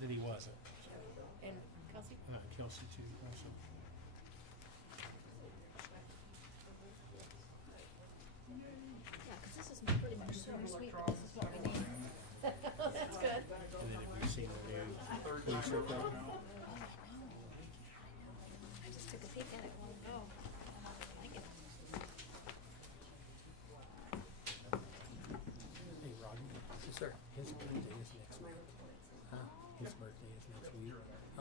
that he wasn't. And Kelsey? Kelsey too, also. Yeah, because this is pretty much super sweet, but this is what we need. That's good. And then have you seen the new police report? I just took a peek at it a while ago. I like it. Hey, Rodney. Yes, sir. His birthday is next week. Huh? His birthday is next week.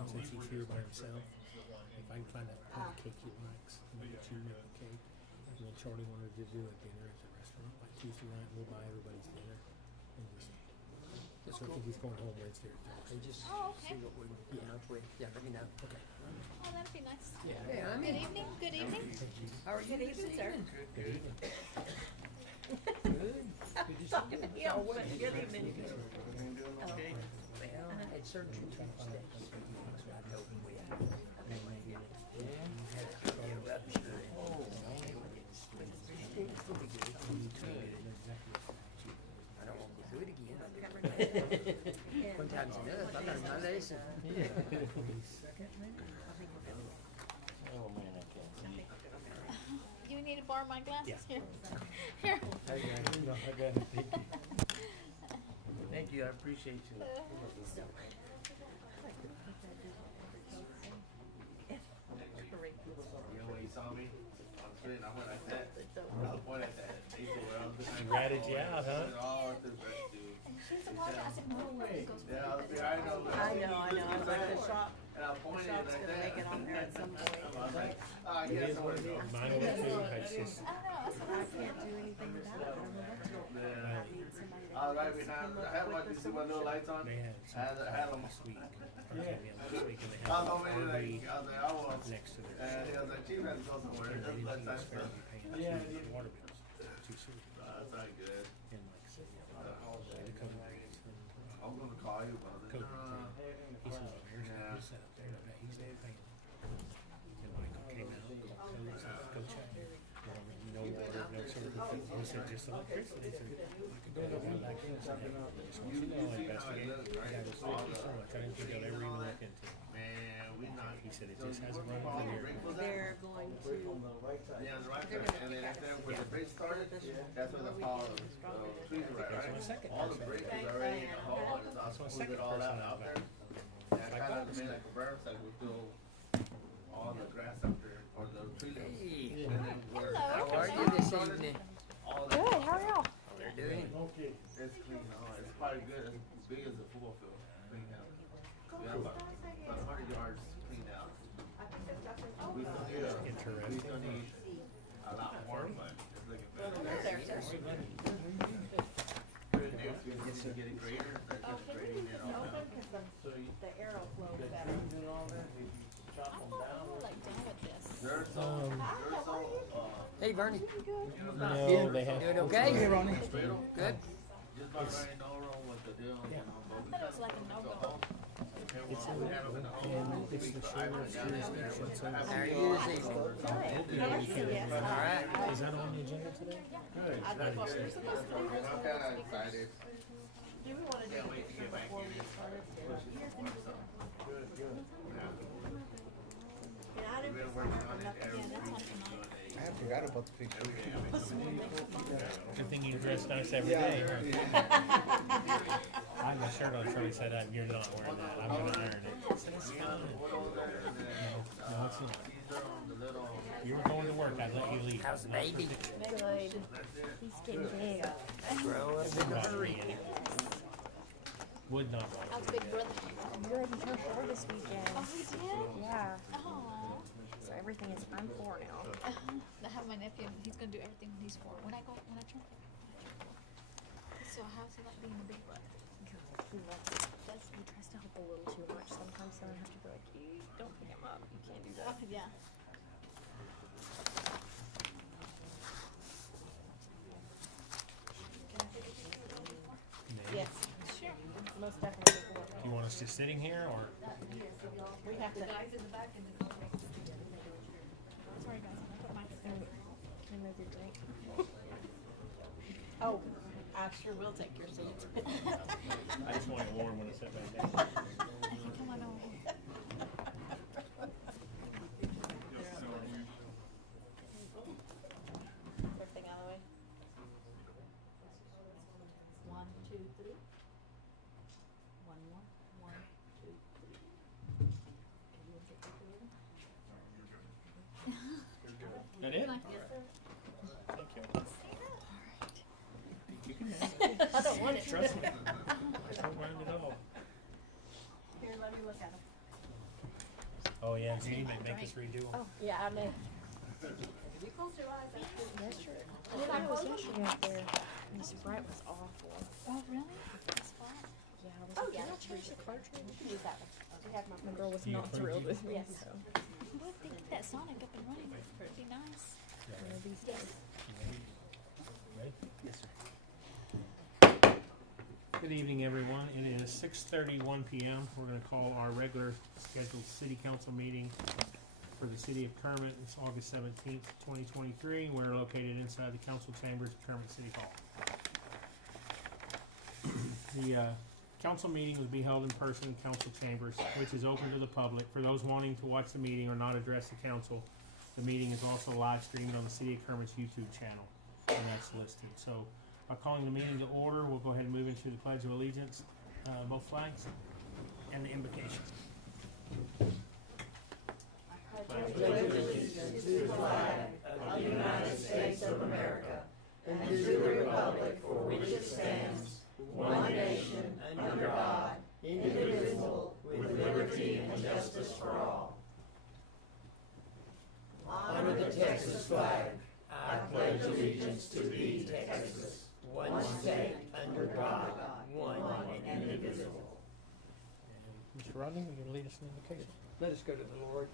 Since he's here by himself, if I can find that kind of cake he likes, maybe you make the cake. And then Charlie wanted to do a dinner at the restaurant like Tuesday night. We'll buy everybody's dinner. And just, That's so I cool. think he's going home Wednesday or Thursday. And just Oh, okay. see what we come up with. Yeah, let me know. Okay. Oh, that'd be nice. Yeah. Hey, I'm Good in. evening, good evening. How are you Good this evening, sir. evening? Good evening. Good. Good to see you. Yeah, Oh, wait. good evening. Okay. Well, I had surgery Tuesday. So I know we had a rupture. Oh, man. It's pretty good. I don't want to go through it again. One time's enough. I learned my lesson. Oh man, I can't see. You need to borrow my glasses? Yeah. Here. I got it. Thank you. Thank you. I appreciate you. You know when you saw me on the street and I went like that? I pointed at that. They said, well, She ratted you out, huh? all through breast tube. And she's the one, I said, no way. Yeah, I was behind them. I know, like the shop, And I pointed shop's like gonna that. make it on there at some point. I was like, oh, It yes, is I what want it to go. is. Mine will too. It's just, I don't know, that's what I I said. can't do anything without it, I don't know what to do. Yeah. I need somebody to I was right help behind, us I had come my, up you with see my little lights on? they had I had them. last week. Or came in last week and they I was had over there RV like, I was like, I was. next to their. And he was like, Chief had to go somewhere. And they That's didn't that use time fairly stuff. paying the water bills. Too soon. That's not good. And like I said, the COVID rates and I was gonna call you, but I was like, COVID nah. thing. He said, well, here's Yeah. he's set up there. I bet he's not paying. And Michael came out, called Cody, said, go check. No water, no service. He said, just electricity. He said, I could go down back in and say, hey, I just want you to know, I investigated. Yeah, it was so much. I didn't think I'd ever even look into it. Man, we not. He said, it just hasn't run over here. They're going to, Yeah, the right side. And then after where the bridge started, that's where the pile of trees are at, That's my right? second All the person. brick is already in the hole, and it's all That's my smoothed second it all person out I've there. And I kind of made like a berm, so we fill all the grass up there, or the trees. Hey, And then where how are you this evening? all the, Good, how are y'all? How they're doing? it's clean, it's probably good, as big as a football field, cleaned out. We have about 100 yards cleaned out. We still need a lot more, but it's looking better. Good news, it's getting greater, they're just grading it all out. the arrow flow better. I thought we were like done with this. They're so, Hey, Bernie. No, they have. Doing okay? Good. Just about ready to know what the deal, you know, but we I thought it was like a no-go. It's we had them in the hole. and it's the sheriff's jurisdiction, so. How are you this evening? All right. Is that on the agenda today? I think what we're supposed to do is I'm kinda excited. Do we wanna do Can't wait to get back before in we it. start? Yeah. And I We've didn't been working on it Yeah, every that's week. on tonight. I forgot about the picture. Every day I make Good thing you dress nice every day, huh? I have my shirt on, Charlie said, you're not wearing that, I'm gonna iron it. I said, it's fine. No, it's not. You were going to work, I'd let you leave. How's the baby? Good. He's getting big. Grow up in a hurry. Would not bother How's me. big brother? You're in her show this weekend. Oh, he did? Yeah. Oh. So everything is, I'm 4 now. I have my nephew, he's gonna do everything when he's 4. When I turn 4. So how's he like being a big brother? He tries to help a little too much sometimes, so I have to be like, you don't pick him up. You can't do that. Yeah. Yes, Sure. most definitely. You want us just sitting here, or? We have to. Sorry guys, I put my Can I move your drink? Oh, I sure will take your seat. I just want it warm when I sit back down. trust me. I don't mind at all. Here, let me look at them. Oh, yeah, and see, they make us redo them. Oh, yeah, I know. If you close your eyes, that's good. That's true. And then I was yesterday out there, and the Sprite was awful. Oh, really? That's fine. Yeah, I was Oh, like, yeah, can I change the cartridge? You can use that one. We have my My girl was You not approved thrilled you? with me, Yes. so. Well, if they get that Sonic up and running, it'd be nice. One of these days. Ready? Yes, sir. Good evening, everyone. It is 6:31 p.m. We're going to call our regular scheduled city council meeting for the city of Kermit. It's August 17th, 2023. We're located inside the council chambers of Kermit City Hall. The council meeting will be held in person in council chambers, which is open to the public. For those wanting to watch the meeting or not address the council, the meeting is also live streamed on the City of Kermit's YouTube channel, and that's listed. So, by calling the meeting to order, we'll go ahead and move into the Pledge of Allegiance, both flags, and the invocation. Under the Texas flag, I pledge allegiance to thee, Texas, one state, under God, one and indivisible. And Mr. Rodney, will you lead us in the invocation? Let us go to the Lord.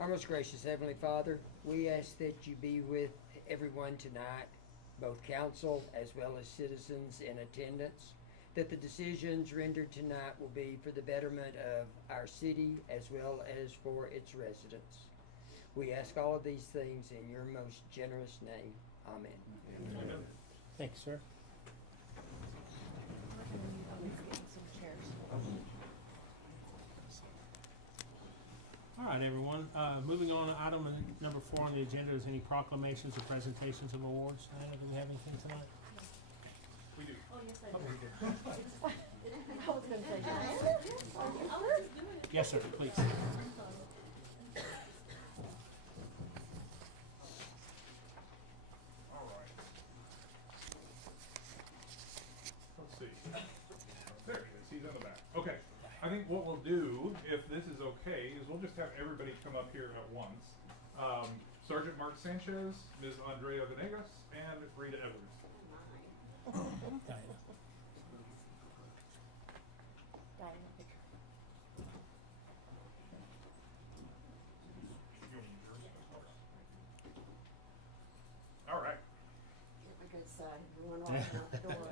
Our most gracious Heavenly Father, we ask that you be with everyone tonight, both council as well as citizens in attendance, that the decisions rendered tonight will be for the betterment of our city as well as for its residents. We ask all of these things in your most generous name. Amen. Thank you, sir. All right, everyone. Moving on to item number 4 on the agenda is any proclamations or presentations of awards. Diana, do we have anything tonight? Oh, yes, I Oh, do. we do. I was gonna say, yes. Yes, sir, please. All right. Let's see. There he is. He's in the back. Okay. I think what we'll do, if this is okay, is we'll just have everybody come up here at once. Sergeant Mark Sanchez, Ms. Andrea Venegas, and Rita Edwards. Diana. All right. I could say, everyone walking out the door.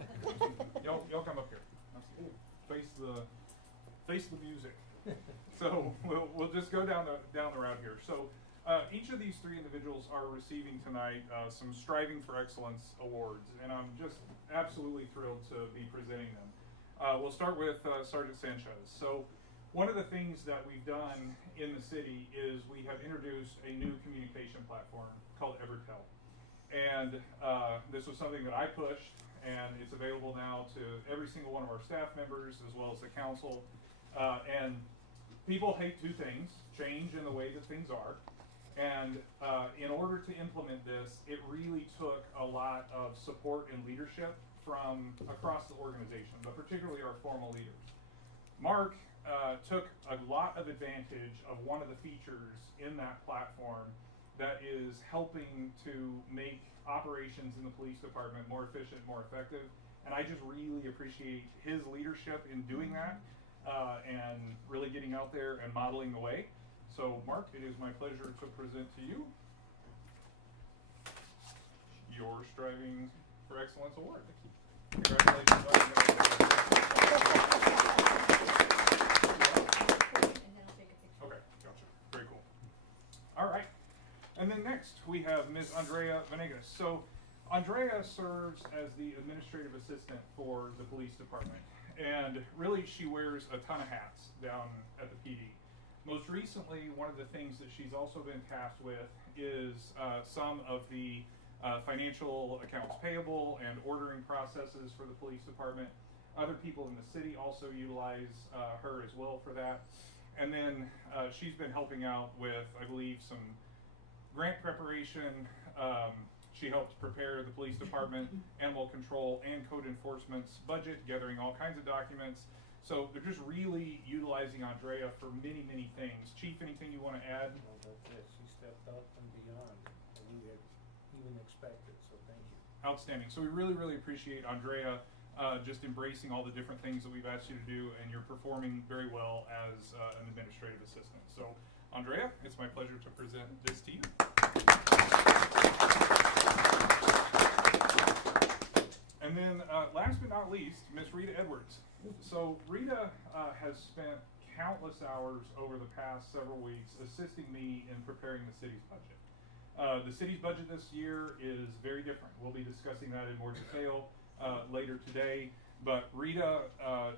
Y'all come up here. Face the music. So we'll just go down the route here. So each of these 3 individuals are receiving tonight some Striving for Excellence awards, and I'm just absolutely thrilled to be presenting them. We'll start with Sergeant Sanchez. So one of the things that we've done in the city is we have introduced a new communication platform called Evertel. And this was something that I pushed, and it's available now to every single one of our staff members as well as the council. And people hate 2 things: change in the way that things are. And in order to implement this, it really took a lot of support and leadership from across the organization, but particularly our formal leaders. Mark took a lot of advantage of one of the features in that platform that is helping to make operations in the police department more efficient, more effective. And I just really appreciate his leadership in doing that and really getting out there and modeling the way. So Mark, it is my pleasure to present to you your Striving for Excellence Award. Congratulations. Okay, gotcha. Very cool. All right. And then next we have Ms. Andrea Venegas. So Andrea serves as the administrative assistant for the police department. And really she wears a ton of hats down at the PD. Most recently, one of the things that she's also been tasked with is some of the financial accounts payable and ordering processes for the police department. Other people in the city also utilize her as well for that. And then she's been helping out with, I believe, some grant preparation. She helped prepare the police department, animal control, and code enforcement's budget, gathering all kinds of documents. So they're just really utilizing Andrea for many, many things. Chief, anything you want to add? Well, that's it. She stepped up and beyond what we had even expected, so thank you. Outstanding. So we really, really appreciate Andrea just embracing all the different things that we've asked you to do, and you're performing very well as an administrative assistant. So, Andrea, it's my pleasure to present this to you. And then, last but not least, Miss Rita Edwards. So, Rita has spent countless hours over the past several weeks assisting me in preparing the city's budget. The city's budget this year is very different. We'll be discussing that in more detail later today. But Rita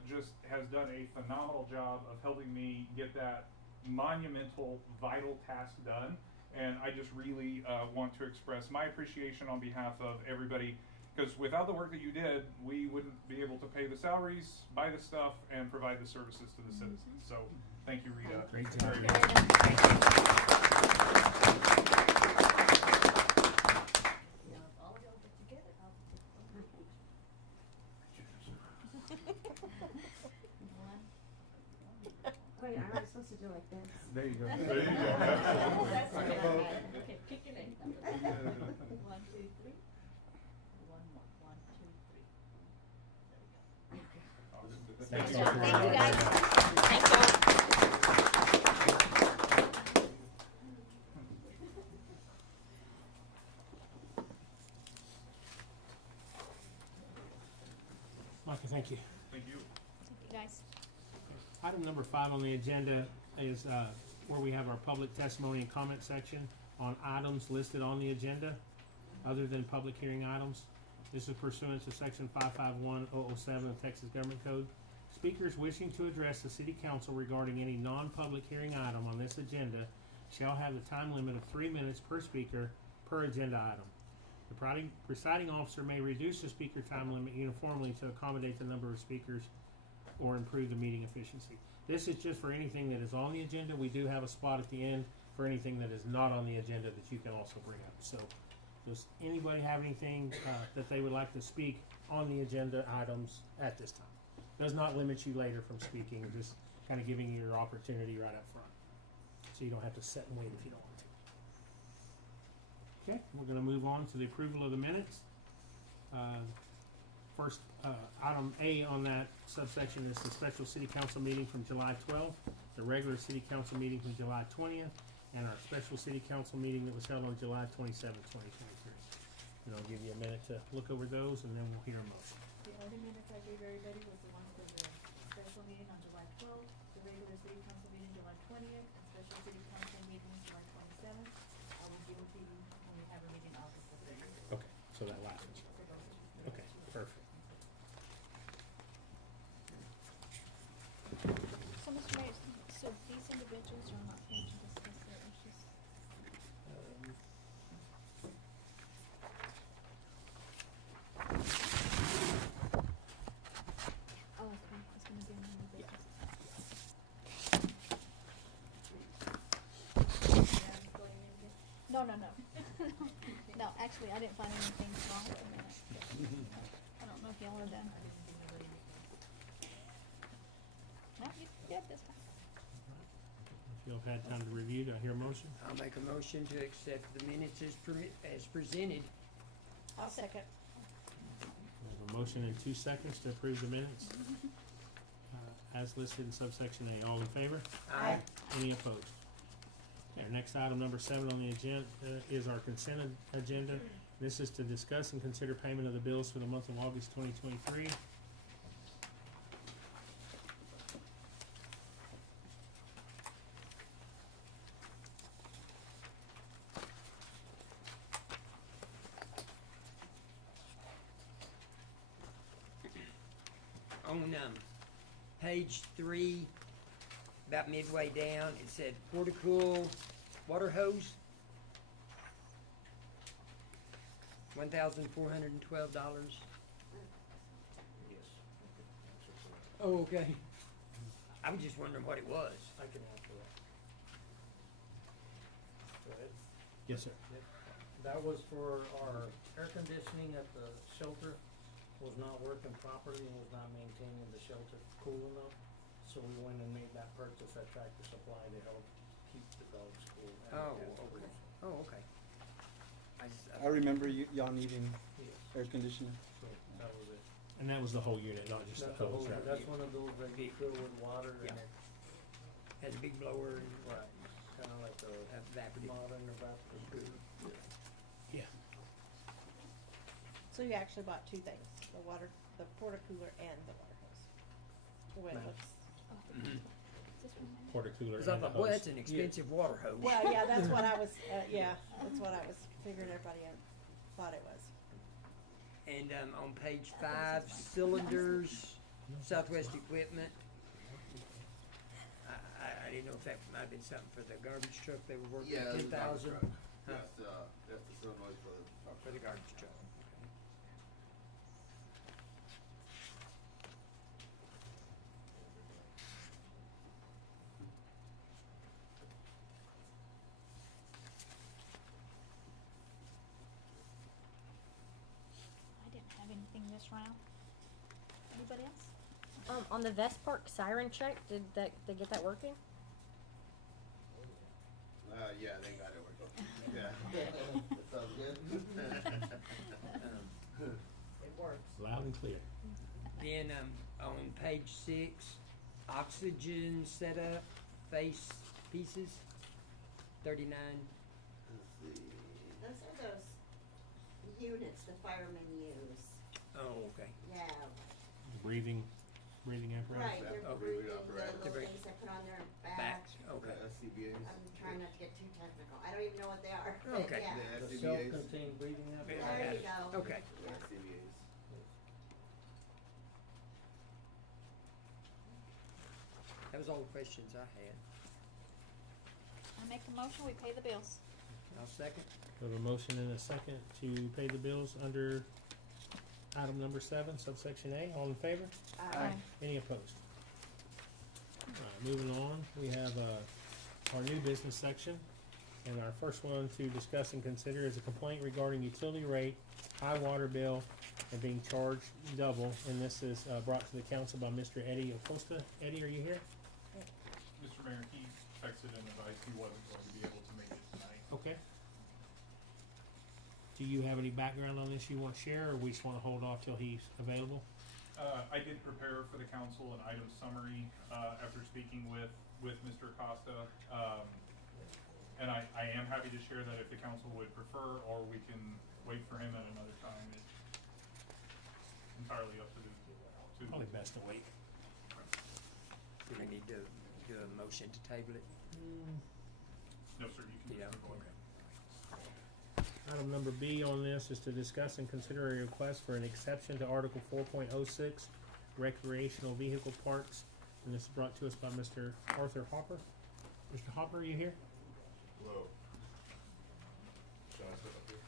just has done a phenomenal job of helping me get that monumental, vital task done. And I just really want to express my appreciation on behalf of everybody, because without the work that you did, we wouldn't be able to pay the salaries, buy the stuff, and provide the services to the citizens. So thank you, Rita. Great job. Very Very much. nice. Now, if all of y'all get together, I'll take one. Wait, am I supposed to do like this? There you go. There you go. That's Like a what I boat. had. Okay, kick your leg. 1, 2, 3. 1 more. 1, 2, 3. There we go. Thanks all for Thank you, guys. Thank you. Micah, thank you. Thank you. Thank you, guys. Item number 5 on the agenda is where we have our public testimony and comment section on items listed on the agenda other than public hearing items. This is pursuant to section 551007 of Texas Government Code. Speakers wishing to address the city council regarding any non-public hearing item on this agenda shall have the time limit of 3 minutes per speaker per agenda item. The presiding officer may reduce the speaker time limit uniformly to accommodate the number of speakers or improve the meeting efficiency. This is just for anything that is on the agenda. We do have a spot at the end for anything that is not on the agenda that you can also bring up. So, does anybody have anything that they would like to speak on the agenda items at this time? Does not limit you later from speaking, just kind of giving you your opportunity right up front. So you don't have to sit and wait if you don't want to. Okay, we're going to move on to the approval of the minutes. First, item A on that subsection is the special city council meeting from July 12th, the regular city council meeting from July 20th, and our special city council meeting that was held on July 27th, 2023. And I'll give you a minute to look over those, and then we'll hear a motion. The only minutes I gave everybody was the one for the special meeting on July 12th, the regular city council meeting July 20th, and special city council meeting July 27th. I will give it to you when we have a meeting August the 3rd. Okay, so that last one. Okay, perfect. So, Mr. Mayor, so these individuals are not here to discuss their issues? Oh, okay, it's gonna be on the new business. No, no, no. No, actually, I didn't find anything wrong with the minutes. I don't know if y'all are done. No, you did this time. If you'll have had time to review, do I hear a motion? I'll make a motion to accept the minutes as presented. I'll second. We have a motion in 2 seconds to approve the minutes. As listed in subsection A. All in favor? Aye. Any opposed? Okay, our next item, number 7 on the agenda, is our consent agenda. This is to discuss and consider payment of the bills for the month of August 2023. On page 3, about midway down, it said Porticool water hose, $1,412. Yes. Oh, okay. I was just wondering what it was. I can answer that. Go ahead. Yes, sir. That was for our air conditioning at the shelter was not working properly and was not maintaining the shelter cool enough. So we went and made that purchase at Tractor Supply to help keep the dogs cool. and the Oh, cats okay. cool. Oh, okay. I remember y'all needing Yes, air conditioning. so that was it. And that was the whole unit, not just the That's a hose, whole, right? that's one of those that get filled with water and Yeah. it, Has a big blower and right, kinda like a evaporative. modern evaporator. Yeah. So you actually bought two things, the water, the porta cooler and the water hose. The way it Ma'am. looks. Is this one mine? Porta cooler Cause I and the thought, boy, hose. that's an expensive water hose. Well, yeah, that's what I was, that's what I was figuring everybody thought it was. And, on page 5, cylinders, Southwest Equipment. I didn't know if that might have been something for the garbage truck they were working, Yeah, it's a garbage 10,000 truck. That's the solenoid for the truck. for the garbage truck. I didn't have anything this round. Anybody else? On the Vest Park siren check, did they get that working? Yeah, they got it working. Yeah. That sounds good. It works. Loud and clear. Then, on page 6, oxygen setup, face pieces, 39. Let's see. Those are those units the firemen use. Oh, okay. Yeah, Breathing apparatus. right, they're Yeah, breathing, breathing the apparatus. little things they put on their Backs, backs. okay. SCBA's. I'm trying not to get too technical. I don't even know what they are. but Okay. yeah. The The SCBA's. self-contained breathing apparatus. There you go. Okay. The SCBA's. That was all the questions I had. I make a motion, we pay the bills. I'll second. We have a motion and a second to pay the bills under item number 7, subsection A. All in favor? Aye. Any opposed? Moving on, we have our new business section, and our first one to discuss and consider is a complaint regarding utility rate, high water bill, and being charged double. And this is brought to the council by Mr. Eddie Acosta. Eddie, are you here? Mr. Mayor, he texted and advised he wasn't going to be able to make it tonight. Okay. Do you have any background on this you want to share, or we just want to hold off till he's available? I did prepare for the council an item summary, after speaking with Mr. Acosta. And I am happy to share that if the council would prefer, or we can wait for him at another time. It's entirely up to the. Probably best to wait. Do we need to do a motion to table it? No, sir, you can Yeah, just move on. okay. Item number B on this is to discuss and consider a request for an exception to Article 4.06, recreational vehicle parks. And this is brought to us by Mr. Arthur Hopper. Mr. Hopper, are you here? Hello. Should I sit up here?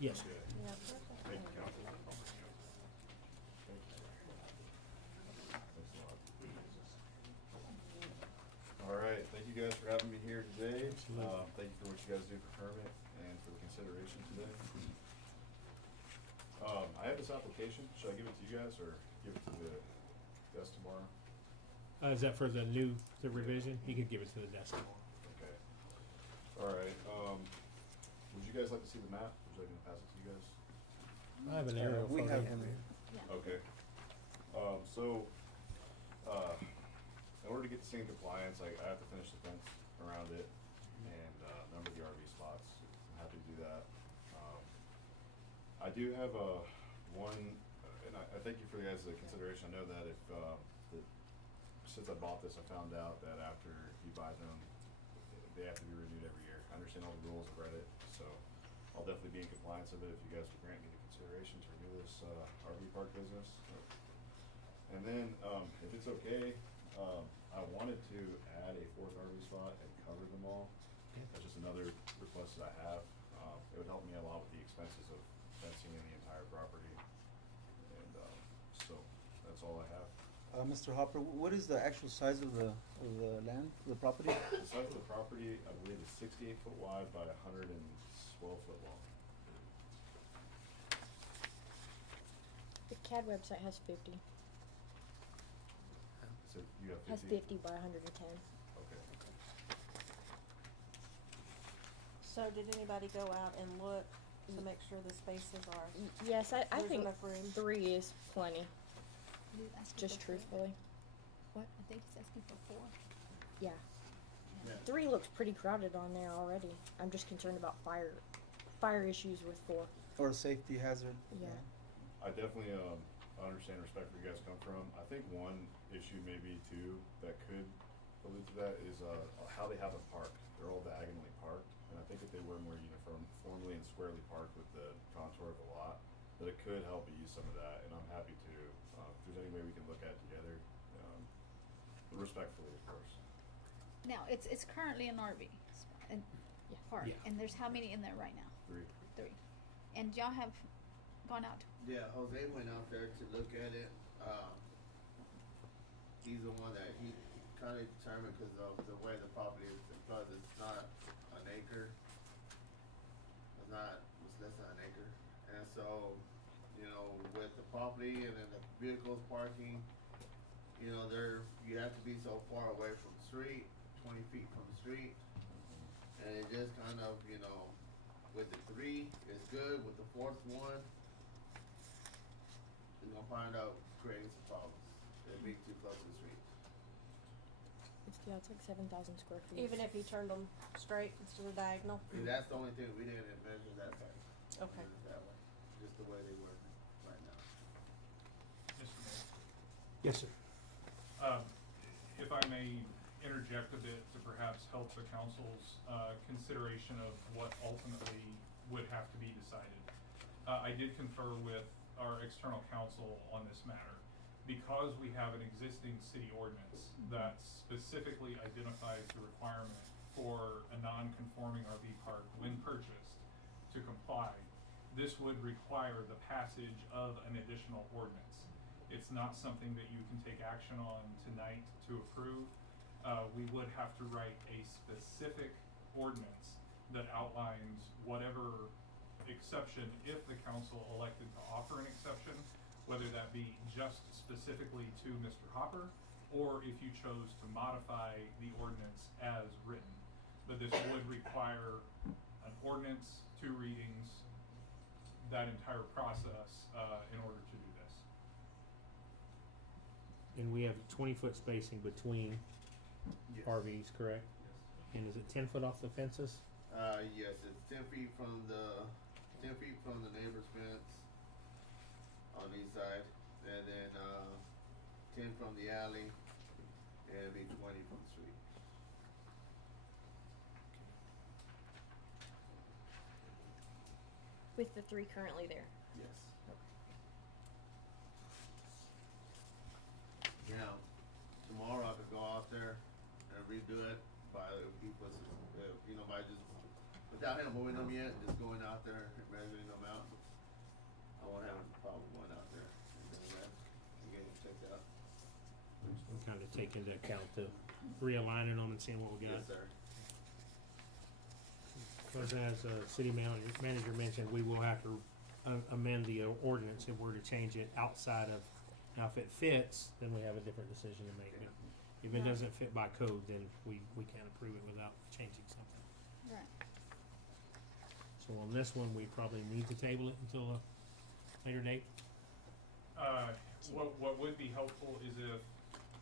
Yes. Okay. Yeah, perfect. Thank you, council. Thanks a lot. All right, thank you guys for having me here today. Absolutely. Thank you for what you guys do for permit and for the consideration today. I have this application. Should I give it to you guys or give it to the desk tomorrow? Is that for the revision? You could give it to the desk. Okay. All right, would you guys like to see the map? Would you like me to pass it to you guys? I have an aerial We photo. have Okay. In order to get this in compliance, I have to finish the fence around it and, number the RV spots. I'm happy to do that. I do have and I thank you for the guys' consideration. I know that if, since I bought this, I found out that after you buy them, they have to be renewed every year. I understand all the rules, I've read it, so I'll definitely be in compliance of it if you guys would grant me the consideration to renew this, RV park business. And then, if it's okay, I wanted to add a 4th RV spot and cover them all. That's just another request that I have. It would help me a lot with the expenses of fencing in the entire property. And, so, that's all I have. Mr. Hopper, what is the actual size of the land, the property? The size of the property, I believe, is 68 foot wide by 112 foot long. CAD website has 50. So you have 50? Has 50 by 110. Okay. So did anybody go out and look to make sure the spaces are, Yes, I there's think enough room? 3 is plenty, He's asking just for 4. truthfully. I think he's asking for 4. Yeah. Yeah. 3 looks pretty crowded on there already. I'm just concerned about fire issues with 4. Or a safety hazard. Yeah. I definitely understand and respect where you guys come from. I think one issue maybe too that could allude to that is how they have it parked. They're all diagonally parked, and I think if they were more uniformly and squarely parked with the contour of the lot, that it could help ease some of that. And I'm happy to if there's any way we can look at it together, respectfully, of course. Now, it's currently an RV and park, Yeah. and there's how many in there right now? 3. 3. And y'all have gone out to Yeah, Jose went out there to look at it. He's the one that he kind of determined because of the way the property is, because it's not an acre. It's less than an acre. And so, with the property and then the vehicles parking, you have to be so far away from the street, 20 feet from the street. And it just kind of, with the 3, it's good. With the 4th one, you're gonna find out creating some problems. It'll be too close to the street. It's like 7,000 square feet. Even if he turned them straight instead of diagonal? And that's the only thing, we didn't measure that side. Okay. That way, just the way they were right now. Mr. Mayor. Yes, sir. If I may interject a bit to perhaps help the council's consideration of what ultimately would have to be decided. I did confer with our external counsel on this matter. Because we have an existing city ordinance that specifically identifies the requirement for a non-conforming RV park when purchased to comply, this would require the passage of an additional ordinance. It's not something that you can take action on tonight to approve. We would have to write a specific ordinance that outlines whatever exception, if the council elected to offer an exception, whether that be just specifically to Mr. Hopper, or if you chose to modify the ordinance as written. But this would require an ordinance, 2 readings, that entire process, in order to do this. And we have 20-foot spacing between Yes. RVs, correct? Yes. And is it 10 foot off the fences? Yes, it's 10 feet from the neighbor's fence on each side, and then 10 from the alley, and it'd be 20 from the street. With the 3 currently there. Yes. Now, tomorrow I could go out there and redo it by by just without him moving them yet, just going out there and measuring them out. I won't have a problem going out there and doing that and getting it checked out. We'll kind of take into account the realigning them and seeing what we got. Yes, sir. Because as city manager mentioned, we will have to amend the ordinance if we're to change it outside of, now if it fits, then we have a different decision to make. But if it doesn't fit by code, then we can't approve it without changing something. Right. So on this one, we probably need to table it until a later date. What would be helpful is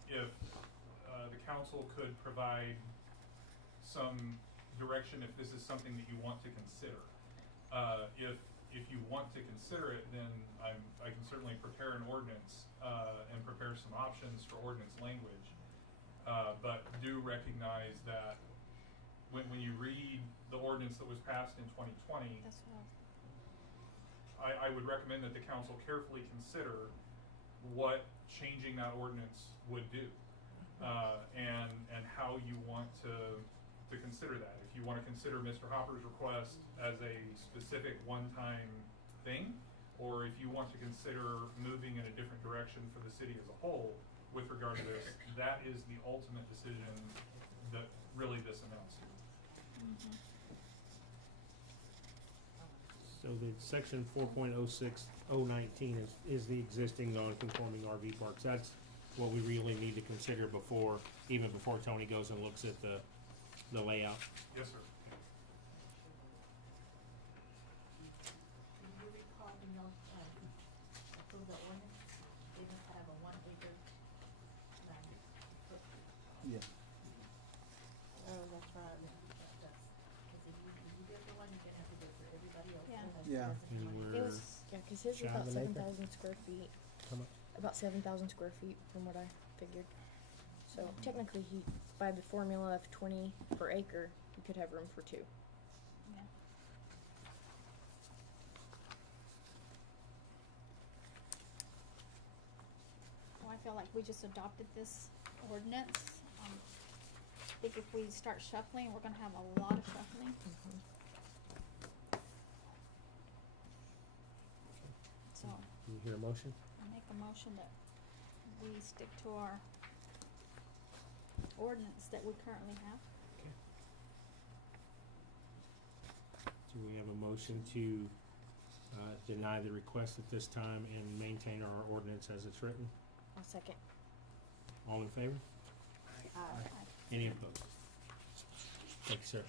if the council could provide some direction if this is something that you want to consider. If you want to consider it, then I can certainly prepare an ordinance and prepare some options for ordinance language. But do recognize that when you read the ordinance that was passed in 2020, That's what I would recommend that the council carefully consider what changing that ordinance would do, and how you want to consider that. If you want to consider Mr. Hopper's request as a specific one-time thing, or if you want to consider moving in a different direction for the city as a whole with regard to this, that is the ultimate decision that really this amounts to. So the section 4.06019 is the existing non-conforming RV parks. That's what we really need to consider before, even before Tony goes and looks at the layout. Yes, sir. Do you recall when y'all, approved the ordinance, they must have a 1 acre land? Yeah. Oh, that's right. Cause if you get the one, you're gonna have to do it for everybody else. Yeah. who has Yeah. less than You 1 acre. were- It was, yeah, cause his Shy is of about an acre? 7,000 square feet, How much? about 7,000 square feet from what I figured. So technically he, by the formula of 20 per acre, you could have room for 2. Yeah. Well, I feel like we just adopted this ordinance. I think if we start shuffling, we're gonna have a lot of shuffling. So, You hear a motion? I make a motion that we stick to our ordinance that we currently have. Okay. Do we have a motion to deny the request at this time and maintain our ordinance as it's written? I'll second. All in favor? Aye. Any opposed? Thank you, sir.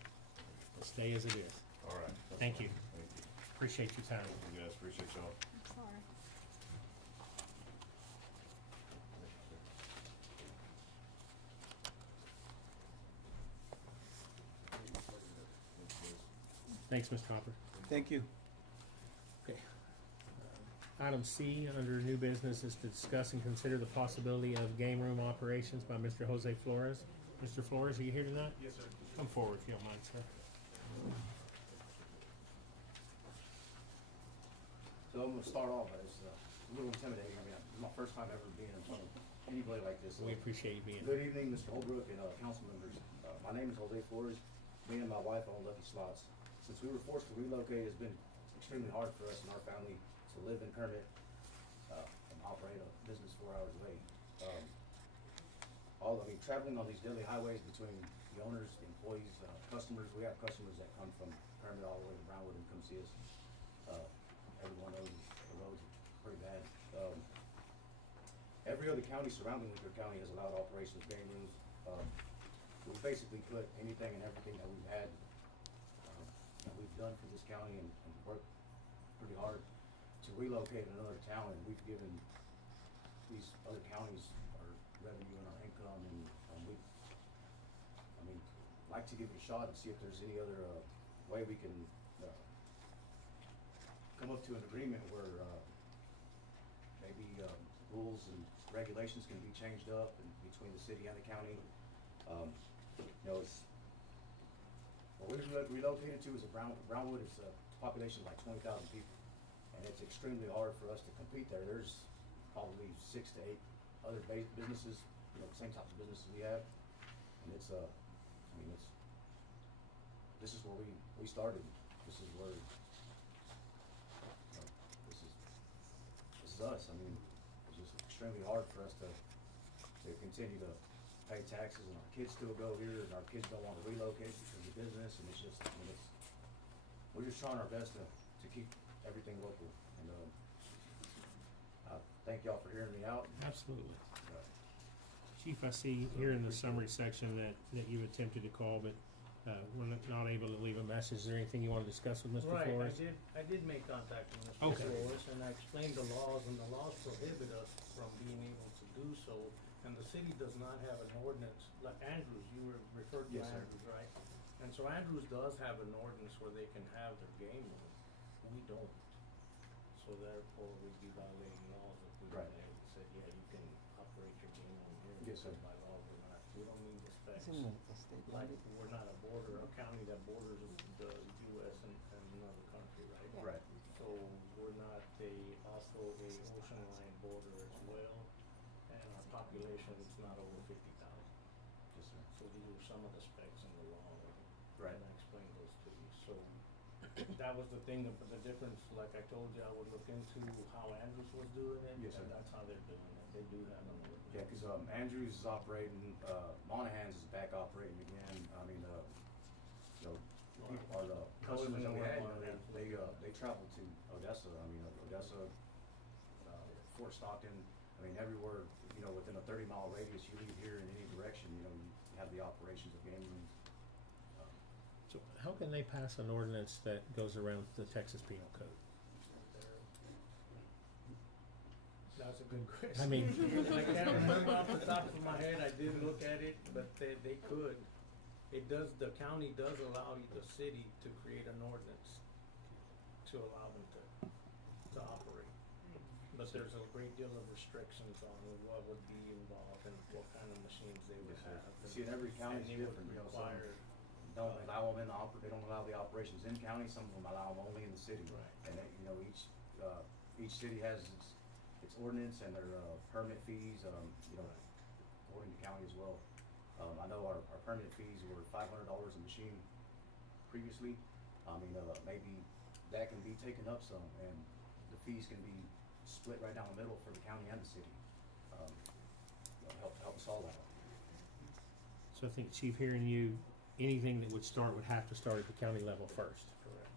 Stay as it is. All right. Thank you. Thank you. Appreciate your time. You guys, appreciate y'all. I'm sorry. Thanks, Mr. Hopper. Thank you. Okay. Item C, under new business, is to discuss and consider the possibility of game room operations by Mr. Jose Flores. Mr. Flores, are you here tonight? Yes, sir. Come forward if you don't mind, sir. So I'm gonna start off, it's a little intimidating, I mean, it's my first time ever being in front of anybody like this. We appreciate you being Good here. evening, Mr. Holbrook and, council members. My name is Jose Flores. Me and my wife own Lucky Slots. Since we were forced to relocate, it's been extremely hard for us and our family to live in Kermit, and operate a business 4 hours away. Traveling on these daily highways between the owners, the employees, customers, we have customers that come from Kermit all the way to Brownwood and come see us. Everyone knows the roads are pretty bad. Every other county surrounding Lincoln County has allowed operation of game rooms. We basically put anything and everything that we've had, that we've done for this county and worked pretty hard to relocate in another town, and we've given these other counties our revenue and our income, and like to give it a shot and see if there's any other way we can come up to an agreement where maybe rules and regulations can be changed up and between the city and the county. It's what we've relocated to is Brownwood is a population of like 20,000 people, and it's extremely hard for us to compete there. There's probably 6 to 8 other businesses, same type of businesses we have, and it's this is where we started. This is where this is us. It's just extremely hard for us to continue to pay taxes, and our kids still go here, and our kids don't want to relocate because of business, and it's just, we're just trying our best to keep everything local, and I thank y'all for hearing me out. Absolutely. Chief, I see here in the summary section that you've attempted to call, but we're not able to leave a message. Is there anything you want to discuss with Mr. Right, Flores? I did make contact with Mr. Okay. Flores, and I explained the laws, and the laws prohibit us from being able to do so, and the city does not have an ordinance, like Andrews, you referred to Yes, sir. Andrews, right? And so Andrews does have an ordinance where they can have their game room, we don't. So therefore, we'd be violating laws if we Right. said, yeah, you can operate your game room here. Yes, sir. because by law, we don't mean the specs. Isn't it a state Like, mandate? we're not a county that borders the US and another country, right? Right. So we're not also a ocean line border as well, and our population is not over 50,000. Yes, sir. So these are some of the specs in the law, Right. and I explained those to you. So that was the thing, the difference, like I told you, I would look into how Andrews was doing it, Yes, sir. and that's how they're doing it. They do have an ordinance. Yeah, cause Andrews is operating, Monahan's is back operating again. People, our customers that we had, they travel to Odessa, I mean, Odessa, Fort Stockton, I mean, everywhere, you know, within a 30-mile radius, you leave here in any direction, you know, you have the operations of game rooms. So how can they pass an ordinance that goes around the Texas Penal Code? That's a good question. I mean- I can't remember off the top of my head, I did look at it, but they could. The county does allow the city to create an ordinance to allow them to operate. But there's a great deal of restrictions on what would be involved and what kind of machines they would Yes, sir. have. See, in every county is and it would different, you know, some require, don't allow them in they don't allow the operations in county, some of them allow them only in the city. Right. And they, you know, each city has its ordinance and their, permit fees, you know, according to county as well. I know our permit fees were $500 a machine previously. I mean, maybe that can be taken up some, and the fees can be split right down the middle for the county and the city. Help us all out. So I think, Chief, hearing you, anything that would have to start at the county level first. correct.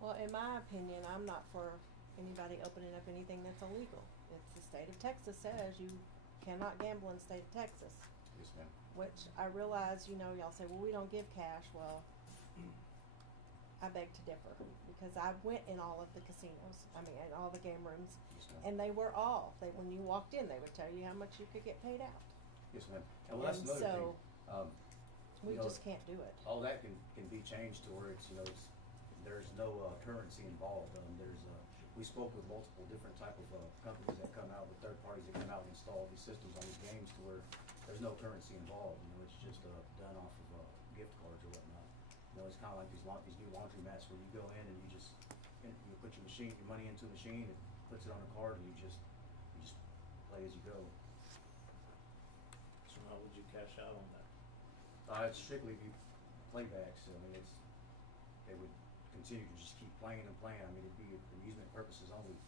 Well, in my opinion, I'm not for anybody opening up anything that's illegal. It's the state of Texas says you cannot gamble in the state of Texas. Yes, ma'am. Which I realize, you know, y'all say, well, we don't give cash. Well, I beg to differ because I went in all of the casinos. I mean, in all the game rooms, Yes, ma'am. and they were all. When you walked in, they would tell you how much you could get paid out. Yes, ma'am. And well, that's And another so, thing. We you know, just can't do it. all that can be changed to where it's, you know, there's no currency involved. We spoke with multiple different type of companies that come out, with third parties that come out and install these systems on these games to where there's no currency involved. You know, it's just done off of gift cards or whatnot. You know, it's kind of like these new laundry mats where you go in and you put your money into a machine, it puts it on a card, and you just play as you go. So how would you cash out on that? It's strictly playbacks. I mean, they would continue to just keep playing and playing. I mean, it'd be amusement purposes only.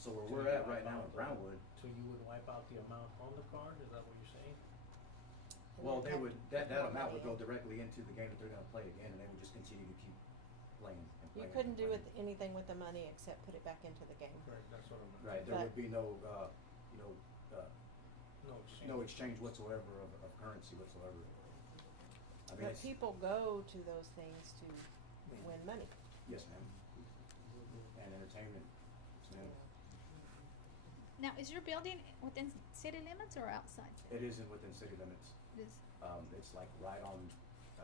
So where we're at right now in Brownwood, So you would wipe out the amount on the card, is that what you're saying? well, that amount would go directly into the game that they're gonna play again, and they would just continue to keep playing and You playing. couldn't do and anything with the money except put it back into the game. Right, that's what I'm. Right, there But- would be no, No exchange. no exchange whatsoever of currency whatsoever. I mean, But people go to those things to win money. yes, ma'am. And entertainment, yes, ma'am. Now, is your building within city limits or outside? It isn't within city limits. It is. It's like right on,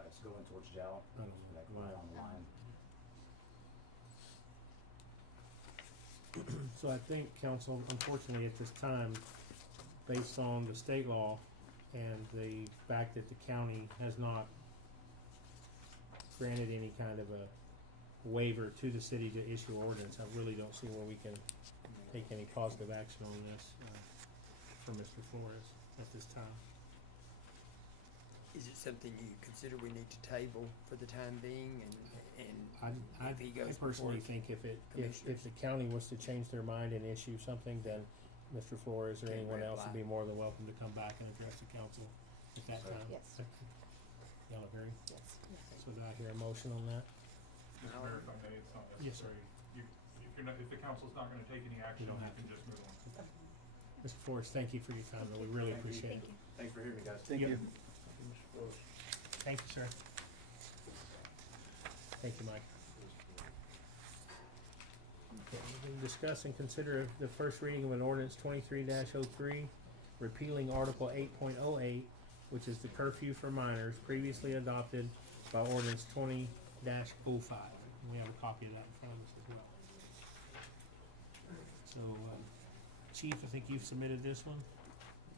it's going towards Jowl, like right on the line. So I think, council, unfortunately at this time, based on the state law and the fact that the county has not granted any kind of a waiver to the city to issue ordinance, I really don't see where we can take any positive action on this, for Mr. Flores at this time. Is it something you consider we need to table for the time being and I if he goes personally before think if commissioners? the county was to change their mind and issue something, then Mr. Flores or Can anyone else would reapply. be more than welcome to come back and address the council at that Sure. time. Yes. Y'all agree? Yes. So do I hear a motion on that? Mr. Mayor, if I may, it's not Yes, sir. necessary. If the council's not gonna take any action, don't you have can to. just move on. Mr. Flores, thank you for your time, though. We really Thank you. appreciate it. Thanks for hearing me, guys. Thank Yep. you. Mr. Flores. Thank you, sir. Thank you, Mike. Okay, we can discuss and consider the first reading of an ordinance 23-03, repealing Article 8.08, which is the curfew for minors, previously adopted by ordinance 20-05. We have a copy of that in front of us as well. So, Chief, I think you've submitted this one.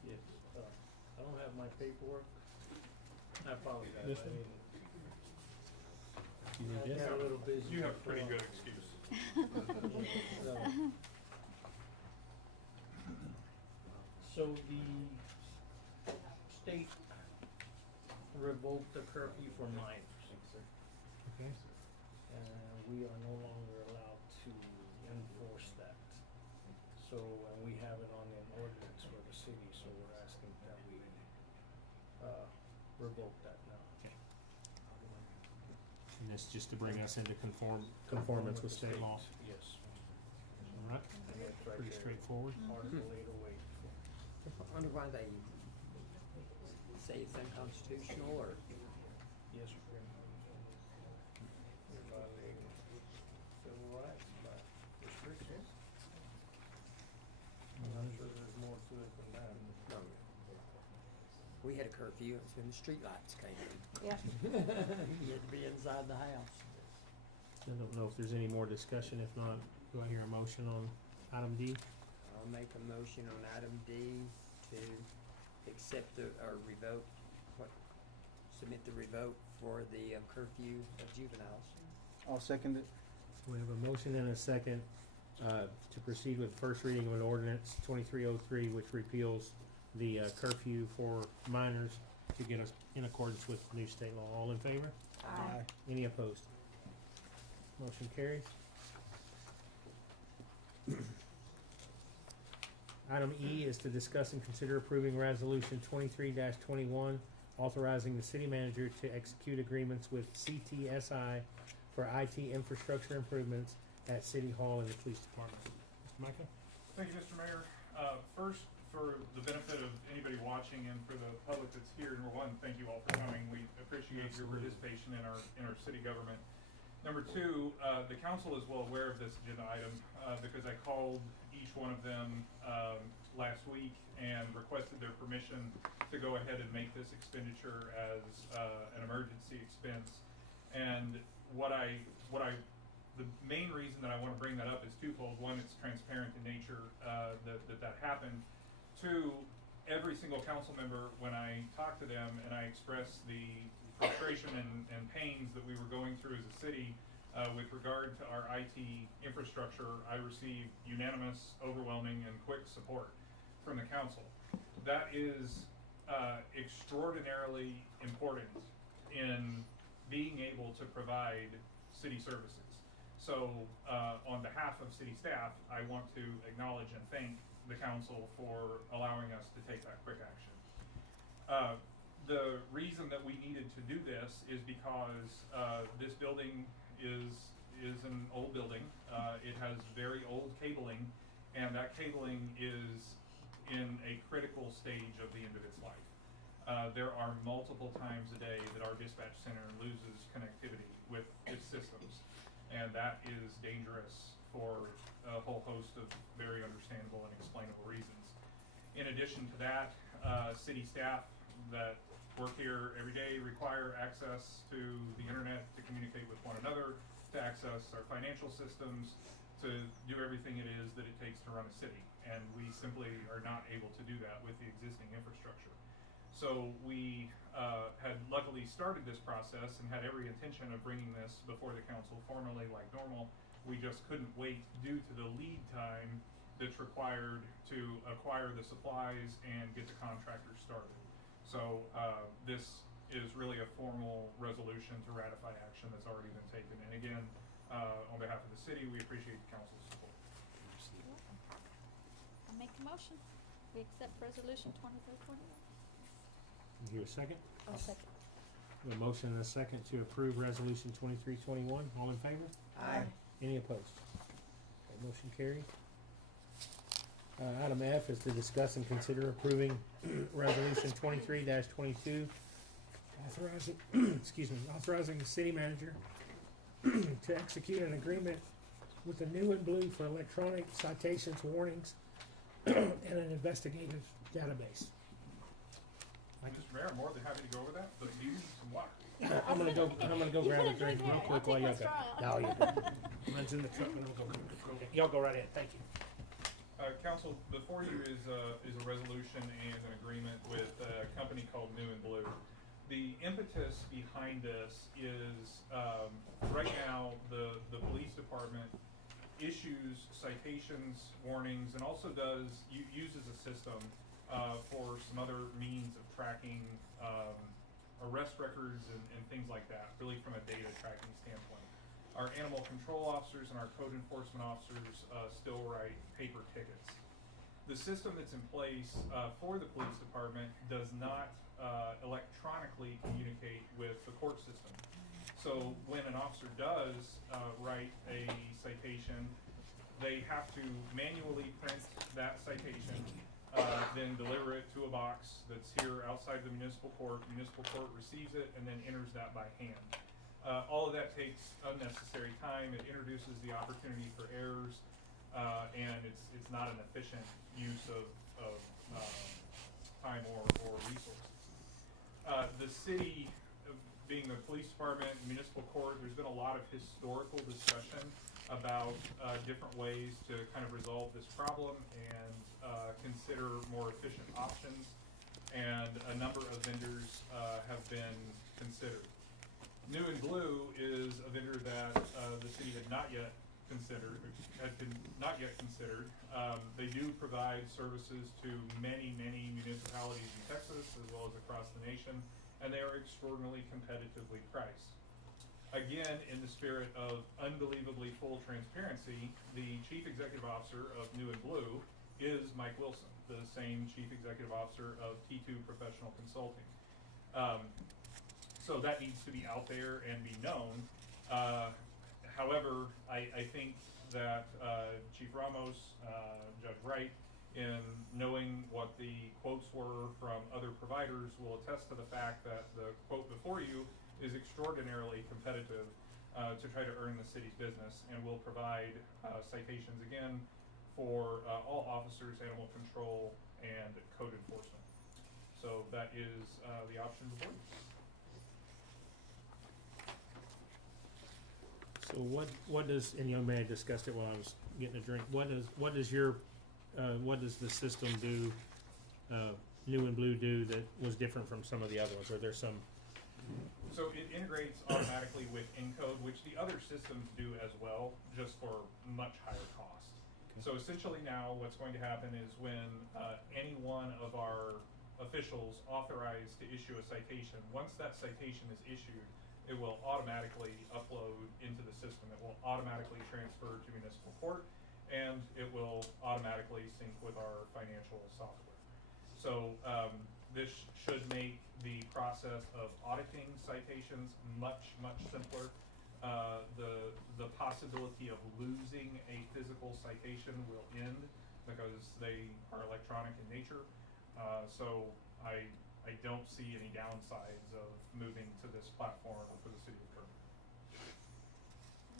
Yes, I don't have my paperwork. I apologize. This I one? didn't. You need I this? got a little busy. You have a pretty before. good excuse. So the state revoked the curfew for minors, Okay. and we are no longer allowed to enforce that. So, and we have it on an ordinance for the city, so we're asking that we revoke that now. And ordinance just to bring us into conformance with state law. Yes. Alright, And it's right pretty there. straightforward. Article 808. I wonder why they say it's unconstitutional, or Yes, sir. You're violating civil rights by restrictions. I'm sure there's more to it than that. we had a curfew, it's when the streetlights came in. Yeah. You had to be inside the house. I don't know if there's any more discussion. If not, do I hear a motion on item D? I'll make a motion on item D to accept or revoke, submit the revoke for the curfew of juveniles. I'll second it. We have a motion and a second to proceed with first reading of an ordinance 2303, which repeals the curfew for minors to get us in accordance with new state law. All in favor? Aye. Any opposed? Motion carries. Item E is to discuss and consider approving resolution 23-21, authorizing the city manager to execute agreements with CTSI for IT infrastructure improvements at City Hall and the Police Department. Mr. Micah? Thank you, Mr. Mayor. First, for the benefit of anybody watching and for the public that's here, number one, thank you all for coming. We appreciate your participation in our city government. Number two, the council is well aware of this agenda item because I called each one of them last week and requested their permission to go ahead and make this expenditure as an emergency expense. And the main reason that I want to bring that up is twofold. One, it's transparent in nature that happened. Two, every single council member, when I talked to them and I expressed the frustration and pains that we were going through as a city with regard to our IT infrastructure, I received unanimous, overwhelming, and quick support from the council. That is extraordinarily important in being able to provide city services. So on behalf of city staff, I want to acknowledge and thank the council for allowing us to take that quick action. The reason that we needed to do this is because this building is an old building. It has very old cabling, and that cabling is in a critical stage of the end of its life. There are multiple times a day that our dispatch center loses connectivity with its systems, and that is dangerous for a whole host of very understandable and explainable reasons. In addition to that, city staff that work here every day require access to the internet to communicate with one another, to access our financial systems, to do everything it is that it takes to run a city. And we simply are not able to do that with the existing infrastructure. So we had luckily started this process and had every intention of bringing this before the council formally like normal. We just couldn't wait due to the lead time that's required to acquire the supplies and get the contractors started. So this is really a formal resolution to ratify action that's already been taken. And again, on behalf of the city, we appreciate the council's support. I'll make a motion. We accept resolution 2321. You hear a second? I'll second. We have a motion and a second to approve resolution 2321. All in favor? Aye. Any opposed? Okay, motion carried. Item F is to discuss and consider approving resolution 23-22, authorizing, authorizing the city manager to execute an agreement with the New and Blue for electronic citations, warnings, and an investigative database. Mr. Mayor, I'm more than happy to go over that, but do you need some water? I'm gonna go You grab put a a drink drink real there. quick I'll while y'all take go. my No, straw. you're good. Mine's in the truck, and I'll go. Y'all go right in. Thank you. Council, before you is a resolution and an agreement with a company called New and Blue. The impetus behind this is right now the police department issues citations, warnings, and also uses a system for some other means of tracking arrest records and things like that, really from a data tracking standpoint. Our animal control officers and our code enforcement officers still write paper tickets. The system that's in place for the police department does not electronically communicate with the court system. So when an officer does write a citation, they have to manually print that citation, then deliver it to a box that's here outside the municipal court. Municipal court receives it and then enters that by hand. All of that takes unnecessary time. It introduces the opportunity for errors, and it's not an efficient use of time or resources. The city, being the police department, municipal court, there's been a lot of historical discussion about different ways to kind of resolve this problem and consider more efficient options, and a number of vendors have been considered. New and Blue is a vendor that the city had not yet considered. They do provide services to many municipalities in Texas as well as across the nation, and they are extraordinarily competitively priced. Again, in the spirit of unbelievably full transparency, the Chief Executive Officer of New and Blue is Mike Wilson, the same Chief Executive Officer of T2 Professional Consulting. So that needs to be out there and be known. However, I think that Chief Ramos, Judge Wright, in knowing what the quotes were from other providers, will attest to the fact that the quote before you is extraordinarily competitive to try to earn the city's business, and will provide citations again for all officers, animal control, and code enforcement. So that is the option before you. So what does, and young man discussed it while I was getting a drink, what does the system do, New and Blue do, that was different from some of the other ones? Are there some? So it integrates automatically with Encode, which the other systems do as well, just for much higher cost. Okay. So essentially now what's going to happen is when any one of our officials authorized to issue a citation, once that citation is issued, it will automatically upload into the system. It will automatically transfer to municipal court, and it will automatically sync with our financial software. So this should make the process of auditing citations much simpler. The possibility of losing a physical citation will end because they are electronic in nature. So I don't see any downsides of moving to this platform for the city of Kerr.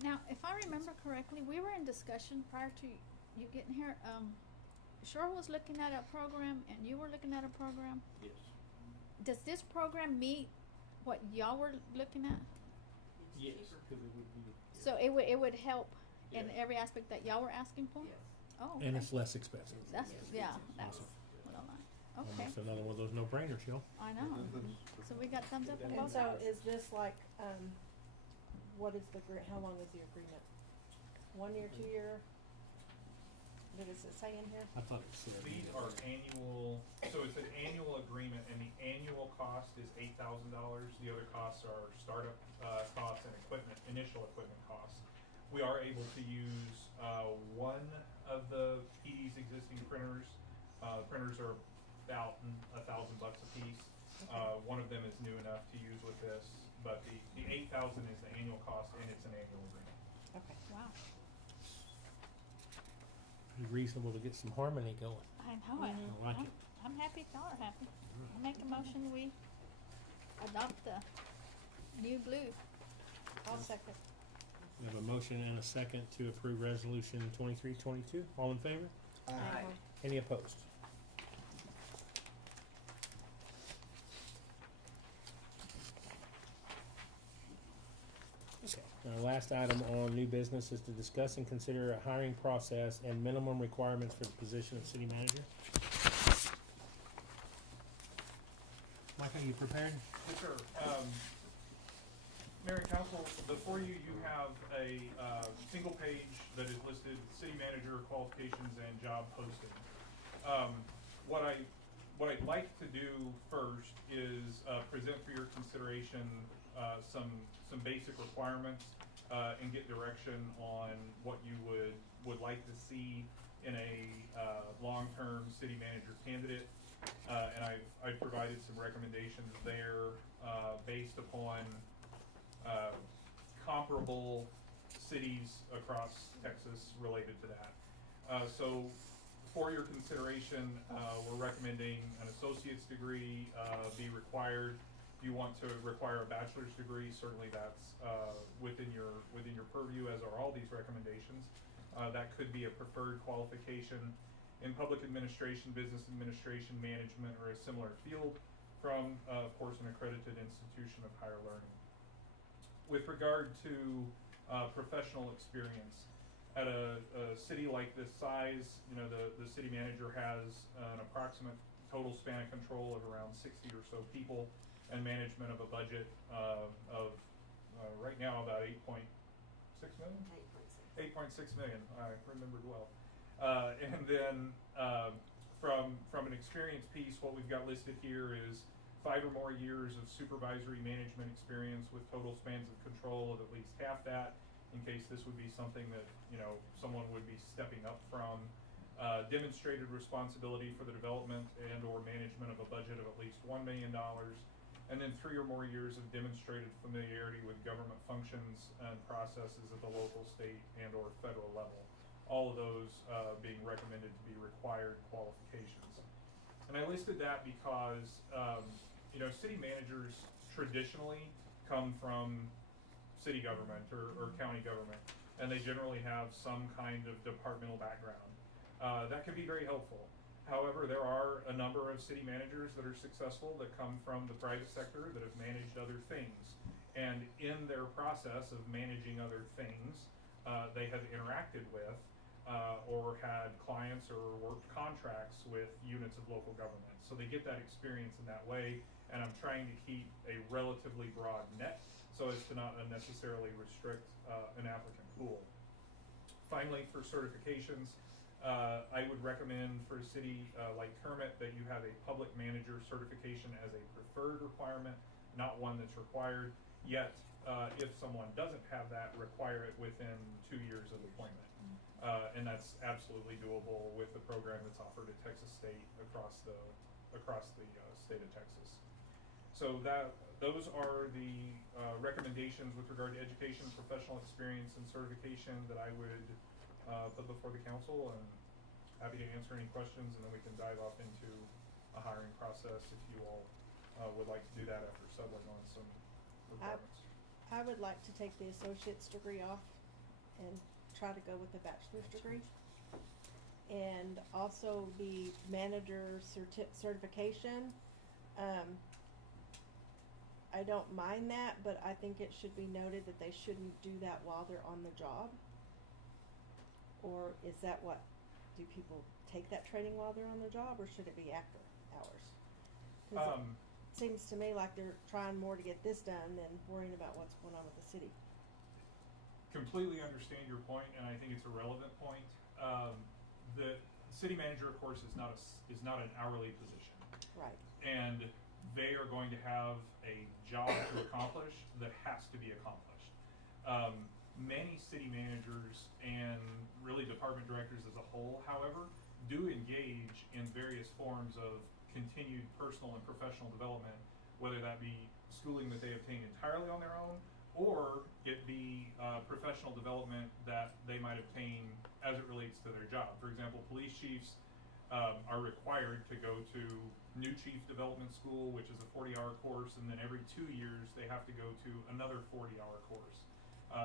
Now, if I remember correctly, we were in discussion prior to you getting here. Cheryl was looking at a program, and you were looking at a program. Yes. Does this program meet what y'all were looking at? Yes, because it would be. So it would help in every aspect that y'all were asking for? Yes. Oh, okay. And it's less expensive. That's, yeah, that's Awesome. what I like. Okay, Almost another one of those no-brainers, yo. I know. So we got thumbs up on And both so sides. is this like, what is how long is the agreement? 1 year, 2 year? What does it say in here? I thought it said. These are annual, so it's an annual agreement, and the annual cost is $8,000. The other costs are startup costs and initial equipment costs. We are able to use one of the PD's existing printers. Printers are about $1,000 a piece. One of them is new enough to use with this, but the $8,000 is the annual cost, and it's an annual agreement. Okay. Wow, Pretty reasonable to get some harmony going. I know it. I like it. I'm happy if y'all are happy. I make a motion, we adopt the New Blue. I'll second. We have a motion and a second to approve resolution 2322. All in favor? Aye. Any opposed? Okay. Our last item on new business is to discuss and consider a hiring process and minimum requirements for the position of city manager. Mike, are you prepared? Yes, sir. Mayor and Council, before you, you have a single page that is listed city manager qualifications and job posting. What I'd like to do first is present for your consideration some basic requirements and get direction on what you would like to see in a long-term city manager candidate. And I've provided some recommendations there based upon comparable cities across Texas related to that. So for your consideration, we're recommending an associate's degree be required. If you want to require a bachelor's degree, certainly that's within your purview, as are all these recommendations. That could be a preferred qualification in public administration, business administration, management, or a similar field from, of course, an accredited institution of higher learning. With regard to professional experience, at a city like this size, you know, the city manager has an approximate total span of control of around 60 or so people, and management of a budget of right now about 8.6 million? 8.6 million, I remembered well. And then from an experience piece, what we've got listed here is 5 or more years of supervisory management experience with total spans of control of at least half that, in case this would be something that, you know, someone would be stepping up from. Demonstrated responsibility for the development and or management of a budget of at least $1 million, and then 3 or more years of demonstrated familiarity with government functions and processes at the local, state, and or federal level. All of those being recommended to be required qualifications. And I listed that because, you know, city managers traditionally come from city government or county government, and they generally have some kind of departmental background. That can be very helpful. However, there are a number of city managers that are successful that come from the private sector that have managed other things. And in their process of managing other things, they have interacted with or had clients or worked contracts with units of local government. So they get that experience in that way, and I'm trying to keep a relatively broad net so as to not unnecessarily restrict an applicant pool. Finally, for certifications, I would recommend for a city like Kermit that you have a public manager certification as a preferred requirement, not one that's required. Yet, if someone doesn't have that, require it within 2 years of appointment. And that's absolutely doable with the program that's offered at Texas State across the state of Texas. So those are the recommendations with regard to education, professional experience, and certification that I would put before the council, and happy to answer any questions, and then we can dive off into a hiring process if you all would like to do that after settling on some requirements. I would like to take the associate's degree off and try to go with the bachelor's degree. And also the manager certification. I don't mind that, but I think it should be noted that they shouldn't do that while they're on the job. Or is that what, do people take that training while they're on the job, or should it be after hours? 'Cause it seems to me like they're trying more to get this done than worrying about what's going on with the city. Completely understand your point, and I think it's a relevant point. The city manager, of course, is not an hourly position. Right. And they are going to have a job to accomplish that has to be accomplished. Many city managers and really department directors as a whole, however, do engage in various forms of continued personal and professional development, whether that be schooling that they obtain entirely on their own, or it be professional development that they might obtain as it relates to their job. For example, police chiefs are required to go to new chief development school, which is a 40-hour course, and then every 2 years they have to go to another 40-hour course.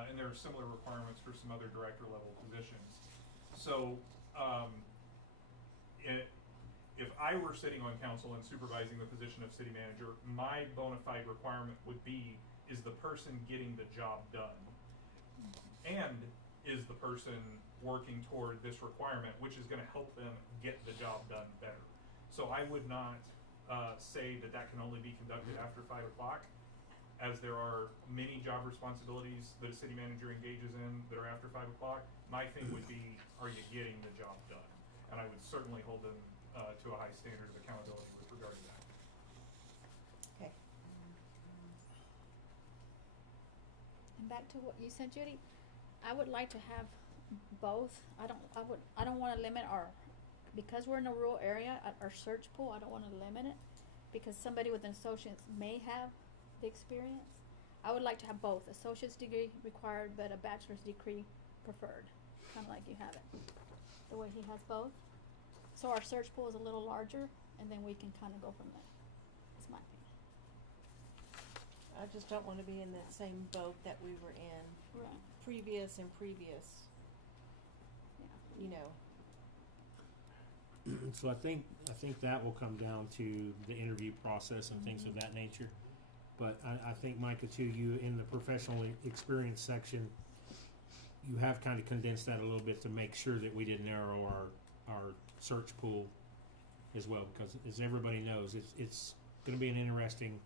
And there are similar requirements for some other director level positions. So if I were sitting on council and supervising the position of city manager, my bona fide requirement would be, is the person getting the job done? And is the person working toward this requirement, which is going to help them get the job done better? So I would not say that that can only be conducted after 5 o'clock, as there are many job responsibilities that a city manager engages in that are after 5 o'clock. My thing would be, are you getting the job done? And I would certainly hold them to a high standard of accountability with regard to that. Okay. And back to what you said, Judy, I would like to have both. I don't want to limit because we're in a rural area, our search pool, I don't want to limit it, because somebody with an associate's may have the experience. I would like to have both, associate's degree required, but a bachelor's degree preferred, kinda like you have it, the way he has both. So our search pool is a little larger, and then we can kinda go from there, that's my opinion. I just don't wanna be in that same boat that we were in Right. previous, Yeah. you know. So I think that will come down to the interview process and things of that nature. But I think, Micah, too, you in the professional experience section, you have kind of condensed that a little bit to make sure that we did narrow our search pool as well, because as everybody knows, it's going to be an interesting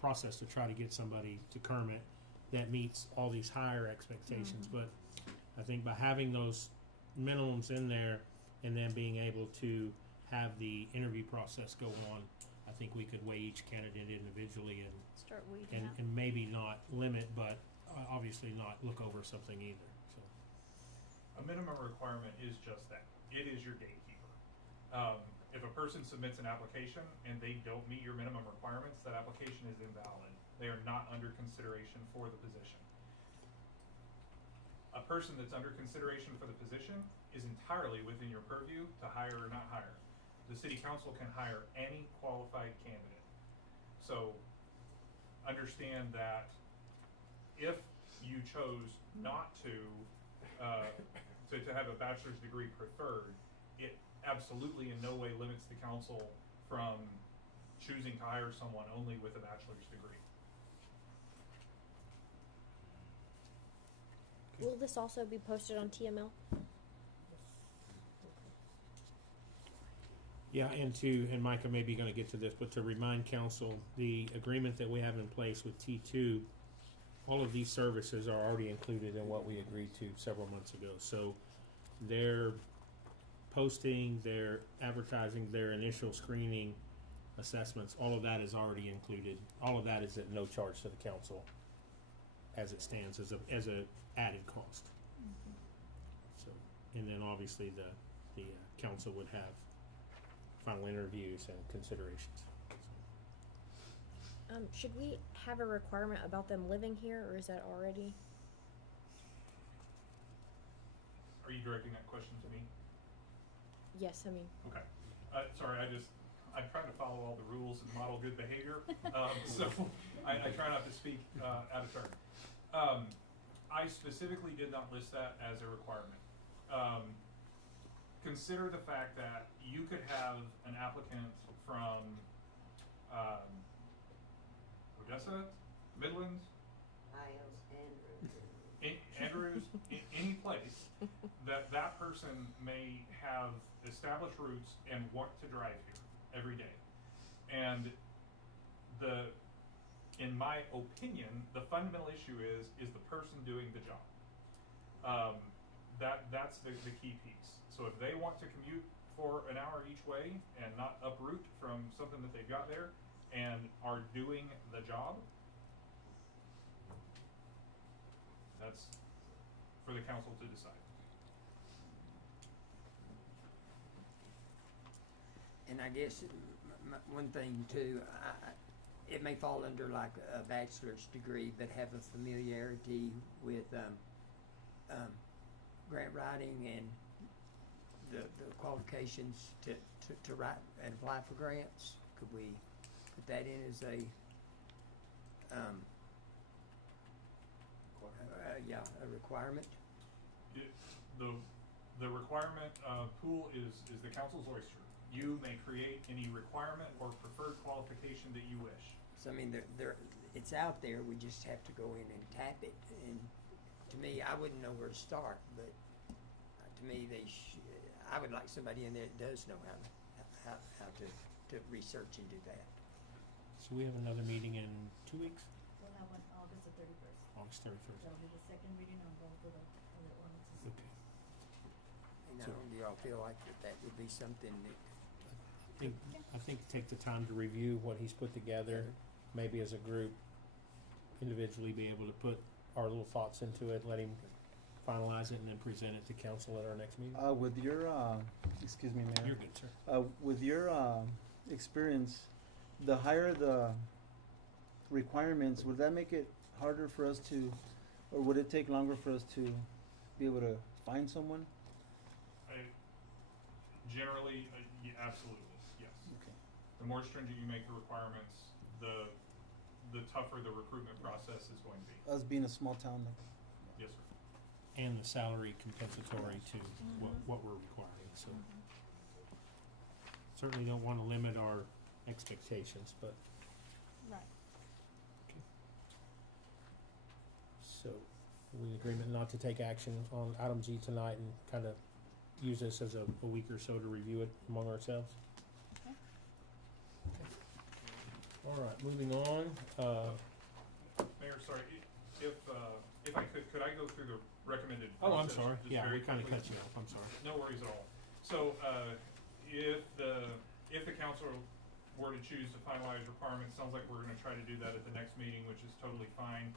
process to try to get somebody to Kermit that meets all these higher expectations. But I think by having those minimums in there and then being able to have the interview process go on, I think we could weigh each candidate individually Start weeding out. and maybe not limit, but obviously not look over something either. So A minimum requirement is just that. It is your gatekeeper. If a person submits an application and they don't meet your minimum requirements, that application is invalid. They are not under consideration for the position. A person that's under consideration for the position is entirely within your purview to hire or not hire. The city council can hire any qualified candidate. So understand that if you chose not to have a bachelor's degree preferred, it absolutely in no way limits the council from choosing to hire someone only with a bachelor's degree. Will this also be posted on TML? yeah, and Micah may be going to get to this, but to remind council, the agreement that we have in place with T2, all of these services are already included in what we agreed to several months ago. So their posting, their advertising, their initial screening assessments, all of that is already included. All of that is at no charge to the council as it stands, as a added cost. So, and then obviously the council would have final interviews and considerations. Should we have a requirement about them living here, or is that already? Are you directing that question to me? Yes, I mean. Okay. Sorry, I'm trying to follow all the rules and model good behavior. So I try not to speak out of turn. I specifically did not list that as a requirement. Consider the fact that you could have an applicant from Odessa, Midland, Andrews, any place that person may have established roots and want to drive here every day. And in my opinion, the fundamental issue is the person doing the job. That's the key piece. So if they want to commute for an hour each way and not uproot from something that they've got there and are doing the job, that's for the council to decide. And I guess one thing too, it may fall under like a bachelor's degree, but have a familiarity with grant writing and the qualifications to write and apply for grants. Could we put that in as a requirement? The requirement pool is the council's oyster. You may create any requirement or preferred qualification that you wish. So I mean, it's out there. We just have to go in and tap it. And to me, I wouldn't know where to start. But to me, I would like somebody in there that does know how to research and do that. So we have another meeting in 2 weeks, We'll have one August the 31st. August 31st. That'll be the second reading on both of the other ordinances. Okay. And So- do y'all feel like that would be something that I think take the time to review what he's put together, maybe as a group, individually be able to put our little thoughts into it, let him finalize it, and then present it to council at our next meeting? With your, excuse me, Mayor. You're good, sir. With your experience, the higher the requirements, would that make it harder for us to, or would it take longer for us to be able to find someone? Generally, yeah, absolutely, yes. Okay. The more stringent you make the requirements, the tougher the recruitment process is going to be. Us being a small town, like, Yes, sir. And the salary compensatory to what we're requiring, so. Certainly don't wanna limit our expectations, but, Right. so, we in agreement not to take action on item G tonight and kinda use this as a week or so to review it among ourselves? Okay. All right, moving on, Mayor, sorry, if I could I go through the recommended oh, I'm process sorry, just yeah, very we kinda quickly? cut you off, I'm sorry. No worries at all. So, if the council were to choose to finalize requirements, sounds like we're gonna try to do that at the next meeting, which is totally fine.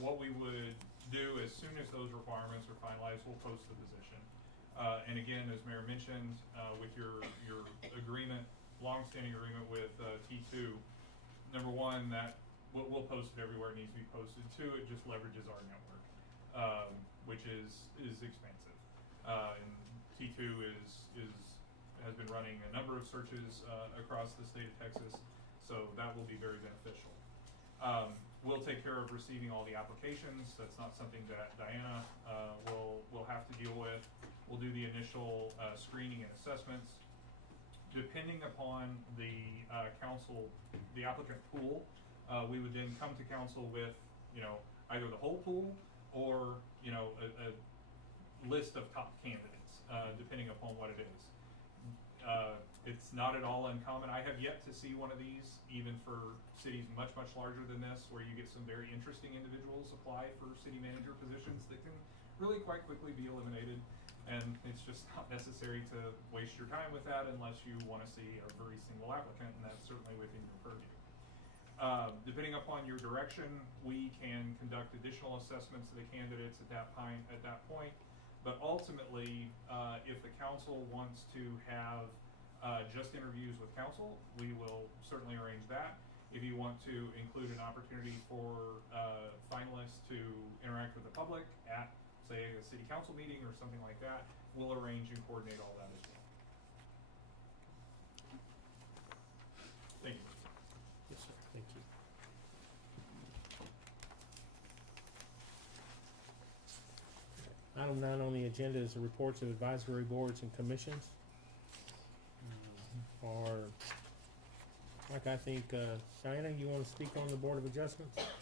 What we would do as soon as those requirements are finalized, we'll post the position. And again, as Mayor mentioned, with your agreement, longstanding agreement with T2, number one, that we'll post it everywhere it needs to be posted. Two, it just leverages our network, which is expansive. And T2 has been running a number of searches across the state of Texas, so that will be very beneficial. We'll take care of receiving all the applications. That's not something that Diana will have to deal with. We'll do the initial screening and assessments. Depending upon the council, the applicant pool, we would then come to council with, either the whole pool or, a list of top candidates, depending upon what it is. It's not at all uncommon. I have yet to see one of these, even for cities much, much larger than this, where you get some very interesting individuals apply for city manager positions that can really quite quickly be eliminated. And it's just not necessary to waste your time with that unless you want to see a very single applicant, and that's certainly within your purview. Depending upon your direction, we can conduct additional assessments of the candidates at that point. But ultimately, if the council wants to have just interviews with council, we will certainly arrange that. If you want to include an opportunity for finalists to interact with the public at, say, a city council meeting or something like that, we'll arrange and coordinate all that as well. Thank you. Yes, sir, thank you. Item 9 on the agenda is the reports of advisory boards and commissions. Or, like I think, Diana, you wanna speak on the Board of Adjustments? Yes, sir.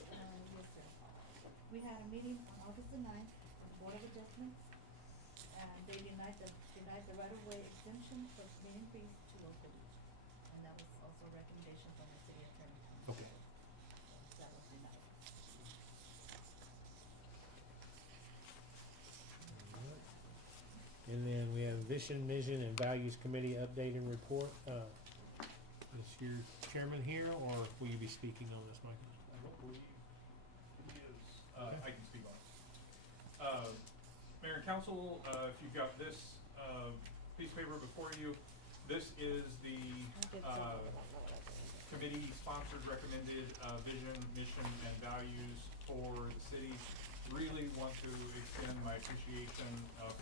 We had a meeting on August the 9th with the Board of Adjustments, and they denied the right-of-way exemption for meeting fees to local beach. And that was also a recommendation from the city attorney. Okay. So that was denied. Alright. And then we have Vision, Mission, and Values Committee update and report. Is your chairman here, or will you be speaking on this, Michael? I don't believe he is. Okay. I can speak on it. Mayor and council, if you've got this piece of paper before you, this is the committee-sponsored recommended vision, mission, and values for the city. Really want to extend my appreciation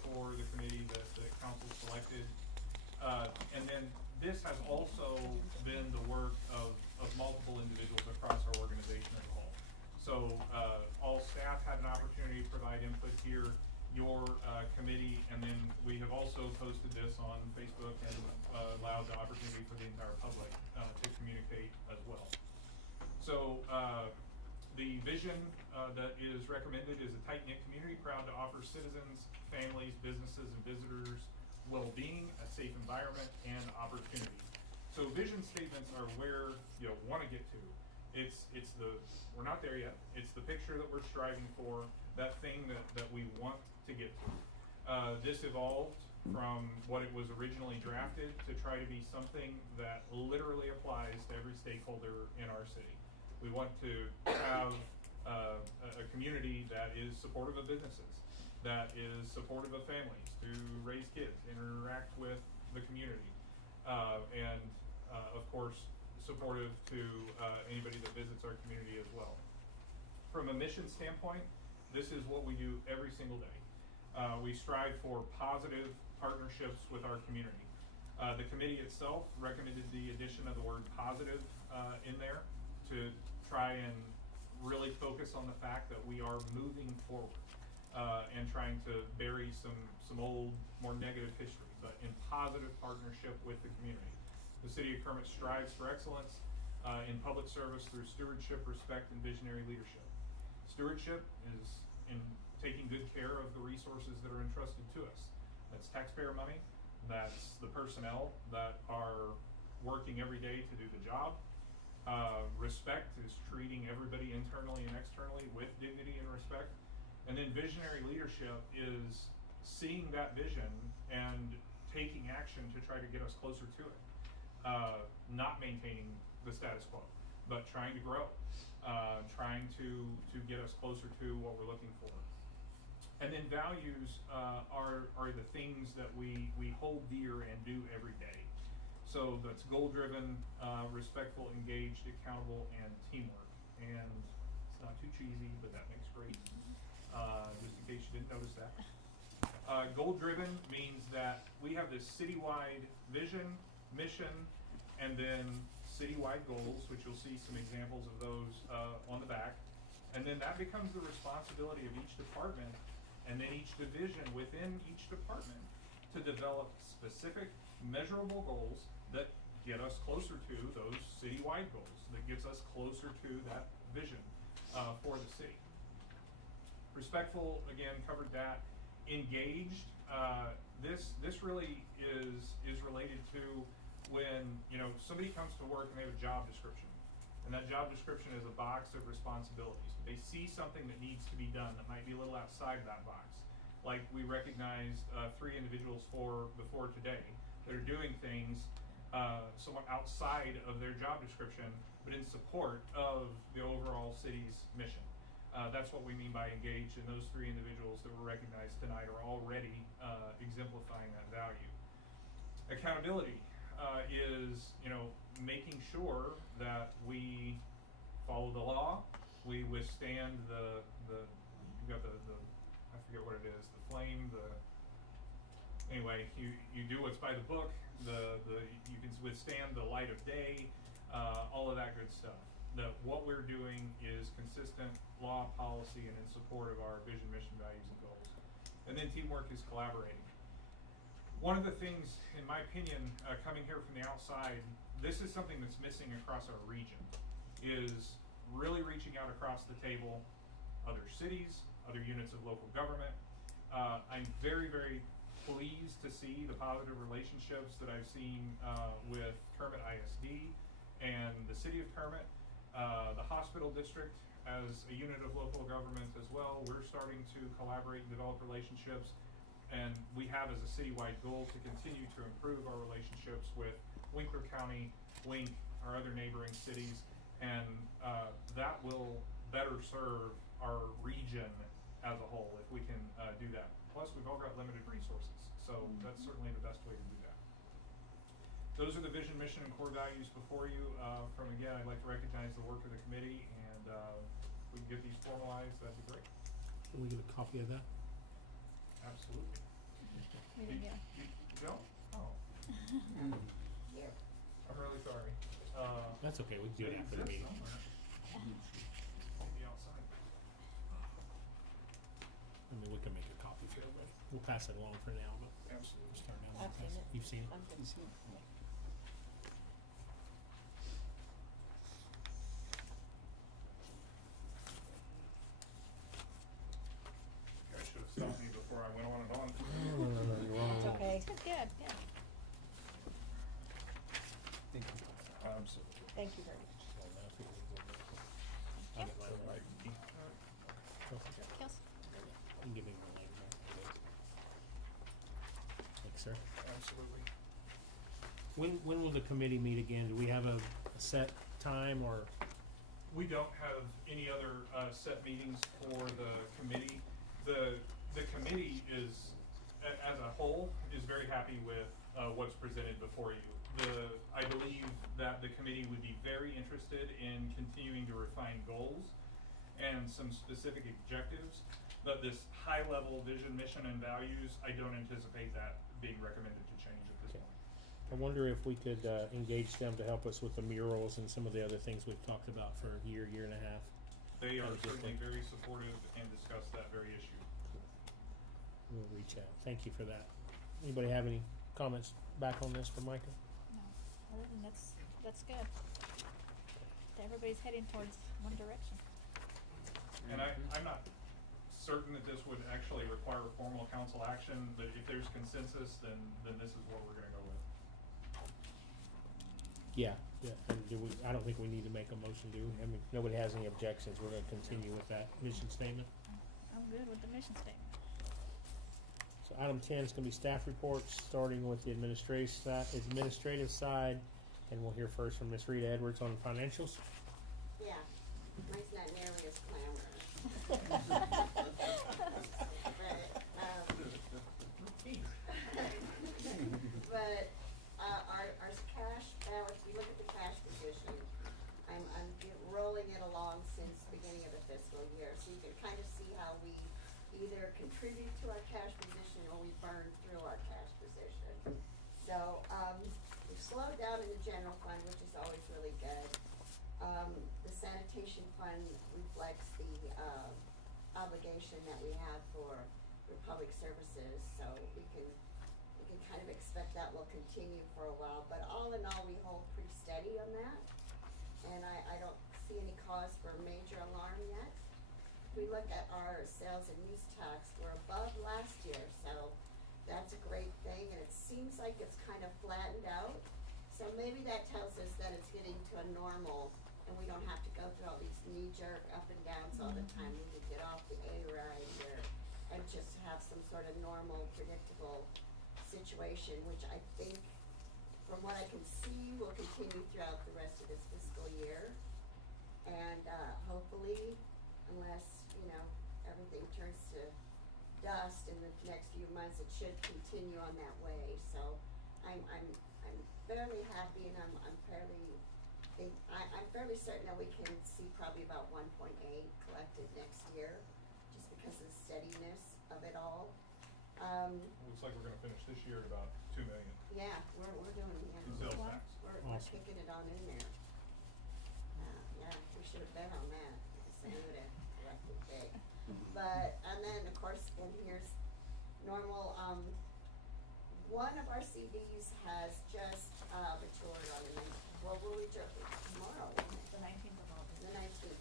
for the committee that council selected. And then this has also been the work of multiple individuals across our organization as a whole. So all staff had an opportunity to provide input here, your committee, and then we have also posted this on Facebook and allowed the opportunity for the entire public to communicate as well. So the vision that is recommended is a tight-knit community proud to offer citizens, families, businesses, and visitors well-being, a safe environment, and opportunity. So vision statements are where you want to get to. We're not there yet. It's the picture that we're striving for, that thing that we want to get to. This evolved from what it was originally drafted to try to be something that literally applies to every stakeholder in our city. We want to have a community that is supportive of businesses, that is supportive of families, to raise kids, interact with the community, and of course, supportive to anybody that visits our community as well. From a mission standpoint, this is what we do every single day. We strive for positive partnerships with our community. The committee itself recommended the addition of the word positive in there to try and really focus on the fact that we are moving forward and trying to bury some old, more negative history, but in positive partnership with the community. The city of Kermit strives for excellence in public service through stewardship, respect, and visionary leadership. Stewardship is in taking good care of the resources that are entrusted to us. That's taxpayer money, that's the personnel that are working every day to do the job. Respect is treating everybody internally and externally with dignity and respect. And then visionary leadership is seeing that vision and taking action to try to get us closer to it. Not maintaining the status quo, but trying to grow, trying to get us closer to what we're looking for. And then values are the things that we hold dear and do every day. So that's goal-driven, respectful, engaged, accountable, and teamwork. And it's not too cheesy, but that makes great. Just in case you didn't notice that. Goal-driven means that we have this citywide vision, mission, and then citywide goals, which you'll see some examples of those on the back. And then that becomes the responsibility of each department and then each division within each department to develop specific, measurable goals that get us closer to those citywide goals, that gets us closer to that vision for the city. Respectful, again, covered that. Engaged, this really is related to when, somebody comes to work and they have a job description. And that job description is a box of responsibilities. They see something that needs to be done that might be a little outside of that box. Like we recognized 3 individuals before today that are doing things somewhat outside of their job description, but in support of the overall city's mission. That's what we mean by engaged, and those 3 individuals that were recognized tonight are already exemplifying that value. Accountability is, making sure that we follow the law, we withstand you got the I forget what it is, the flame, anyway, you do what's by the book, you can withstand the light of day, all of that good stuff. That what we're doing is consistent law, policy, and in support of our vision, mission, values, and goals. And then teamwork is collaborating. One of the things, in my opinion, coming here from the outside, this is something that's missing across our region, is really reaching out across the table, other cities, other units of local government. I'm very, very pleased to see the positive relationships that I've seen with Kermit ISD and the city of Kermit. The hospital district as a unit of local government as well. We're starting to collaborate and develop relationships, and we have as a citywide goal to continue to improve our relationships with Winkler County, Wink, our other neighboring cities, and that will better serve our region as a whole if we can do that. Plus, we've all got limited resources, so that's certainly the best way to do that. Those are the vision, mission, and core values before you. Again, I'd like to recognize the work of the committee, and if we can get these formalized, that'd be great. Can we get a copy of that? Absolutely. We didn't get You don't? Oh. Here. I'm really sorry. That's okay, we can do it after the exists meeting. somewhere. Maybe outside. I mean, we can make a copy for everybody. We'll pass it along for now, but. Absolutely. Start down I've the seen process. it. You've seen it? I'm good. You've seen it? Okay. You guys should have stopped me before I went on and on. No, you're wrong. It's okay. Good, yeah. Thank you. Absolutely. Thank you very much. I'll get mine right. Kels? You can give me one later. Thanks, sir. Absolutely. When will the committee meet again? Do we have a set time or? We don't have any other set meetings for the committee. The committee is, as a whole, is very happy with what's presented before you. I believe that the committee committee would be very interested in continuing to refine goals and some specific objectives, but this high-level vision, mission, and values, I don't anticipate that being recommended to change at this Okay. point. I wonder if we could engage them to help us with the murals and some of the other things we've talked about for a year and a half. They are Kind of get certainly them. very supportive and discuss that very issue. We'll reach out. Thank you for that. Anybody have any comments back on this for Micah? No, other than that's good. Everybody's heading towards one direction. And I'm not certain that this would actually require formal council action, but if there's consensus, then this is what we're gonna go with. Yeah, and I don't think we need to make a motion, do we? I mean, nobody has any objections. We're gonna continue with that mission statement. I'm good with the mission statement. So item 10 is gonna be staff reports, starting with the administrative side, and we'll hear first from Ms. Rita Edwards on financials. Yeah, mine's not nearly as glamorous. But, our cash balance, we look at the cash position, I'm rolling it along since the beginning of the fiscal year, so you can kind of see how we either contribute to our cash position or we burn through our cash position. So, we've slowed down in the general fund, which is always really good. The sanitation fund reflects the, obligation that we have for public services, so we can kind of expect that will continue for a while, but all in all, we hold pretty steady on that. And I don't see any cause for major alarm yet. If we look at our sales and use tax, we're above last year, so that's a great thing, and it seems like it's kind of flattened out. So maybe that tells us that it's getting to a normal, and we don't have to go through all these knee-jerk up and downs all the time. We can get off the A-ride here and just have some sort of normal, predictable situation, which I think, from what I can see, will continue throughout the rest of this fiscal year. And, hopefully, unless, everything turns to dust in the next few months, it should continue on that way. So I'm fairly happy, and I'm fairly certain that we can see probably about 1.8 collected next year, just because of the steadiness of it all. Looks like we're gonna finish this year at about $2 million. Yeah, we're doing, In sales tax. we're Awesome. kicking it on in there. Yeah, we should have bet on that, so we would have collected big. But, and then, of course, and here's normal, one of our CDs has just, matured on the tomorrow, isn't it? The 19th of August. The 19th,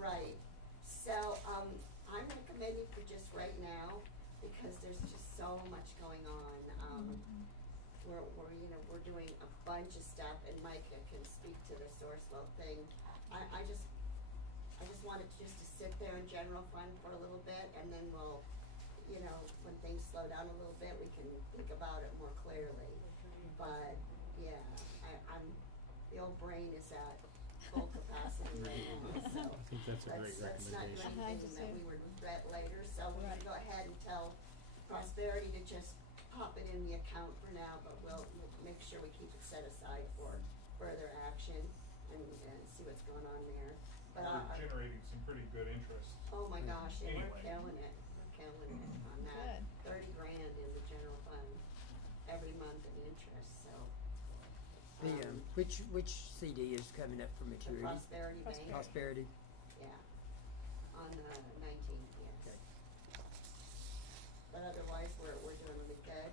right. So, I'm recommending for just right now, because there's just so much going on. We're doing a bunch of stuff, and Micah can speak to the Sourcewell thing. I just wanted just to sit there in general fund for a little bit, and then we'll, when things slow down a little bit, we can think about it more clearly. But, yeah, the old brain is at full capacity right now, so. I think that's a great Let's not do recommendation. anything that we would regret later, so we're gonna go ahead and tell Prosperity to just pop it in the account for now, but we'll make sure we keep it set aside for further action and see what's going on there. But We're generating some pretty good interest. oh my gosh, and we're Anyway. killing it on that. Good. $30,000 in the general fund every month in interest, so. Which CD is coming up for The maturity? Prosperity Bank, Prosperity. yeah, on the 19th, yes. Okay. But otherwise, we're doing really good.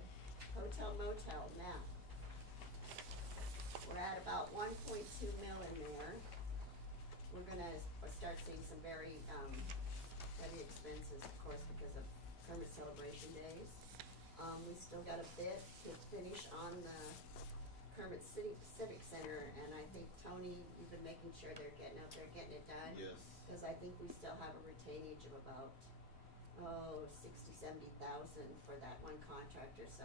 Hotel motel now. We're at about 1.2 mil in there. We're gonna start seeing some very, heavy expenses, of course, because of Kermit Celebration Days. We still got a bit to finish on the Kermit Civic Center, and I think, Tony, you've been making sure they're getting up there, getting it done. Yes. Cause I think we still have a retainage of about, 60,000-70,000 for that one contractor, so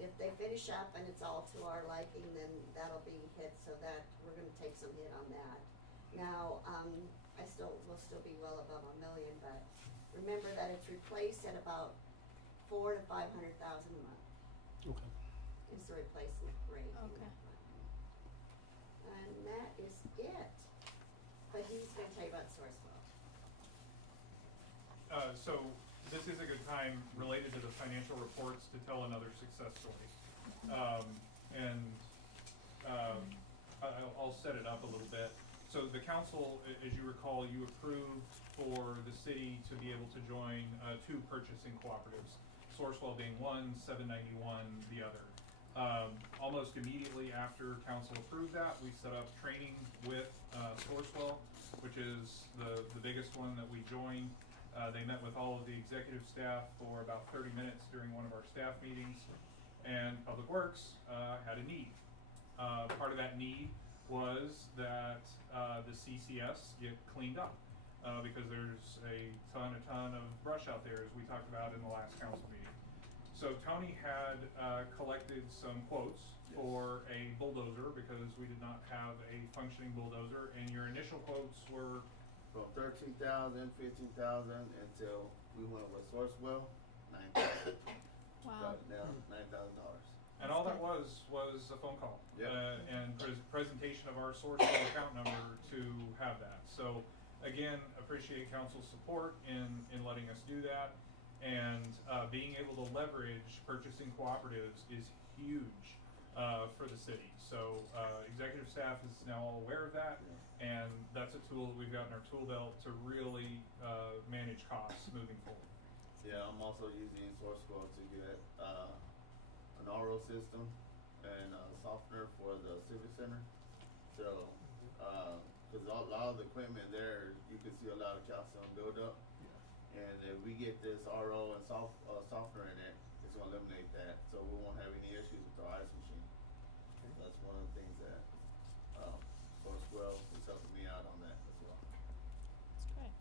if they finish up and it's all to our liking, then that'll be hit, so that, we're gonna take some hit on that. Now, we'll still be well above $1 million, but remember that it's replaced at about $400,000 to $500,000 a month Okay. is the replacement rate. in Okay. that fund. And and that is it. But he's gonna tell you about Sourcewell. So this is a good time related to the financial reports to tell another success story. I'll set it up a little bit. So the council, as you recall, you approved for the city to be able to join two purchasing cooperatives, Sourcewell being one, 791 the other. Almost immediately after council approved that, we set up training with Sourcewell, which is the biggest one that we joined. They met with all of the executive staff for about 30 minutes during one of our staff meetings, and Public Works had a need. Part of that need was that the CCS get cleaned up because there's a ton of brush out there, as we talked about in the last council meeting. So Tony had collected some quotes for a bulldozer because we did not have a functioning bulldozer, and your initial quotes were From 13,000, 15,000 until we went with Sourcewell, 9,000. Wow. Now $9,000. and all that was a phone call Yep. and presentation of our Sourcewell account number to have that. So again, appreciate council's support in letting us do that, and being able to leverage purchasing cooperatives is huge for the city. So executive staff is now all aware of that, and that's a tool that we've got in our tool belt to really manage costs moving forward. Yeah, I'm also using Sourcewell to get an RO system and a softener for the Civic Center. So, because a lot of the equipment there, you can see a lot of calcium buildup. And if we get this RO and softener in it, it's gonna eliminate that. So we won't have any issues with our ice machine. That's one of the things that Sourcewell is helping me out on that as well. That's great.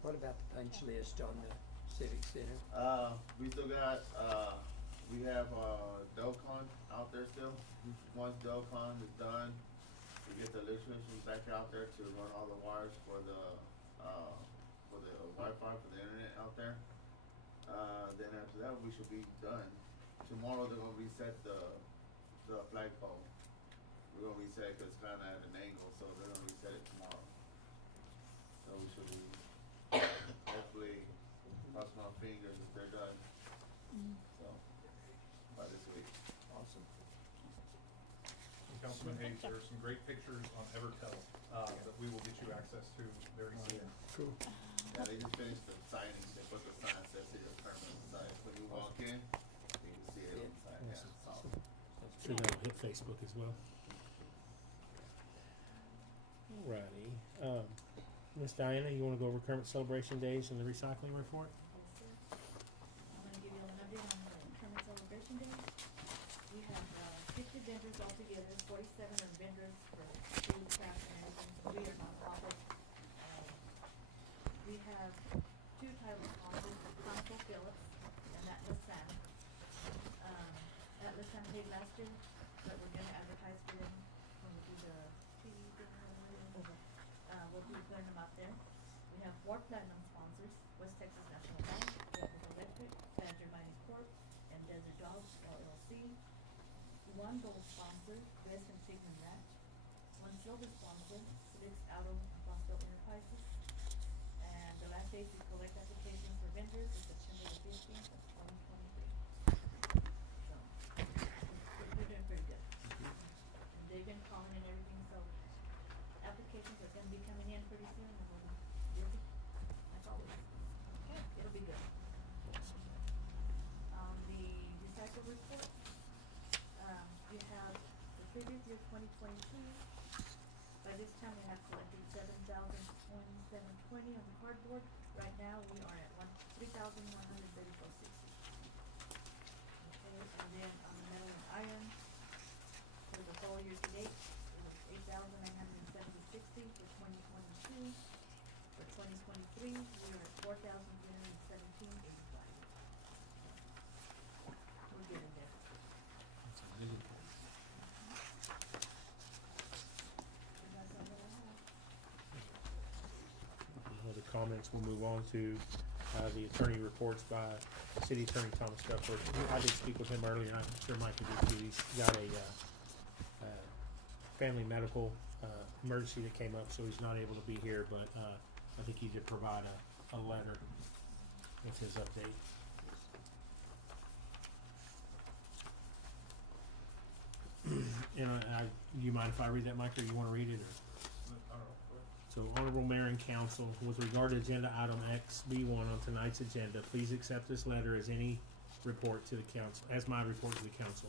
What about the punch list on the Civic Center? We still got, we have, Delcon out there still. Once Delcon is done, we get the electricians back out there to run all the wires for the Wi-Fi, for the internet out there. Then after that, we should be done. Tomorrow, they're gonna reset the flagpole. We're gonna reset it 'cause it's kinda at an angle, so they're gonna reset it tomorrow. So we should be, hopefully, cross my fingers if they're done. So, by this week. Awesome. And Councilman Hayes, there are some great pictures on Evertel that we will get you access to very soon. Cool. Yeah, they just finished the signing. They put the sign that says it's permanent site. When you walk in, you can see it on the side. Yeah, it's awesome. Sure that'll hit Facebook as well. Alrighty, Miss Diana, you wanna go over Kermit Celebration Days and the recycling report? Yes, sir. I'm gonna give you an update on the Kermit Celebration Day. We have 50 vendors altogether, 47 are vendors for food, craft, and everything. We are nonprofit. We have two title sponsors, ConocoPhillips and Atlas San. Atlas San paid last year, but we're gonna advertise for them when we do the TV thing. We'll be putting them out there. We have 4 platinum sponsors, West Texas National Bank, Redwood Electric, Badger Mining Corp., and Desert Dogs LLC. 1 gold sponsor, West and Sigmund Ranch. 1 silver sponsor, Felix Auto and Foster Enterprises. And the last day to collect applications for vendors is September the 15th of 2023. So, we're doing pretty good. And they've been calling and everything, so applications are gonna be coming in pretty soon, and we'll be busy, like always. Okay, it'll be good. The recycle report, you have the previous year 2022. By this time, we have collected 7,720 on the cardboard. Right now, we are at 3,134.60. Okay, and then on the metal and iron, for the whole year to date, it was 8,970.60 for 2022. For 2023, we are at 4,317.85. We're getting there. That's a big report. And that's all that I have. No other comments, we'll move on to the attorney reports by City Attorney Thomas Duckworth. I did speak with him earlier, I'm sure Mike did too. He's got a family medical, emergency that came up, so he's not able to be here, but, I think he did provide a letter with his update. And you mind if I read that, Mike, or you wanna read it, or? I don't know. So, Honorable Mayor and Council, with regard to agenda item XB1 on tonight's agenda, please accept this letter as any report to the council, as my report to the council.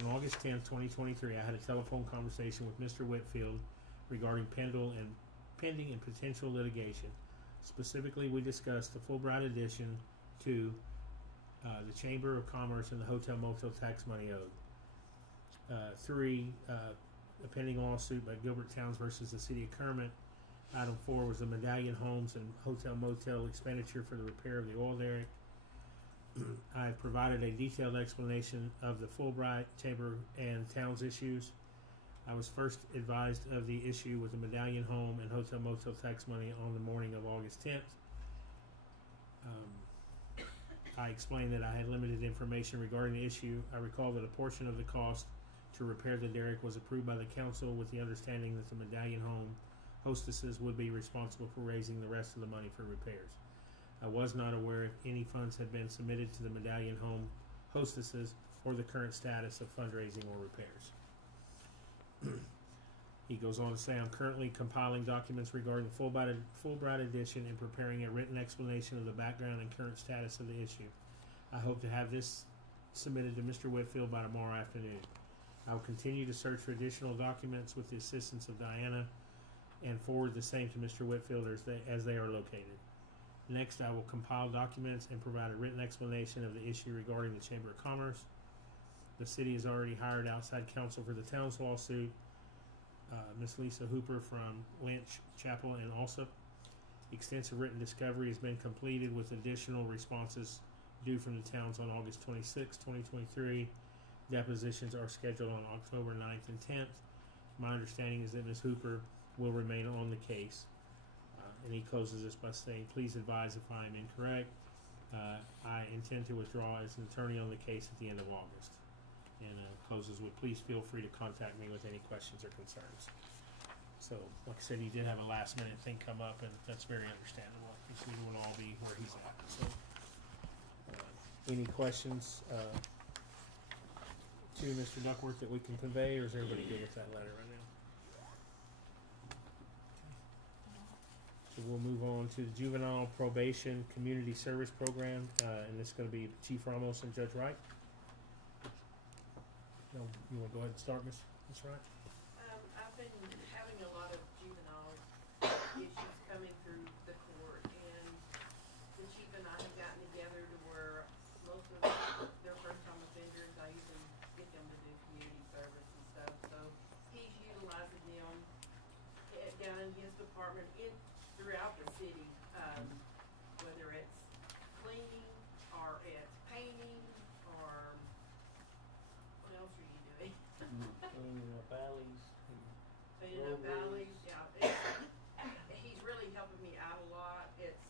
On August 10th, 2023, I had a telephone conversation with Mr. Whitfield regarding pending and potential litigation. Specifically, we discussed the Fulbright addition to the Chamber of Commerce and the hotel motel tax money owed. 3, a pending lawsuit by Gilbert Towns versus the City of Kermit. Item 4 was the Medallion Homes and Hotel Motel expenditure for the repair of the oil derrick. I have provided a detailed explanation of the Fulbright, Chamber, and Towns issues. I was first advised of the issue with the Medallion Home and Hotel Motel tax money on the morning of August 10th. I explained that I had limited information regarding the issue. I recall that a portion of the cost to repair the derrick was approved by the council with the understanding that the Medallion Home hostesses would be responsible for raising the rest of the money for repairs. I was not aware if any funds had been submitted to the Medallion Home hostesses or the current status of fundraising or repairs. He goes on to say, I'm currently compiling documents regarding the Fulbright edition and preparing a written explanation of the background and current status of the issue. I hope to have this submitted to Mr. Whitfield by tomorrow afternoon. I will continue to search for additional documents with the assistance of Diana and forward the same to Mr. Whitfield as they are located. Next, I will compile documents and provide a written explanation of the issue regarding the Chamber of Commerce. The city has already hired outside counsel for the Towns lawsuit, Ms. Lisa Hooper from Lynch, Chapel, and Alsop. Extensive written discovery has been completed with additional responses due from the Towns on August 26, 2023. Depositions are scheduled on October 9th and 10th. My understanding is that Ms. Hooper will remain on the case. And he closes this by saying, please advise if I am incorrect. I intend to withdraw as an attorney on the case at the end of August. And closes with, please feel free to contact me with any questions or concerns. So, like I said, he did have a last minute thing come up, and that's very understandable. Because we want to all be where he's at. So, any questions to Mr. Duckworth that we can convey, or is everybody good with that letter right now? So we'll move on to the Juvenile Probation Community Service Program, and this is going to be Chief Ramos and Judge Wright. No, you want to go ahead and start, Ms. Wright? I've been having a lot of juvenile issues coming through the court, and the chief and I have gotten together to where most of their first-time offenders, I even get them to do community service and stuff. So he's utilizing them down in his department throughout the city, whether it's cleaning or it's painting or what else are you doing? Cleaning up alleys. Cleaning up alleys, yeah. He's really helping me out a lot. It's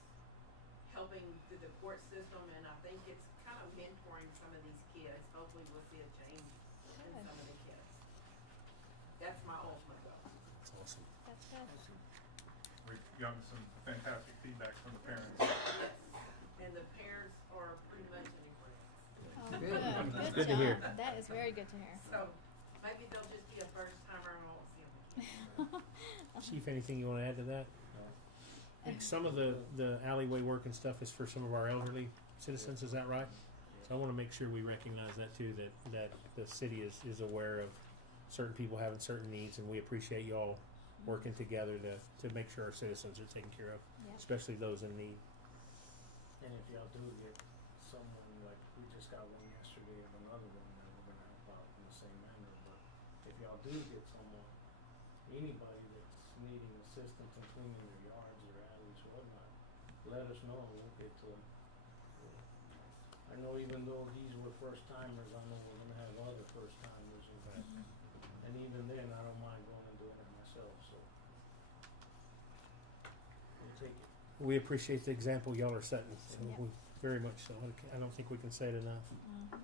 helping through the court system, and I think it's kind of mentoring some of these kids. Hopefully we'll see a change in some of the kids. That's my ultimate goal. That's awesome. That's good. We've gotten some fantastic feedback from the parents. Yes, and the parents are pretty much in agreement. Oh, Good. good. Good to job. hear. That is very good to hear. So maybe they'll just be a first timer and won't see them again. Chief, anything you want to add to that? I think some of the alleyway work and stuff is for some of our elderly citizens, is that right? So I want to make sure we recognize that too, that the city is aware of certain people having certain needs, and we appreciate y'all working together to make sure our citizens are taken care of, Yeah. especially those in need. And if y'all do get someone, like, we just got one yesterday of another one that we're gonna help out in the same manner, but if y'all do get someone, anybody that's needing assistance in cleaning their yards or alleys or whatnot, let us know and we'll get to them. I know even though these were first timers, I know we're gonna have other first timers, and even then, I don't mind going and doing it myself, so. We'll take it. We appreciate the example y'all are setting, so Yeah. we, very much so. I don't think we can say it enough. Mhm.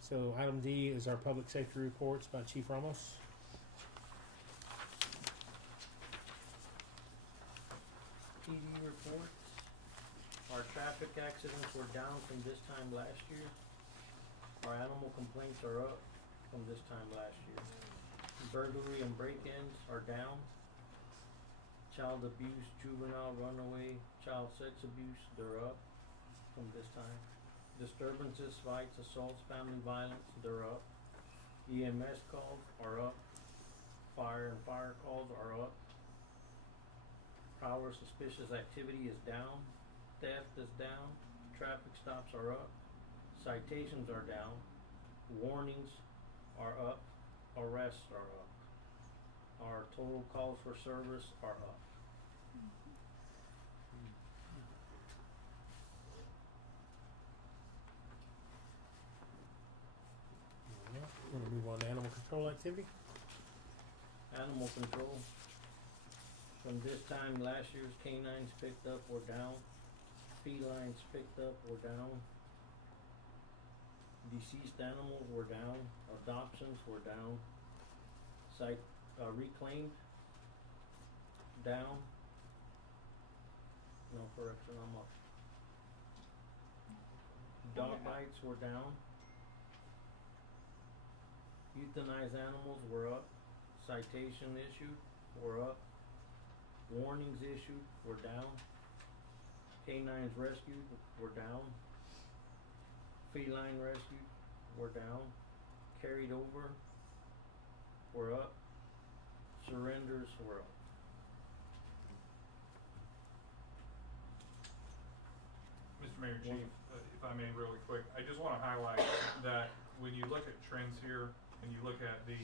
So item D is our public safety reports by Chief Ramos. reports. Our traffic accidents were down from this time last year. Our animal complaints are up from this time last year. Burglary and break-ins are down. Child abuse, juvenile, runaway, child sex abuse, they're up from this time. Disturbances, fights, assaults, family violence, they're up. EMS calls are up. Fire and fire calls are up. Power suspicious activity is down. Theft is down. Traffic stops are up. Citations are down. Warnings are up. Arrests are up. Our total calls for service are up. We're gonna move on to animal control activity. Animal control. From this time last year's canines picked up or down. Felines picked up or down. Deceased animals were down. Adoptions were down. Reclaimed down. No correction, I'm up. Dog bites were down. Euthanized animals were up. Citation issued were up. Warnings issued were down. Canines rescued were down. Feline rescued were down. Carried over were up. Surrenders were up. Mr. Mayor, Chief, if I may really quick, I just want to highlight that when you look at trends here and you look at the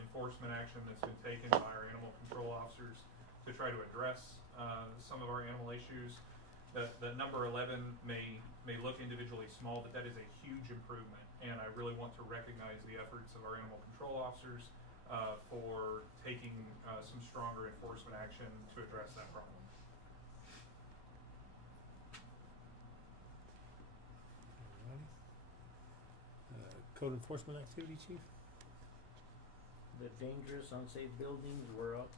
enforcement action that's been taken by our animal control officers to try to address some of our animal issues, that number 11 may look individually small, but that is a huge improvement. And I really want to recognize the efforts of our animal control officers for taking some stronger enforcement action to address that problem. Code enforcement activity, Chief? The dangerous, unsafe buildings were up.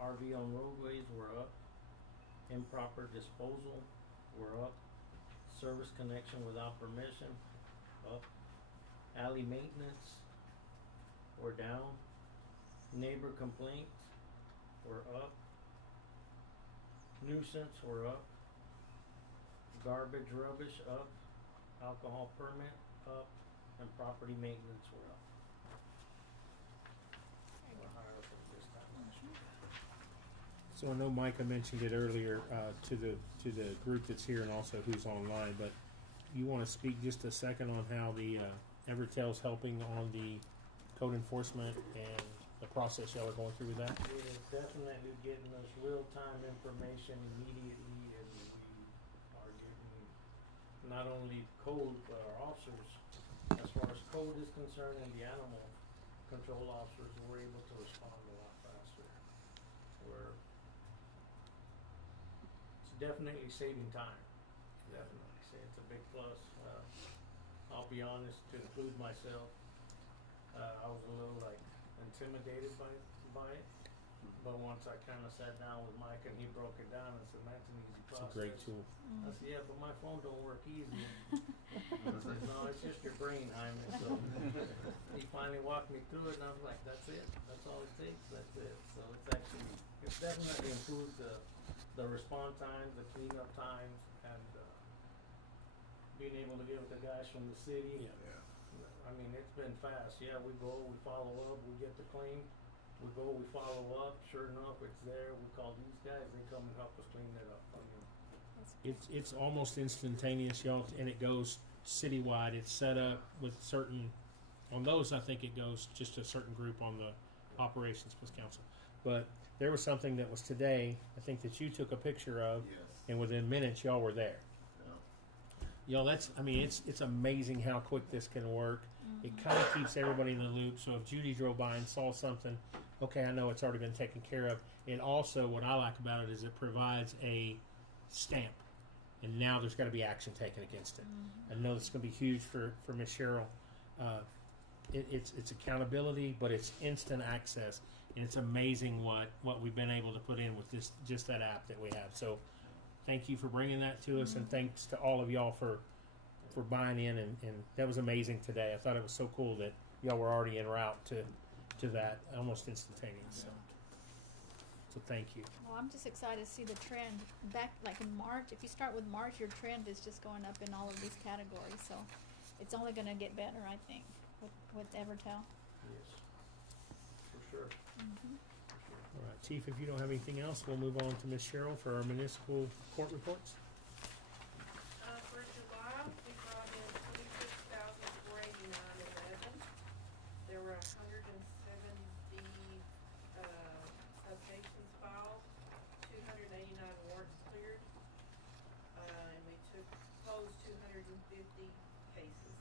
RV on roadways were up. Improper disposal were up. Service connection without permission, up. Alley maintenance were down. Neighbor complaints were up. Nuisance were up. Garbage, rubbish up. Alcohol permit up. And property maintenance were up. We're higher from this time last year. So I know Micah mentioned it earlier to the group that's here and also who's online, but you want to speak just a second on how the Evertel's helping on the code enforcement and the process y'all are going through with that? It is definitely getting us real-time information immediately, and we are getting not only code, but our officers, as far as code is concerned and the animal control officers, we're able to respond a lot faster. It's definitely saving time. Definitely, say it's a big plus. I'll be honest, to include myself, I was a little intimidated by it. But once I kind of sat down with Mike and he broke it down and said, "That's an easy process." It's a great tool. I said, "Yeah, but my phone don't work easy." I said, "No, it's just your brain, Hyman." So he finally walked me through it, and I was like, "That's it. That's all it takes. That's it." So it's definitely improved the response times, the cleanup times, and being able to get with the guys from the city. Yeah. I mean, it's been fast. Yeah, we go, we follow up, we get the claim. We go, we follow up. Sure enough, it's there. We call these guys. They come and help us clean it up. I mean, It's almost instantaneous, y'all, and it goes citywide. It's set up with certain, on those I think it goes just to a certain group on the operations plus council. But there was something that was today, I think that you took a picture of, Yes. and within minutes y'all were there. Yeah. Y'all, it's amazing how quick this can work. It kind of keeps everybody in the loop. So if Judy drove by and saw something, okay, I know it's already been taken care of. And also, what I like about it is it provides a stamp, and now there's got to be action taken against it. I know it's going to be huge for Miss Cheryl. It's accountability, but it's instant access. And it's amazing what we've been able to put in with just that app that we have. So thank you for bringing that to us, and thanks to all of y'all for buying in, and that was amazing today. I thought it was so cool that y'all were already en route to that almost instantaneous. So thank you. Well, I'm just excited to see the trend back, like in March. If you start with March, your trend is just going up in all of these categories. So it's only going to get better, I think, with Evertel. Yes, for sure. Mm-hmm. All right, Chief, if you don't have anything else, we'll move on to Ms. Cheryl for our municipal court reports. For July, we brought in $26,489.11. There were 170 citations filed, 289 warrants cleared, and we closed 250 cases.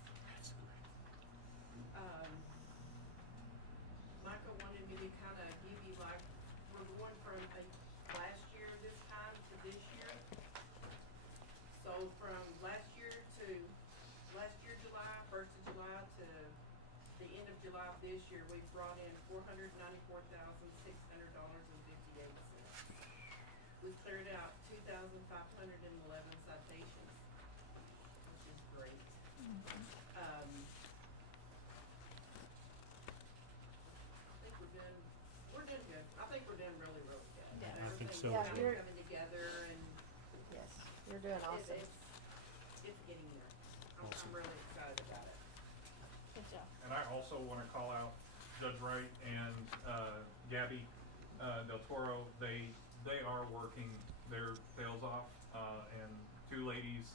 Michael wanted me to kind of give you like, we're going from last year this time to this year. So from last year July, 1st of July to the end of July of this year, we've brought in $494,600.58. We've cleared out 2,511 citations, which is great. We're doing good. I think we're doing really, really good. Yeah. I think so, Everything's kind too. of coming together, and Yes, you're doing awesome. it's getting there. I'm really excited about it. Good job. And I also want to call out Judge Wright and Gabby Del Toro. They are working their tails off, and two ladies.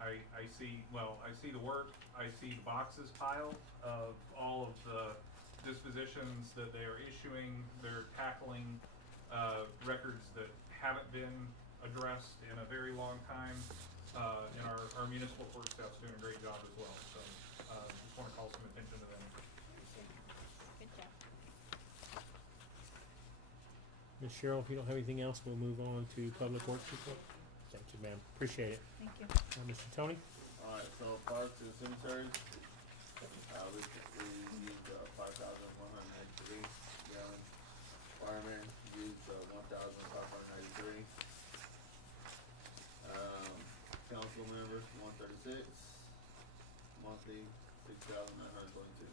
I see the work. I see the boxes piled of all of the dispositions that they are issuing. They're tackling records that haven't been addressed in a very long time. And our municipal court staff's doing a great job as well. So just want to call some attention to them. Good job. Ms. Cheryl, if you don't have anything else, we'll move on to public works report. Thank you, ma'am. Appreciate it. Thank you. Mr. Tony? Alright, so parks and cemeteries, we used 5,193 gallons. Firemen used 1,593. Council members 136. Monthly 6,922.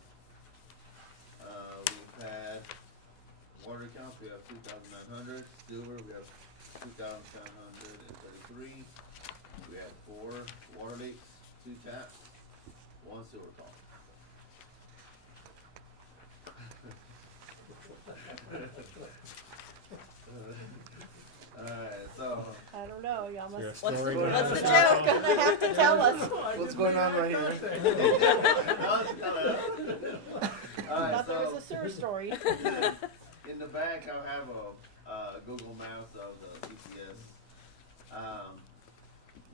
We've had water accounts, we have 2,900. Sewer, we have 2,733. We had 4 water leaks, 2 taps, 1 sewer call. Alright, so. I don't know, y'all Is there a must, story what's the behind joke? They have to tell us. What's going on right here? Alright, Thought there was so a sewer story. in the back I have a Google Maps of the GPS.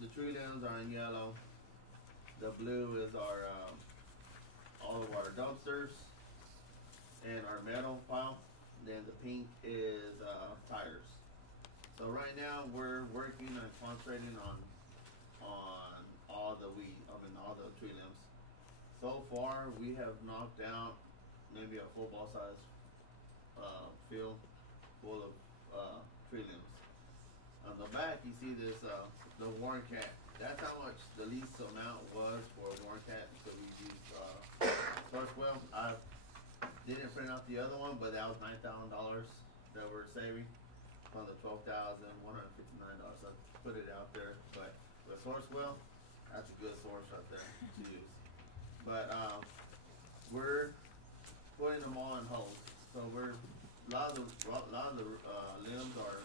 The tree limbs are in yellow. The blue is our all of our dumpsters and our metal pile. Then the pink is tires. So right now we're working and concentrating on all the all the tree limbs. So far we have knocked out maybe a football size field full of tree limbs. On the back you see this the Warren Cat. That's how much the least amount was for a Warren Cat. So we used Sourcewell. I didn't print out the other one, but that was $9,000 that we're saving from the $12,159. So I put it out there. But with Sourcewell, that's a good source right there to use. But we're putting them all in holes. So we're a lot of the limbs are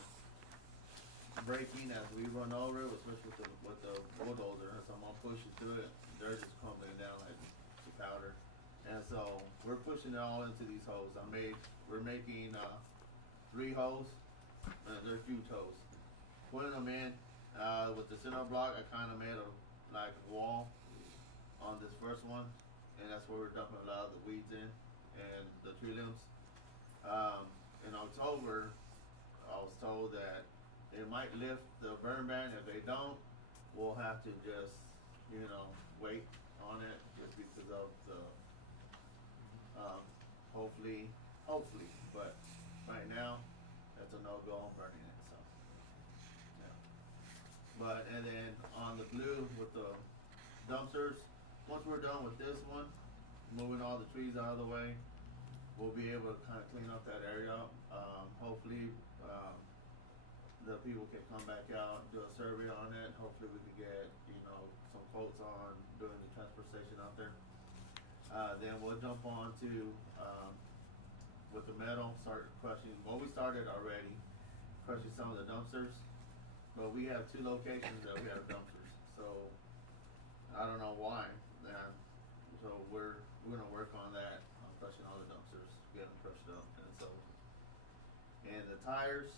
breaking as we run over it, especially with the bulldozer. As I'm gonna push it through it, they're just crumbling down like powder. And so we're pushing it all into these holes. We're making 3 holes. They're huge holes. Putting them in with the center block. I kind of made a wall on this first one, and that's where we're dumping a lot of the weeds in and the tree limbs. In October, I was told that it might lift the burn ban. If they don't, we'll have to just wait on it just because of the hopefully, but right now, that's a no-go on burning it, so. Yeah. But, and then on the blue with the dumpsters, once we're done with this one, moving all the trees out of the way, we'll be able to kinda clean up that area. Hopefully, the people can come back out, do a survey on it. Hopefully we can get, some quotes on doing the transfer station out there. Then we'll jump on to, with the metal, start crushing, well, we started already, crushing some of the dumpsters. But we have 2 locations that we have dumpsters, so I don't know why. So we're gonna work on that, on crushing all the dumpsters, get them crushed up, and so. And the tires,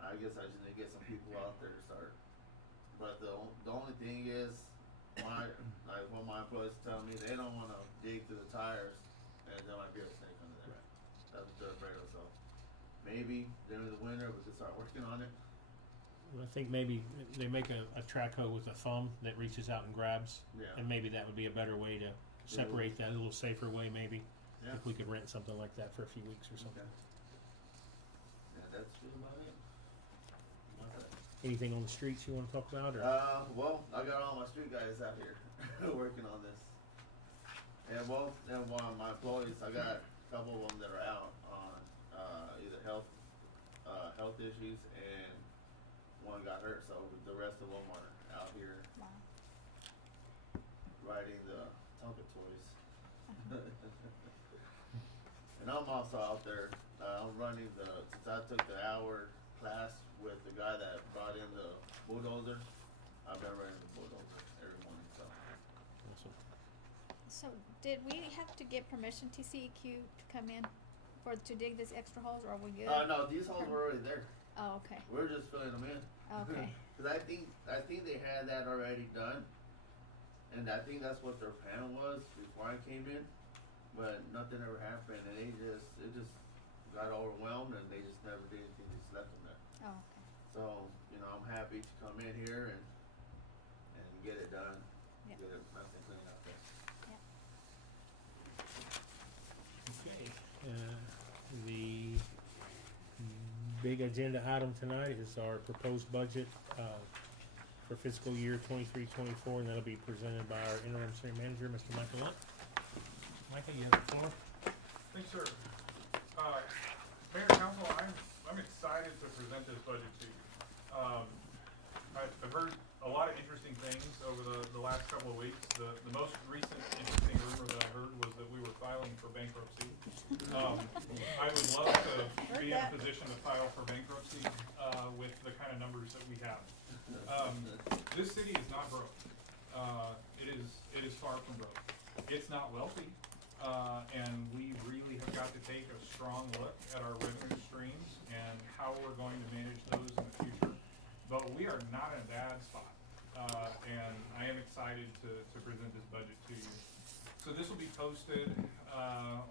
I guess I just need to get some people out there to start. But the only thing is, what my employees tell me, they don't wanna dig through the tires, and there might be a snake under there. That's what they're afraid of, so. Maybe during the winter we could start working on it. I think maybe they make a track hoe with a thumb that reaches out and grabs. Yeah. And maybe that would be a better way to separate that, a little safer way maybe. Yeah. If we could rent something like that for a few weeks or something. Yeah, that's good about it. What's that? Anything on the streets you wanna talk about, or? Well, I got all my street guys out here working on this. And one of my employees, I got a couple of them that are out on, either health issues, and one got hurt, so the rest of them are out here Wow. riding the Tonka toys. And I'm also out there, I'm running since I took the hour class with the guy that brought in the bulldozer, I've been running the bulldozer every morning, so. Awesome. So did we have to get permission to CEQ to come in to dig this extra holes, or are we good? No, these holes were already there. Oh, okay. We're just filling them in. Okay. Cause I think they had that already done, and I think that's what their plan was before I came in, but nothing ever happened, and it just got overwhelmed, and they just never did anything, they just left them there. Oh, okay. So, I'm happy to come in here and get it done, Yeah. get it nice and clean out there. Okay, the big agenda item tonight is our proposed budget, for fiscal year 23-24, and that'll be presented by our interim city manager, Mr. Michael Lunt. Michael, you have the floor. Thanks, sir. Mayor, council, I'm excited to present this budget to you. I've heard a lot of interesting things over the last couple of weeks. The most recent interesting rumor that I heard was that we were filing for bankruptcy. I would love to be in a position to file for bankruptcy with the kind of numbers that we have. This city is not broke. It is far from broke. It's not wealthy, and we really have got to take a strong look at our revenue streams and how we're going to manage those in the future. But we are not in a bad spot, and I am excited to present this budget to you. So this will be posted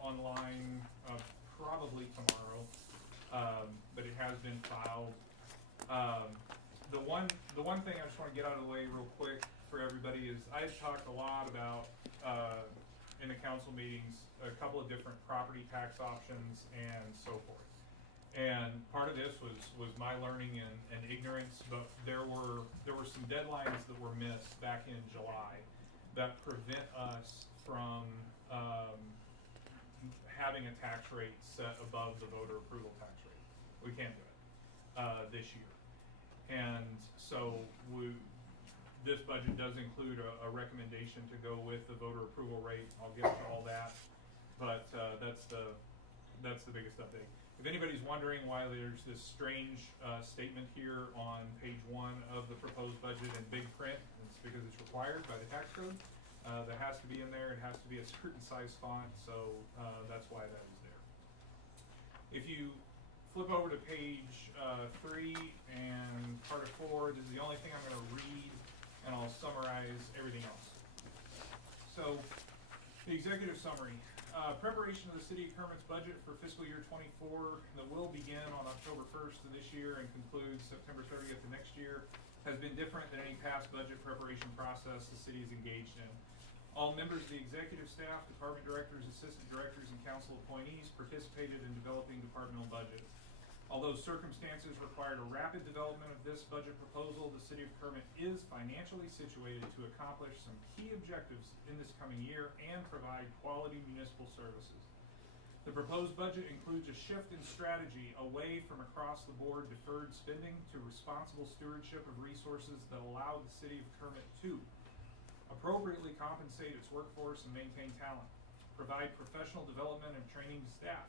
online probably tomorrow, but it has been filed. The one thing I just want to get out of the way real quick for everybody is I've talked a lot about in the council meetings a couple of different property tax options and so forth. And part of this was my learning and ignorance, but there were some deadlines that were missed back in July that prevent us from having a tax rate set above the voter approval tax rate. We can't do it this year. And so this budget does include a recommendation to go with the voter approval rate. I'll get to all that, but that's the biggest update. If anybody's wondering why there's this strange statement here on page 1 of the proposed budget in big print, it's because it's required by the tax code. That has to be in there. It has to be a certain size font, so that's why that is there. If you flip over to page 3 and part of 4, this is the only thing I'm going to read, and I'll summarize everything else. So, the executive summary. Preparation of the City of Kermit's budget for fiscal year 24 that will begin on October 1st of this year and conclude September 30th of next year has been different than any past budget preparation process the city is engaged in. All members of the executive staff, department directors, assistant directors, and council appointees participated in developing departmental budgets. Although circumstances required a rapid development of this budget proposal, the city of Kermit is financially situated to accomplish some key objectives in this coming year and provide quality municipal services. The proposed budget includes a shift in strategy away from across-the-board deferred spending to responsible stewardship of resources that allow the city of Kermit to appropriately compensate its workforce and maintain talent, provide professional development and training to staff,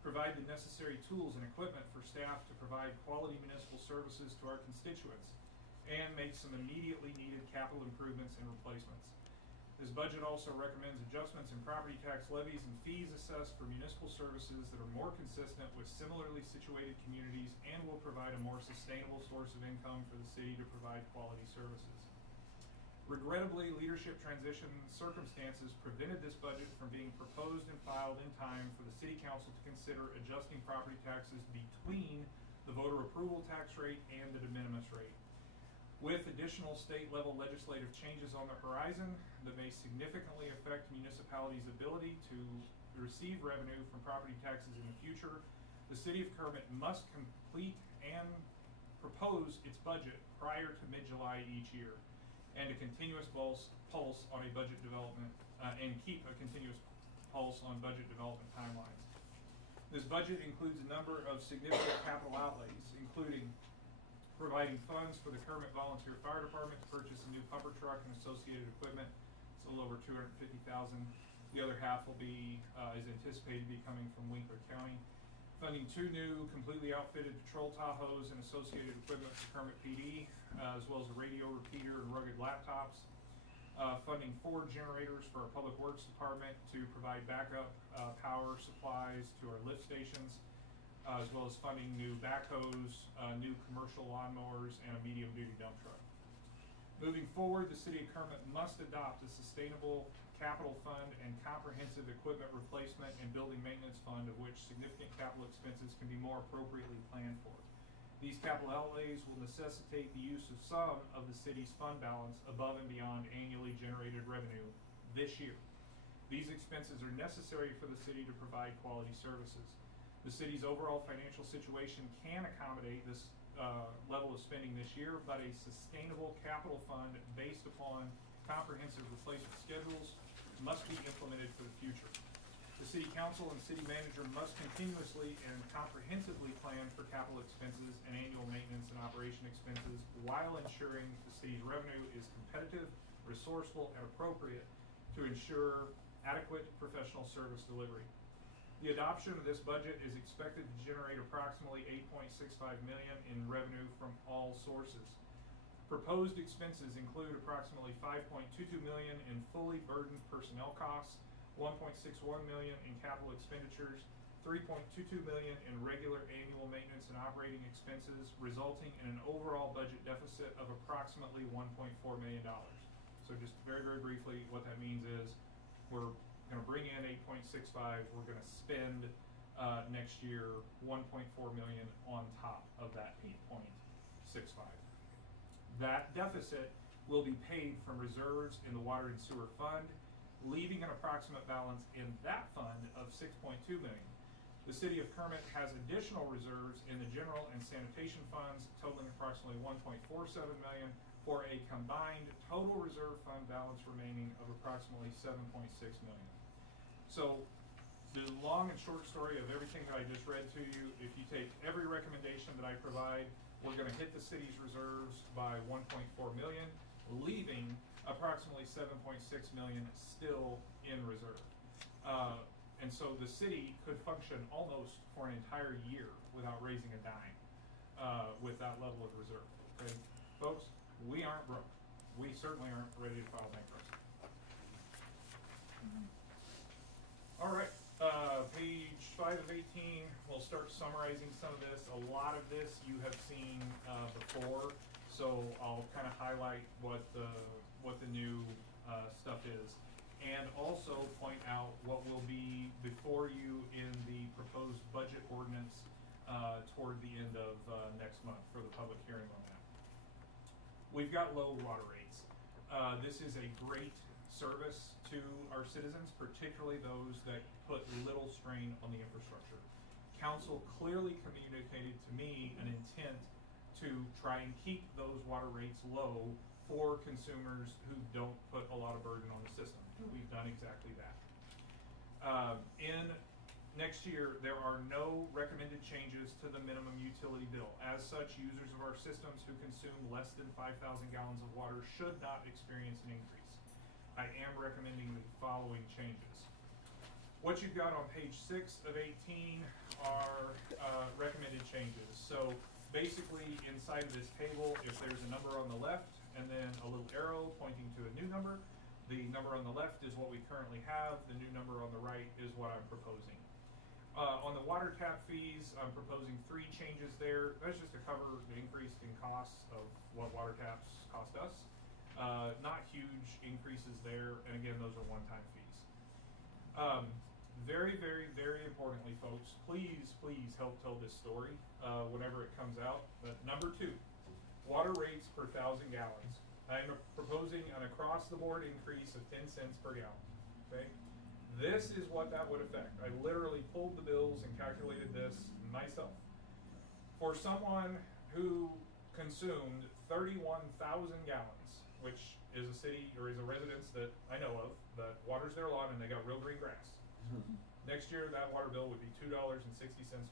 provide the necessary tools and equipment for staff to provide quality municipal services to our constituents, and make some immediately needed capital improvements and replacements. This budget also recommends adjustments in property tax levies and fees assessed for municipal services that are more consistent with similarly situated communities and will provide a more sustainable source of income for the city to provide quality services. Regrettably, leadership transition circumstances prevented this budget from being proposed and filed in time for the city council to consider adjusting property taxes between the voter approval tax rate and the de minimis rate. With additional state-level legislative changes on the horizon that may significantly affect municipalities' ability to receive revenue from property taxes in the future, the city of Kermit must complete and propose its budget prior to mid-July each year, and a continuous pulse on a budget development, and keep a continuous pulse on budget development timelines. This budget includes a number of significant capital outlays, including providing funds for the Kermit Volunteer Fire Department to purchase a new pumper truck and associated equipment. It's a little over $250,000. The other half will be, is anticipated to be coming from Winkler County. Funding 2 new completely outfitted patrol Tahoes and associated equipment for Kermit PD, as well as a radio repeater and rugged laptops. Funding 4 generators for our Public Works Department to provide backup power supplies to our lift stations, as well as funding new backhoes, new commercial lawnmowers, and a medium-duty dump truck. Moving forward, the city of Kermit must adopt a sustainable capital fund and comprehensive equipment replacement and building maintenance fund, of which significant capital expenses can be more appropriately planned for. These capital outlays will necessitate the use of some of the city's fund balance above and beyond annually generated revenue this year. These expenses are necessary for the city to provide quality services. The city's overall financial situation can accommodate this level of spending this year, but a sustainable capital fund based upon comprehensive replacement schedules must be implemented for the future. The city council and city manager must continuously and comprehensively plan for capital expenses and annual maintenance and operation expenses while ensuring the city's revenue is competitive, resourceful, and appropriate to ensure adequate professional service delivery. The adoption of this budget is expected to generate approximately $8.65 million in revenue from all sources. Proposed expenses include approximately $5.22 million in fully burdened personnel costs, $1.61 million in capital expenditures, $3.22 million in regular annual maintenance and operating expenses, resulting in an overall budget deficit of approximately $1.4 million. So just very, very briefly, what that means is we're going to bring in 8.65, we're going to spend next year 1.4 million on top of that 8.65. That deficit will be paid from reserves in the water and sewer fund, leaving an approximate balance in that fund of 6.2 million. The city of Kermit has additional reserves in the general and sanitation funds totaling approximately 1.47 million for a combined total reserve fund balance remaining of approximately 7.6 million. So the long and short story of everything that I just read to you, if you take every recommendation that I provide, we're going to hit the city's reserves by 1.4 million, leaving approximately 7.6 million still in reserve. And so the city could function almost for an entire year without raising a dime with that level of reserve. Okay, folks, we aren't broke. We certainly aren't ready to file bankruptcy. All right. Page 5 of 18, we'll start summarizing some of this. A lot of this you have seen before, so I'll kind of highlight what the new stuff is, and also point out what will be before you in the proposed budget ordinance toward the end of next month for the public hearing on that. We've got low water rates. This is a great service to our citizens, particularly those that put little strain on the infrastructure. Council clearly communicated to me an intent to try and keep those water rates low for consumers who don't put a lot of burden on the system. We've done exactly that. In next year, there are no recommended changes to the minimum utility bill. As such, users of our systems who consume less than 5,000 gallons of water should not experience an increase. I am recommending the following changes. What you've got on page 6 of 18 are recommended changes. So basically, inside of this table, if there's a number on the left and then a little arrow pointing to a new number, the number on the left is what we currently have. The new number on the right is what I'm proposing. On the water tap fees, I'm proposing 3 changes there. That's just to cover the increase in costs of what water taps cost us. Not huge increases there, and again, those are one-time fees. Very, very, very importantly, folks, please, please help tell this story whenever it comes out. Number 2, water rates per 1,000 gallons. I am proposing an across-the-board increase of 10 cents per gallon. Okay, this is what that would affect. I literally pulled the bills and calculated this myself. For someone who consumed 31,000 gallons, which is a city or is a residence that I know of that waters their lawn and they got real green grass. Next year, that water bill would be $2.60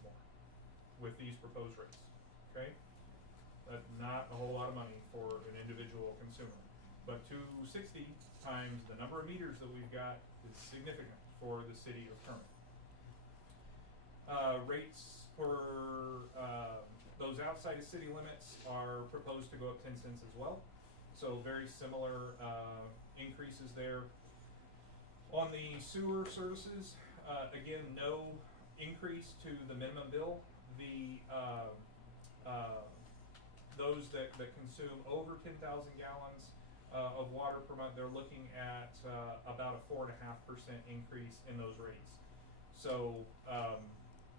more with these proposed rates. Okay. That's not a whole lot of money for an individual consumer. But 260 times the number of meters that we've got is significant for the city of Kermit. Rates for those outside of city limits are proposed to go up 10 cents as well. So very similar increases there. On the sewer services, again, no increase to the minimum bill. The those that consume over 10,000 gallons of water per month, they're looking at about a 4.5% increase in those rates. So,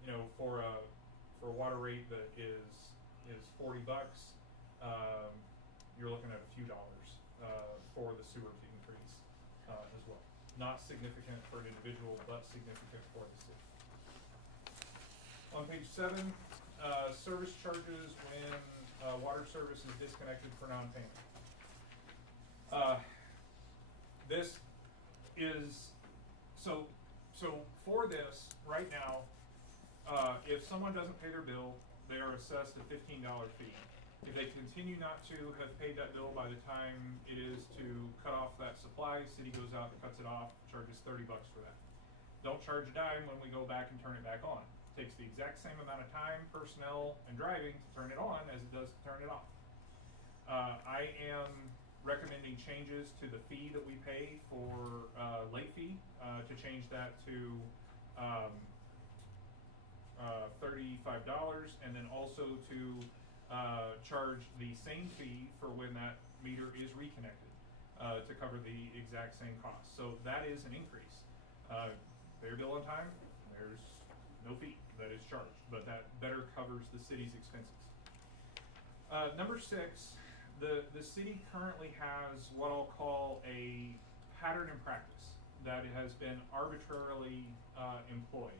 you know, for a water rate that is $40, you're looking at a few dollars for the sewer increase as well. Not significant for an individual, but significant for the city. On page 7, service charges when water service is disconnected for non-payment. This is so for this right now, if someone doesn't pay their bill, they are assessed a $15 fee. If they continue not to have paid that bill by the time it is to cut off that supply, city goes out and cuts it off, charges $30 for that. Don't charge a dime when we go back and turn it back on. Takes the exact same amount of time, personnel, and driving to turn it on as it does to turn it off. I am recommending changes to the fee that we pay for late fee to change that to $35, and then also to charge the same fee for when that meter is reconnected to cover the exact same cost. So that is an increase. Pay your bill on time, there's no fee that is charged, but that better covers the city's expenses. Number 6, the city currently has what I'll call a pattern and practice that has been arbitrarily employed,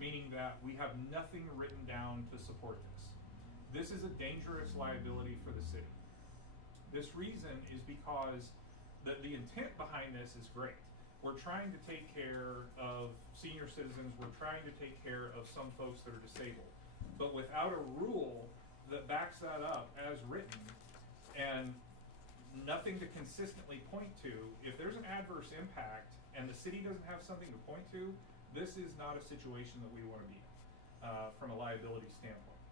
meaning that we have nothing written down to support this. This is a dangerous liability for the city. This reason is because the intent behind this is great. We're trying to take care of senior citizens. We're trying to take care of some folks that are disabled. But without a rule that backs that up as written and nothing to consistently point to, if there's an adverse impact and the city doesn't have something to point to, this is not a situation that we want to be in from a liability standpoint.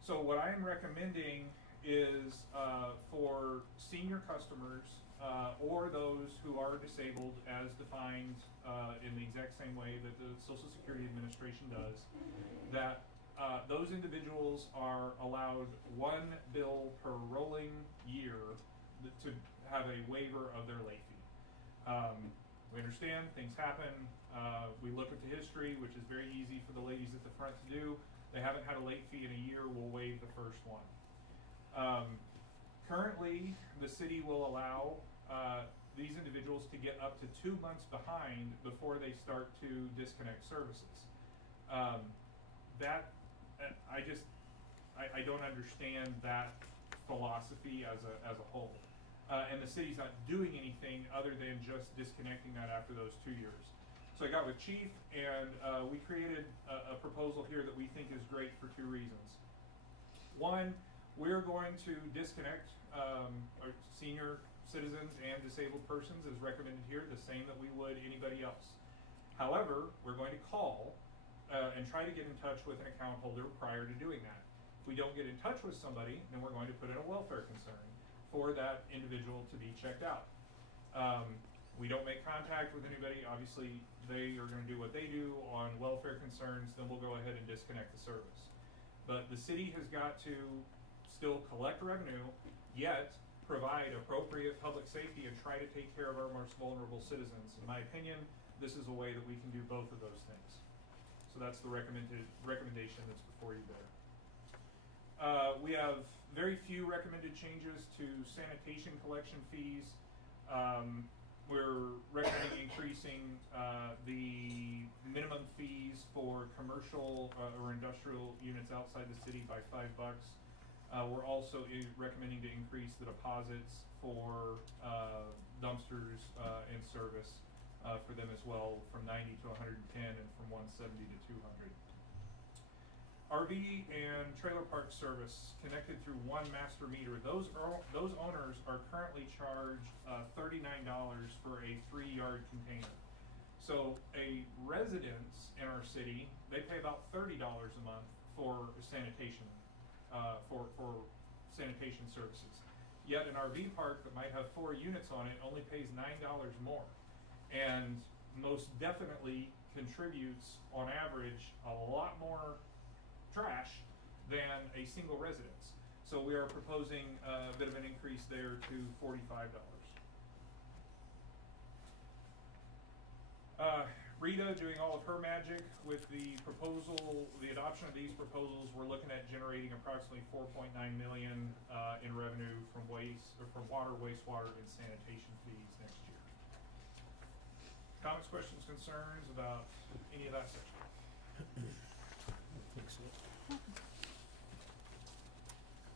So what I am recommending is for senior customers or those who are disabled as defined in the exact same way that the Social Security Administration does, that those individuals are allowed one bill per rolling year to have a waiver of their late fee. We understand things happen. We look at the history, which is very easy for the ladies at the front to do. They haven't had a late fee in a year, we'll waive the first one. Currently, the city will allow these individuals to get up to 2 months behind before they start to disconnect services. I don't understand that philosophy as a whole. And the city's not doing anything other than just disconnecting that after those 2 years. So I got with Chief, and we created a proposal here that we think is great for 2 reasons. One, we're going to disconnect our senior citizens and disabled persons as recommended here, the same that we would anybody else. However, we're going to call and try to get in touch with an account holder prior to doing that. If we don't get in touch with somebody, then we're going to put in a welfare concern for that individual to be checked out. We don't make contact with anybody. Obviously, they are going to do what they do on welfare concerns, then we'll go ahead and disconnect the service. But the city has got to still collect revenue, yet provide appropriate public safety and try to take care of our most vulnerable citizens. In my opinion, this is a way that we can do both of those things. So that's the recommendation that's before you there. We have very few recommended changes to sanitation collection fees. We're recommending increasing the minimum fees for commercial or industrial units outside the city by $5. We're also recommending to increase the deposits for dumpsters in service for them as well, from 90 to 110 and from 170 to 200. RV and trailer park service connected through one master meter. Those owners are currently charged $39 for a 3-yard container. So a residence in our city, they pay about $30 a month for sanitation, for sanitation services. Yet an RV park that might have 4 units on it only pays $9 more, and most definitely contributes on average a lot more trash than a single residence. So we are proposing a bit of an increase there to $45. Rita doing all of her magic with the proposal, the adoption of these proposals, we're looking at generating approximately $4.9 million in revenue from water, wastewater, and sanitation fees next year. Comments, questions, concerns about any of that section?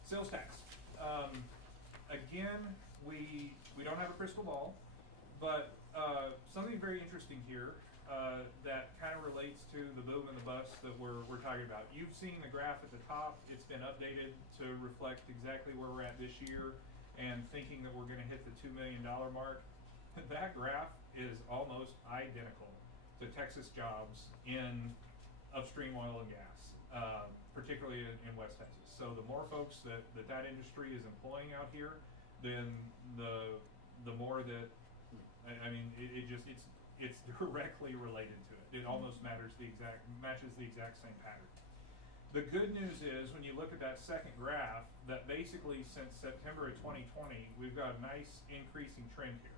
Sales tax. Again, we don't have a crystal ball, but something very interesting here that kind of relates to the boom and the bust that we're talking about. You've seen the graph at the top. It's been updated to reflect exactly where we're at this year, and thinking that we're going to hit the $2 million mark. That graph is almost identical to Texas jobs in upstream oil and gas, particularly in West Texas. So the more folks that industry is employing out here, then the more that, I mean, it's directly related to it. It almost matches the exact same pattern. The good news is, when you look at that second graph, that basically since September of 2020, we've got a nice increasing trend here.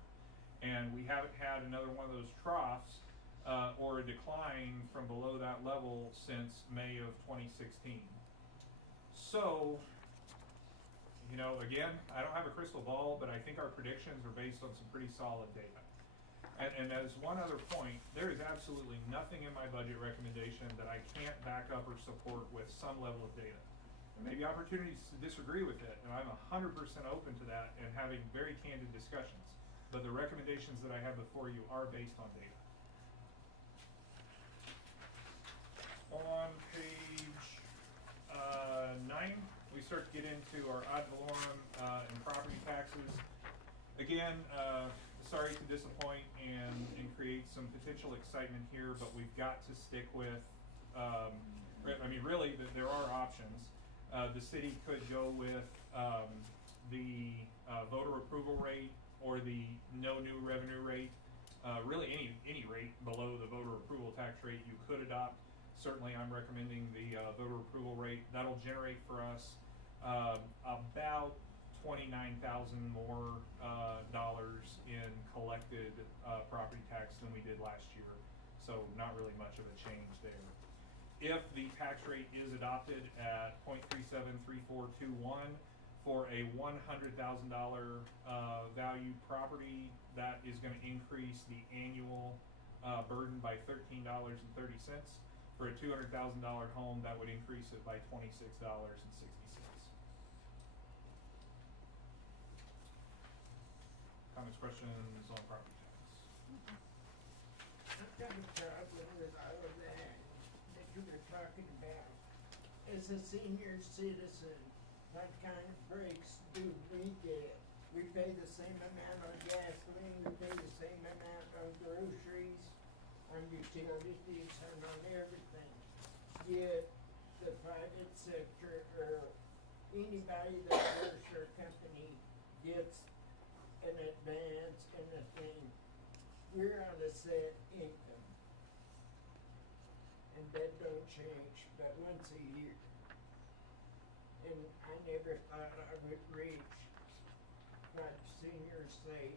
And we haven't had another one of those troughs or a decline from below that level since May of 2016. So, you know, again, I don't have a crystal ball, but I think our predictions are based on some pretty solid data. And as one other point, there is absolutely nothing in my budget recommendation that I can't back up or support with some level of data. There may be opportunities to disagree with it, and I'm 100% open to that and having very candid discussions. But the recommendations that I have before you are based on data. On page 9, we start to get into our ad valorem and property taxes. Again, sorry to disappoint and create some potential excitement here, but we've got to stick with, I mean, really, there are options. The city could go with the voter approval rate or the no new revenue rate. Really, any rate below the voter approval tax rate you could adopt. Certainly, I'm recommending the voter approval rate. That'll generate for us about $29,000 more dollars in collected property tax than we did last year. So not really much of a change there. If the tax rate is adopted at 0.373421 for a $100,000 valued property, that is gonna increase the annual, burden by $13.30. For a $200,000 home, that would increase it by $26.60. Comments, questions on property tax? I've got a problem with all of that you were talking about. As a senior citizen, what kind of breaks do we get? We pay the same amount on gasoline, we pay the same amount on groceries, on utilities, and on everything. Yet, the private sector, or anybody that works for a company, gets an advance and a thing. We're on a set income. And that don't change but once a year. And I never thought I would reach what seniors say.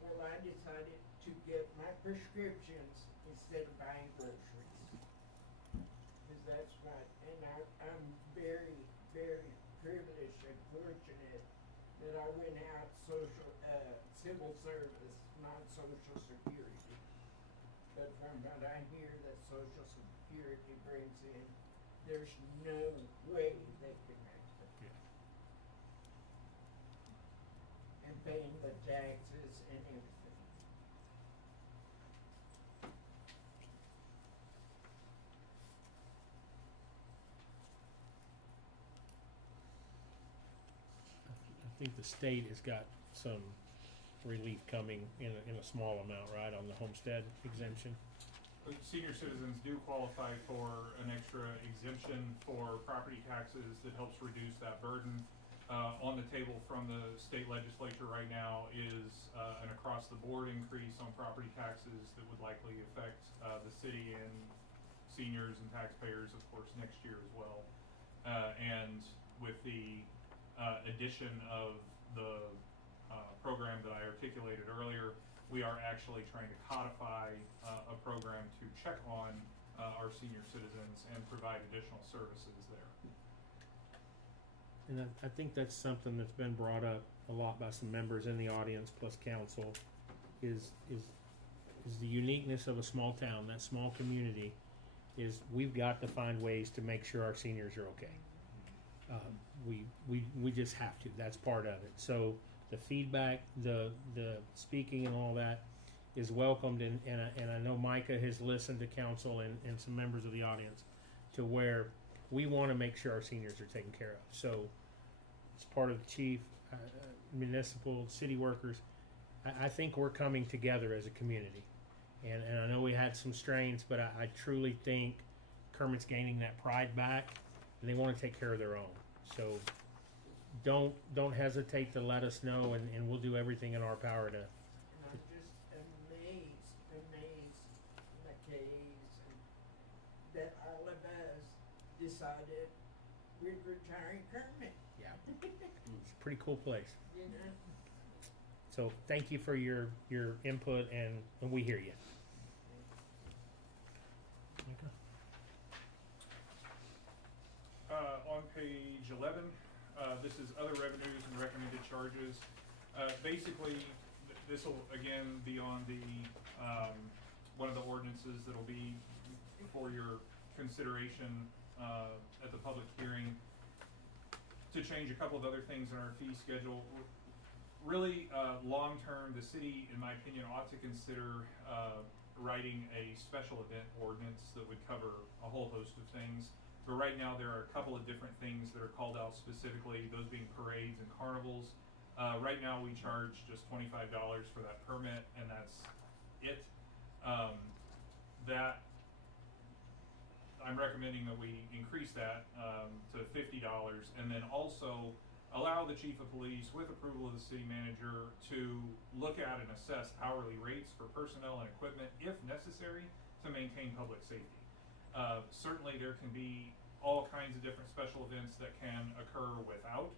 Well, I decided to get my prescriptions instead of buying groceries. Cause that's what, and I'm very, very privileged and fortunate that I went out civil service, not social security. But from what I hear that social security brings in, there's no way they can make it. And paying the taxes and everything. I think the state has got some relief coming in a small amount, right, on the homestead exemption? Senior citizens do qualify for an extra exemption for property taxes that helps reduce that burden. On the table from the state legislature right now is an across-the-board increase on property taxes that would likely affect the city and seniors and taxpayers, of course, next year as well. And with the addition of the program that I articulated earlier, we are actually trying to codify a program to check on our senior citizens and provide additional services there. And I think that's something that's been brought up a lot by some members in the audience plus council is the uniqueness of a small town, that small community, is we've got to find ways to make sure our seniors are okay. We just have to. That's part of it. So the feedback, the speaking and all that is welcomed, and I know Micah has listened to council and some members of the audience to where we want to make sure our seniors are taken care of. So as part of the chief, municipal, city workers, I think we're coming together as a community. And I know we had some strains, but I truly think Kermit's gaining that pride back, and they want to take care of their own. So don't hesitate to let us know, and we'll do everything in our power to. And I'm just amazed, McKay's, that all of us decided we're retiring Kermit. Yeah. It's a pretty cool place. You know? So thank you for your input, and we hear you. On page 11, this is other revenues and recommended charges. Basically, this will again be on the one of the ordinances that'll be for your consideration at the public hearing to change a couple of other things in our fee schedule. Really, long term, the city, in my opinion, ought to consider writing a special event ordinance that would cover a whole host of things. But right now, there are a couple of different things that are called out specifically, those being parades and carnivals. Right now, we charge just $25 for that permit, and that's it. That I'm recommending that we increase that to $50, and then also allow the chief of police, with approval of the city manager, to look at and assess hourly rates for personnel and equipment, if necessary, to maintain public safety. Certainly, there can be all kinds of different special events that can occur without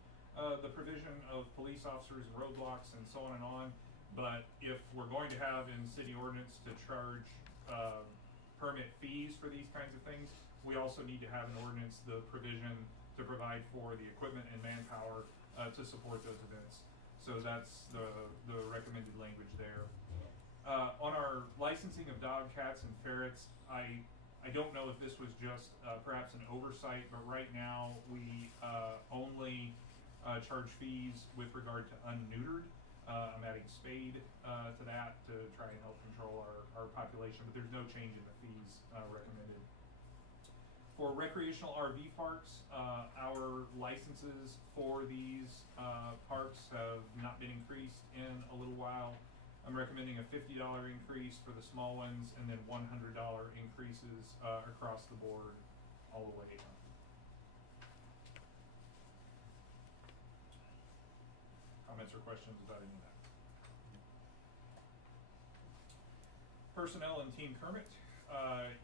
the provision of police officers and roadblocks and so on. But if we're going to have in city ordinance to charge permit fees for these kinds of things, we also need to have an ordinance, the provision to provide for the equipment and manpower to support those events. So that's the recommended language there. On our licensing of dog, cats, and ferrets, I don't know if this was just perhaps an oversight, but right now we only charge fees with regard to unneutered. I'm adding spade to that to try and help control our population, but there's no change in the fees recommended. For recreational RV parks, our licenses for these parks have not been increased in a little while. I'm recommending a $50 increase for the small ones and then $100 increases across the board all the way up. Comments or questions about any of that? Personnel and Team Kermit.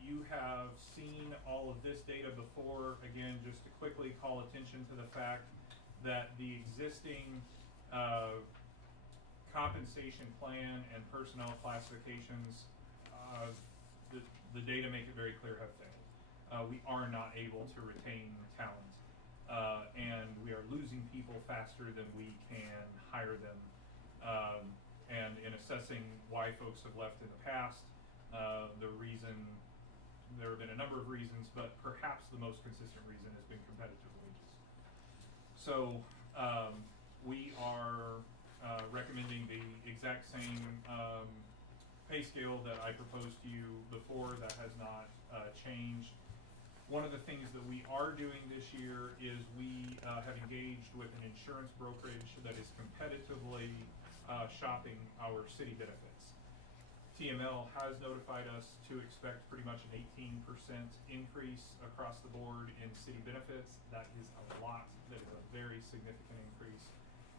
You have seen all of this data before. Again, just to quickly call attention to the fact that the existing compensation plan and personnel classifications, the data make it very clear have failed. We are not able to retain talent, and we are losing people faster than we can hire them. And in assessing why folks have left in the past, there have been a number of reasons, but perhaps the most consistent reason has been competitive wages. So we are recommending the exact same pay scale that I proposed to you before. That has not changed. One of the things that we are doing this year is we have engaged with an insurance brokerage that is competitively shopping our city benefits. TML has notified us to expect pretty much an 18% increase across the board in city benefits. That is a lot. That is a very significant increase.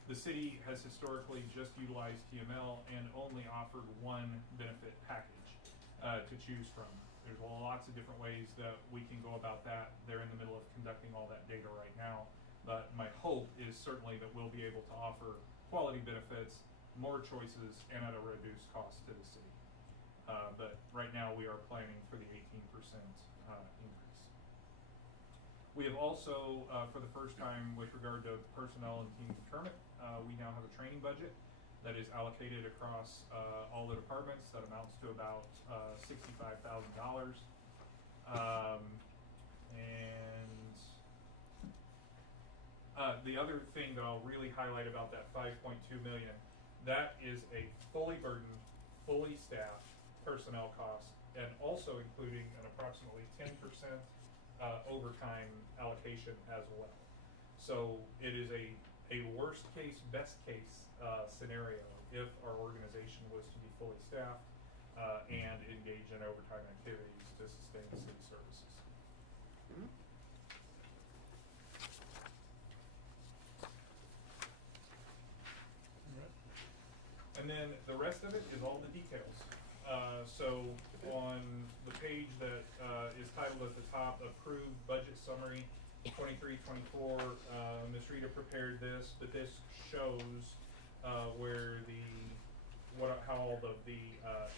The city has historically just utilized TML and only offered one benefit package to choose from. There's lots of different ways that we can go about that. They're in the middle of conducting all that data right now. But my hope is certainly that we'll be able to offer quality benefits, more choices, and at a reduced cost to the city. But right now we are planning for the 18% increase. We have also, for the first time with regard to personnel and Team Kermit, we now have a training budget that is allocated across all the departments that amounts to about $65,000. The other thing that I'll really highlight about that $5.2 million, that is a fully burdened, fully staffed personnel cost, and also including an approximately 10% overtime allocation as well. So it is a worst case, best case scenario if our organization was to be fully staffed and engage in overtime activities to sustain city services. And then the rest of it is all the details. So on the page that is titled at the top, Approved Budget Summary 23-24, Ms. Rita prepared this, but this shows where how all of the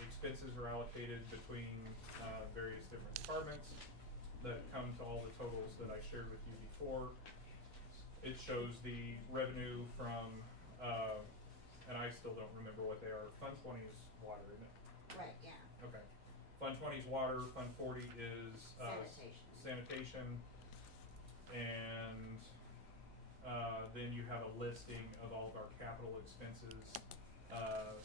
expenses are allocated between various different departments that come to all the totals that I shared with you before. It shows the revenue from, and I still don't remember what they are. Fund 20 is water, isn't it? Right, yeah. Okay. Fund 20 is water, Fund 40 is sanitation. And then you have a listing of all of our capital expenses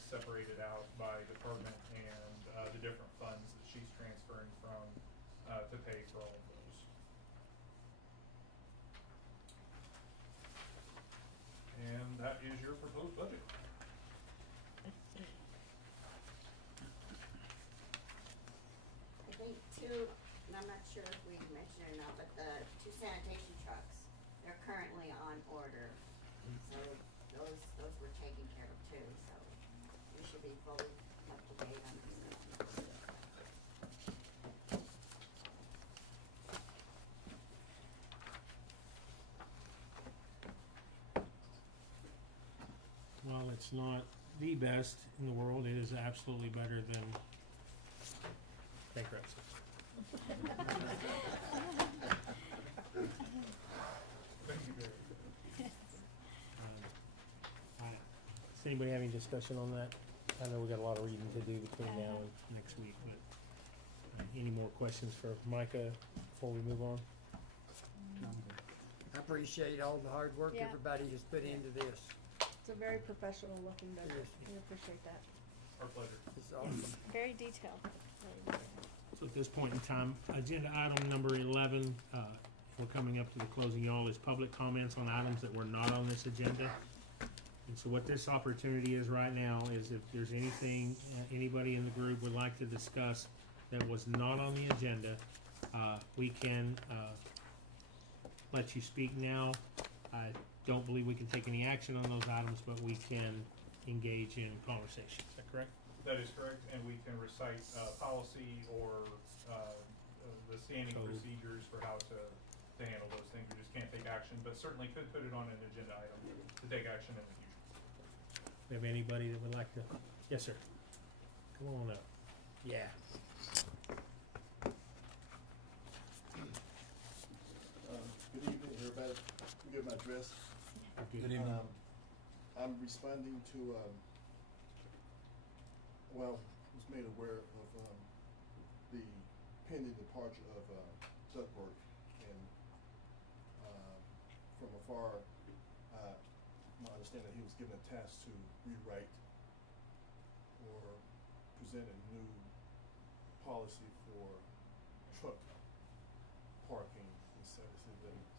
separated out by department and the different funds that she's transferring from to pay for all of those. And that is your proposed budget. I think two, and I'm not sure if we mentioned it or not, but the two sanitation trucks, they're currently on order. So those were taken care of too, so we should be fully up to date on this. While it's not the best in the world, it is absolutely better than bankruptcy. Does anybody have any discussion on that? I know we got a lot of reading to do between now and next week, but any more questions for Micah before we move on? I appreciate all the hard work Yeah. everybody has put into this. It's a very professional looking budget. Yes. We appreciate that. Our pleasure. It's awesome. Very detailed. Very detailed. So at this point in time, agenda item number 11, we're coming up to the closing, y'all, is public comments on items that were not on this agenda. And so what this opportunity is right now is if there's anything, anybody in the group would like to discuss that was not on the agenda, we can let you speak now. I don't believe we can take any action on those items, but we can engage in conversation. Is that correct? That is correct, and we can recite policy or the standing Code. procedures for how to handle those things. We just can't take action, but certainly could put it on an agenda item to take action in the future. We have anybody that would like to? Yes, sir. Come on up. Yeah. Good evening, everybody. Give my address. Good evening. I'm responding to, was made aware of, the pending departure of, Duckworth. And, from afar, my understanding that he was given a task to rewrite or present a new policy for truck parking in city limits.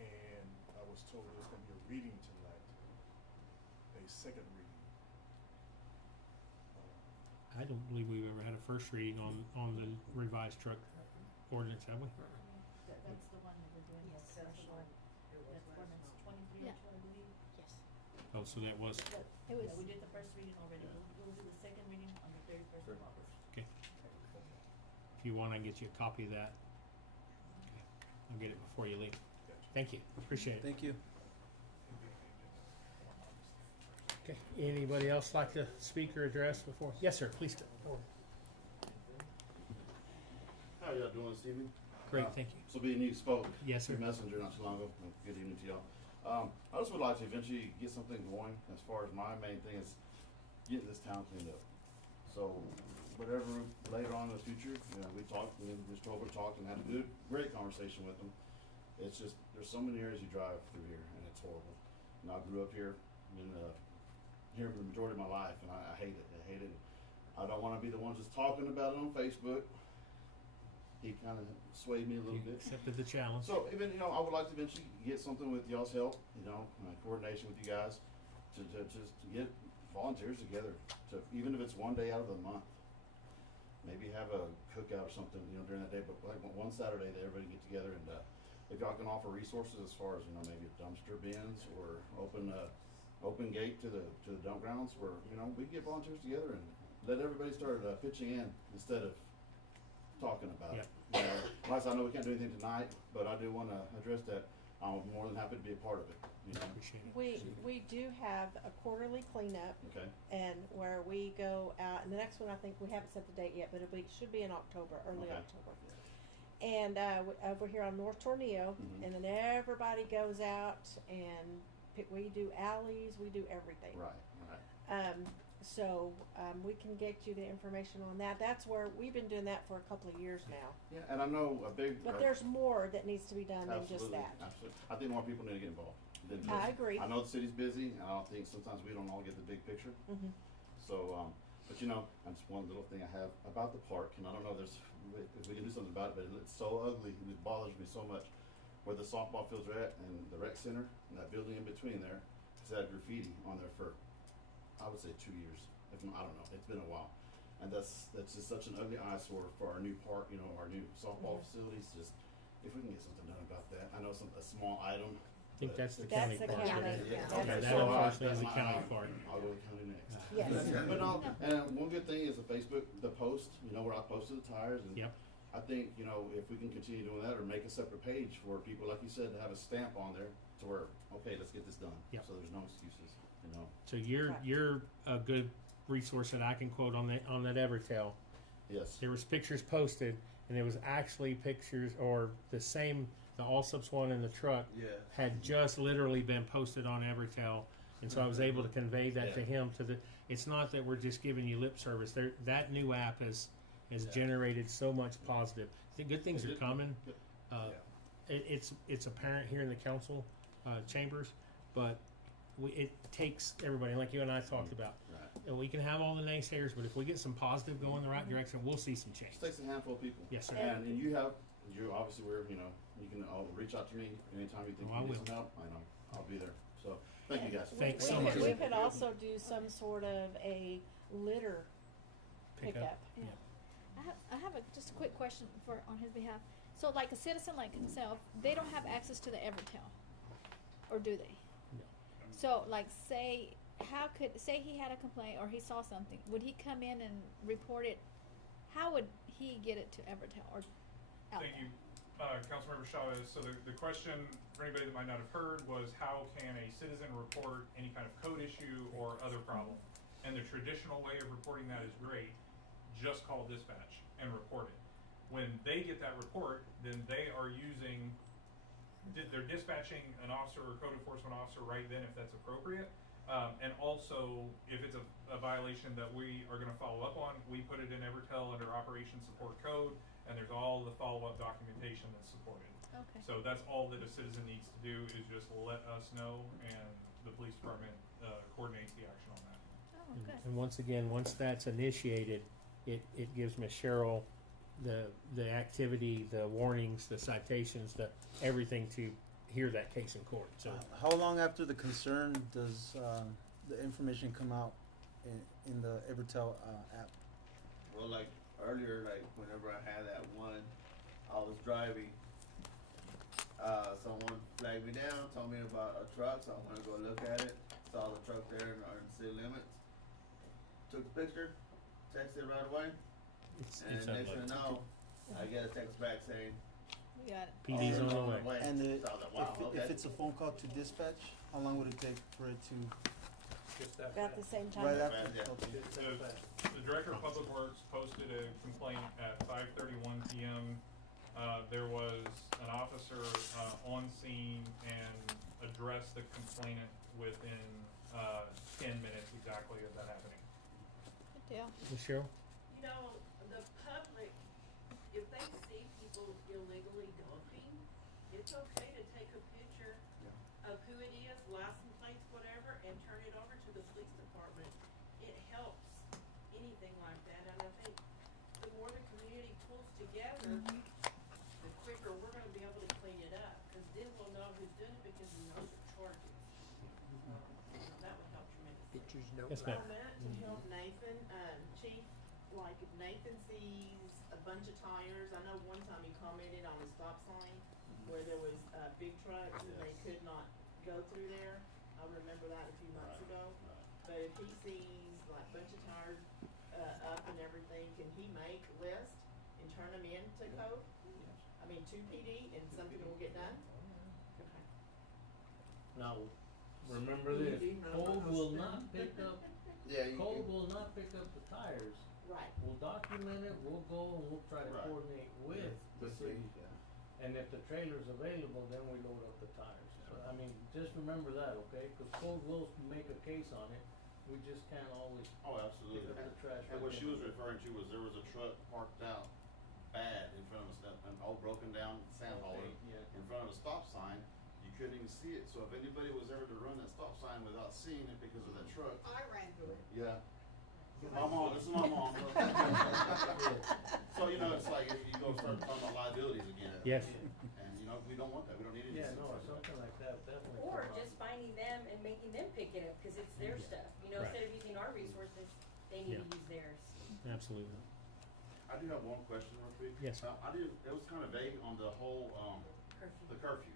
And I was told there's gonna be a reading tonight, a second reading. I don't believe we've ever had a first reading on the revised truck ordinance, have we? That's the one that we're doing, the special, that's ordinance 2302, I believe. Yes. Oh, so that was, It was, Yeah, we did the first reading already, we'll do the second reading on the 31st of August. okay. If you want, I can get you a copy of that. Okay. I'll get it before you leave. Thank you, appreciate it. Thank you. Okay, anybody else like to speak or address before? Yes, sir, please go forward. How y'all doing this evening? Great, thank you. So being you spoke. Yes, sir. Your messenger not too long ago. Good evening to y'all. I just would like to eventually get something going as far as my main thing is getting this town cleaned up. So whatever later on in the future, we talked, Mr. Holbert talked and had a good, great conversation with him. It's just, there's so many areas you drive through here and it's horrible. And I grew up here in here for the majority of my life and I hate it. I hate it. I don't want to be the one just talking about it on Facebook. He kind of swayed me a little bit. Accepted the challenge. So even, I would like to eventually get something with y'all's help, coordination with you guys to just get volunteers together to, even if it's one day out of the month, maybe have a cookout or something, during that day, but like one Saturday that everybody get together and, if y'all can offer resources as far as, maybe dumpster bins or open gate to the dump grounds where, we get volunteers together and let everybody start pitching in instead of talking about it. Like I said, I know we can't do anything tonight, but I do want to address that. I'm more than happy to be a part of it. Appreciate it. We do have a quarterly cleanup. Okay. And where we go out, and the next one I think we haven't set the date yet, but should be in October, early Okay. October. And over here on North Tornillo, and then everybody goes out and we do alleys, we do everything. Right. So we can get you the information on that. That's where we've been doing that for a couple of years now. Yeah, and I know a big. But there's more that needs to be done than just Absolutely, that. Absolutely. I think more people need to get involved. I agree. I know the city's busy, and I don't think sometimes we don't all get the big picture. Mhm. So, but and just one little thing I have about the park, and I don't know if we can do something about it, but it's so ugly, and it bothers me so much. Where the softball fields are at and the rec center and that building in between there has had graffiti on there for, I would say 2 years. If not, I don't know, it's been a while. And that's just such an ugly eyesore for our new park, our new softball facilities. Just, if we can get something done about that. I know a small item. I think that's the county part. Yeah. Okay, that So, unfortunately is the that's county my- part. I'll go to the county next. Yes. But no, and one good thing is the Facebook, the post, where I posted the tires and. Yep. I think, if we can continue doing that or make a separate page for people, like you said, to have a stamp on there to where, okay, let's get this done. Yep. So there's no excuses, So you're a good resource that I can quote on that Evertel. Yes. There was pictures posted, and there was actually pictures, or the Allsups one in the truck had just literally been posted on Evertel, And so I was able to convey that to Yeah. him. It's not that we're just giving you lip service. That new app has generated so much positive. The good things are coming. It's apparent here in the council chambers, but it takes everybody, like you and I talked about. Right. And we can have all the naysayers, but if we get some positive going in the right direction, we'll see some change. It takes a handful of people. Yes, sir. And you obviously you can reach out to me anytime you think Oh, I you need will. some help. I'll be there. So thank you guys. Thanks so We much. could- We could also do some sort of a litter pickup. Yeah. I have just a quick question on his behalf. So like a citizen like himself, they don't have access to the Evertel, or do they? No. So like say he had a complaint or he saw something, would he come in and report it? How would he get it to Evertel or out Thank there? you, Councilmember Chavez. So the question for anybody that might not have heard was, how can a citizen report any kind of code issue or other problem? And the traditional way of reporting that is great. Just call dispatch and report it. When they get that report, then they're dispatching an officer or code enforcement officer right then if that's appropriate. And also, if it's a violation that we are going to follow up on, we put it in Evertel under Operation Support Code, and there's all the follow-up documentation that's supported. Okay. So that's all that a citizen needs to do, is just let us know, and the police department coordinates the action on that. Oh, good. And once again, once that's initiated, it gives Ms. Cheryl the activity, the warnings, the citations, everything to hear that case in court. So How long after the concern does the information come out in the Evertel app? Well, like earlier, like whenever I had that one, I was driving. Someone flagged me down, told me about a truck, so I went to go look at it. Saw the truck there in our city limits. Took a picture, texted right away, and next thing I know, I get a text back saying, We got it. PD's on the way. And So I was like, wow, if okay. it's a phone call to dispatch, how long would it take for it to? Just that About fast. the same time. Right after. Yeah. Okay. Just that fast. The Director of Public Works posted a complaint at 5:31 p.m. There was an officer on scene and addressed the complainant within 10 minutes exactly of that happening. Good deal. Ms. Cheryl? You know, the public, if they see people illegally dumping, it's okay to take a picture of who it is, license plates, whatever, and turn it over to the police department. It helps anything like that, and I think the more the community pulls together, the quicker we're gonna be able to clean it up, cause then we'll know who's doing it because we know the charges. That would help tremendously. Pictures, no. Yes, ma'am. On that, to help Nathan, Chief, like if Nathan sees a bunch of tires, I know one time he commented on a stop sign where there was, big trucks and they could not go through there. I remember that a few months ago. But if he sees like a bunch of tires, up and everything, can he make lists and turn them in to code? I mean, to PD, and something will get done? Okay. Now, remember this, code will not pick up, Yeah, you code will not pick up the tires. Right. We'll document it, we'll go and we'll try to Right. coordinate with the city. yeah. And if the trailer's available, then we load up the tires. So, I mean, just remember that, okay? Cause code will make a case on it, we just can't always Oh, pick absolutely. up the trash. And what right she then. was referring to was there was a truck parked out bad in front of an old broken down sand hauler Okay, yeah. in front of a stop sign. You couldn't even see it. So if anybody was ever to run that stop sign without seeing it because of that truck, I ran through it. yeah. My mom, this is my mom. So, you know, it's like if you go start talking about liabilities again. Yes. And, you know, we don't want that. We don't need any. Yeah, no, something like that, definitely. Or come out. just finding them and making them pick it up, cause it's their stuff, you know, Right. instead of using our resources, they need Yeah. to use theirs. Absolutely. I do have one question real quick. Yes. It was kind of vague on the whole, Curfew. the curfew.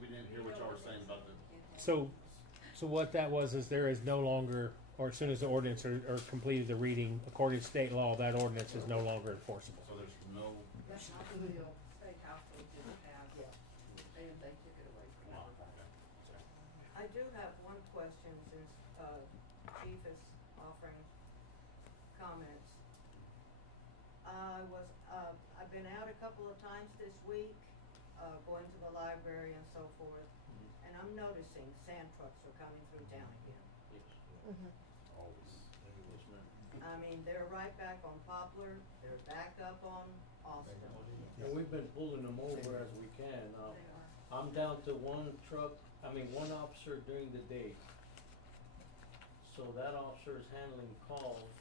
We didn't hear what y'all were saying about the. So what that was is there is no longer, or as soon as the ordinance are completed the reading, according to state law, that ordinance is no longer enforceable. So there's no. That's not the deal. State house they didn't have, and they took it away from them. I do have one question since, Chief is offering comments. I've been out a couple of times this week, going to the library and so forth, and I'm noticing sand trucks are coming through town again. Always. Yes, ma'am. I mean, they're right back on Poplar, they're back up on Austin. And we've been pulling them over as we can. I'm down to one officer during the day. So that officer is handling calls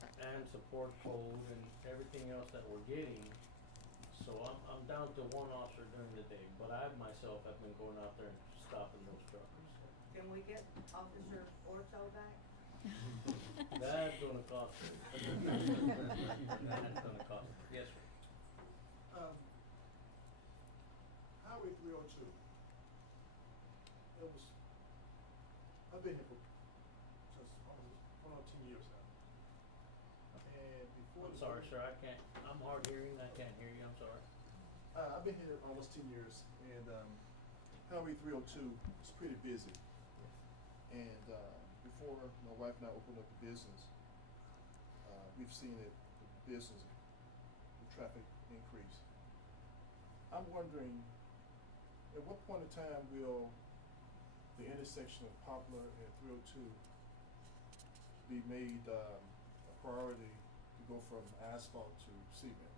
and support code and everything else that we're getting. So I'm down to one officer during the day, but I myself have been going out there and stopping those truckers. Can we get Officer Orto back? That's gonna cost me. That's gonna cost me. Yes, sir. Highway 302. I've been here for since almost 10 years now. And before I'm sorry, sir, I'm hard hearing, I can't hear you, I'm sorry. I've been here almost 10 years, and Highway 302 is pretty busy. And before my wife and I opened up the business, we've seen the traffic increase. I'm wondering, at what point in time will the intersection of Poplar and 302 be made a priority to go from asphalt to cement?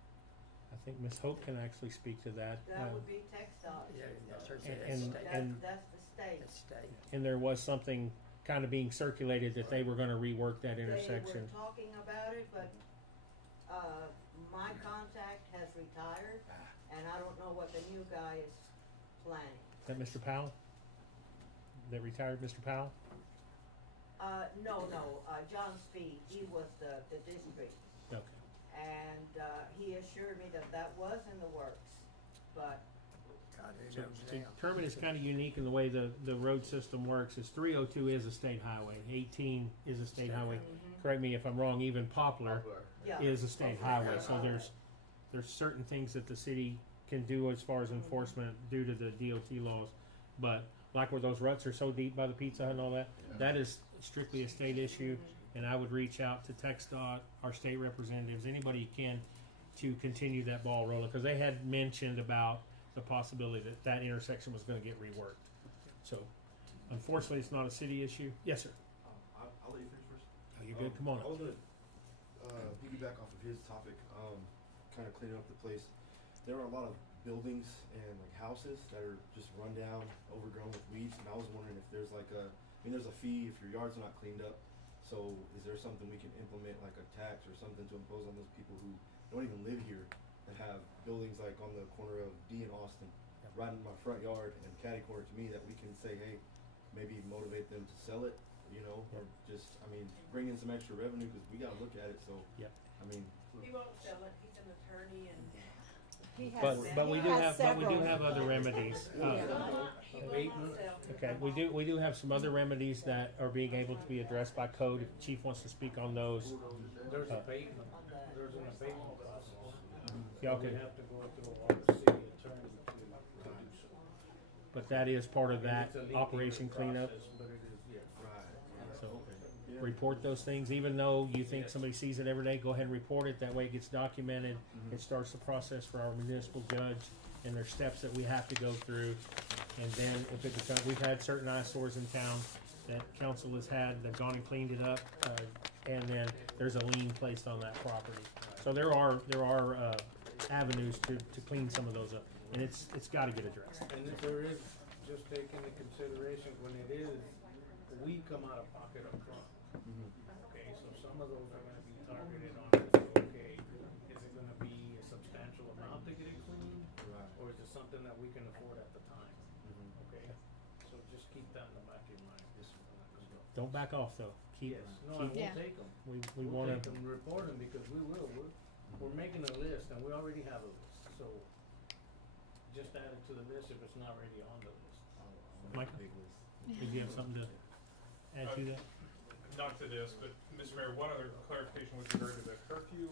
I think Ms. Hope can actually speak to that. That would be TxDOT. That's the state. And there was something kind of being circulated that they were gonna rework that intersection. They were talking about it, but, my contact has retired, and I don't know what the new guy is planning. Is that Mr. Powell? That retired Mr. Powell? No, John Speed, he was the district. Okay. And, he assured me that was in the works, but So Kermit is kind of unique in the way the road system works. Is 302 is a state highway, 18 is a state highway. Correct me if I'm wrong. Even Poplar Yeah. is a state highway. So there's certain things that the city can do as far as enforcement due to the DOT laws. But like where those ruts are so deep by the Pizza Hut and all that, that is strictly a state issue. And I would reach out to TxDOT, our state representatives, anybody you can, to continue that ball rolling, because they had mentioned about the possibility that that intersection was going to get reworked. So, unfortunately, it's not a city issue. Yes, sir. I'll let you finish first. Oh, you're good. Come on I up. was gonna piggyback off of his topic, kind of cleaning up the place. There are a lot of buildings and like houses that are just run down, overgrown with weeds, and I was wondering if there's like there's a fee if your yard's not cleaned up. So is there something we can implement, like a tax or something to impose on those people who don't even live here, that have buildings like on the corner of D and Austin, right in my front yard and catty corner to me, that we can say, hey, maybe motivate them to sell it, or just, bring in some extra revenue, because we gotta look at it, so, Yep. He won't sell it, he's an attorney and. But we do have other remedies. Abatement. Okay, we do have some other remedies that are being able to be addressed by code. If Chief wants to speak on those. There's abatement, there's an abatement process. Yeah, okay. We have to go through our city attorney to do so. But that is part of that It's a lengthy Operation Cleanup. process, but it is, yes. So report those things, even though you think somebody sees it every day, go ahead and report it. That way it gets documented. It starts the process for our municipal judge, and there's steps that we have to go through. And then if it becomes, we've had certain eyesores in town that council has had, they've gone and cleaned it up, and then there's a lien placed on that property. So there are avenues to clean some of those up, and it's got to get addressed. And if there is, just take into consideration when it is, we come out of pocket up front. Okay, so some of those are gonna be targeted on, okay, is it gonna be a substantial amount to get it cleaned? Or is it something that we can afford at the time? Okay, so just keep that in the back of your mind. Don't back off though. Keep. Yes, no, and keep we'll take them. We We'll want take to. them, report them, because we will, we're making a list, and we already have a list, so just add it to the list if it's not already on the list. Michael, did you have something to add to that? Not to this, but Mr. Mayor, one other clarification with regard to the curfew.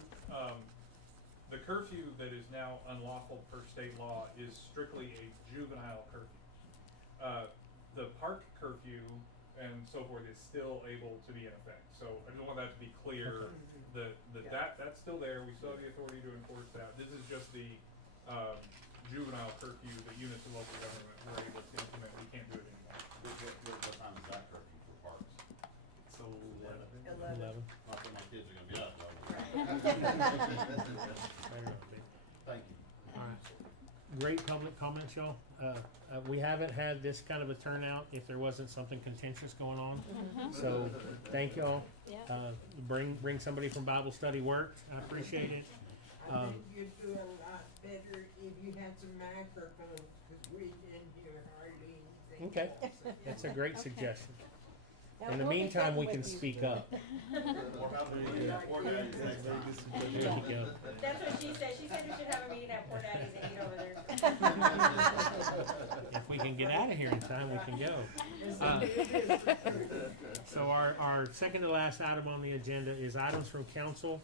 The curfew that is now unlawful per state law is strictly a juvenile curfew. The park curfew and so forth is still able to be in effect. So I just want that to be clear, that's still there. We still have the authority to enforce that. This is just the juvenile curfew that units of local government were able to implement. We can't do it anymore. What time is that curfew for parks? So 11. Not that my kids are gonna be out, though. Thank you. All right. Great public comments, y'all. We haven't had this kind of a turnout if there wasn't something contentious going on. So, thank y'all. Yeah. Bring somebody from Bible study worked. I appreciate it. I think you'd do a lot better if you had some microphones, cause we didn't hear hardly anything. Okay, else. that's a great suggestion. Now, In the we'll be meantime, we getting can with you. speak up. Or how about Poor Daddy's next time? There you go. That's what she said. She said we should have a meeting at Poor Daddy's and eat over there. If we can get out of here in time, we can go. So our second to last item on the agenda is items from council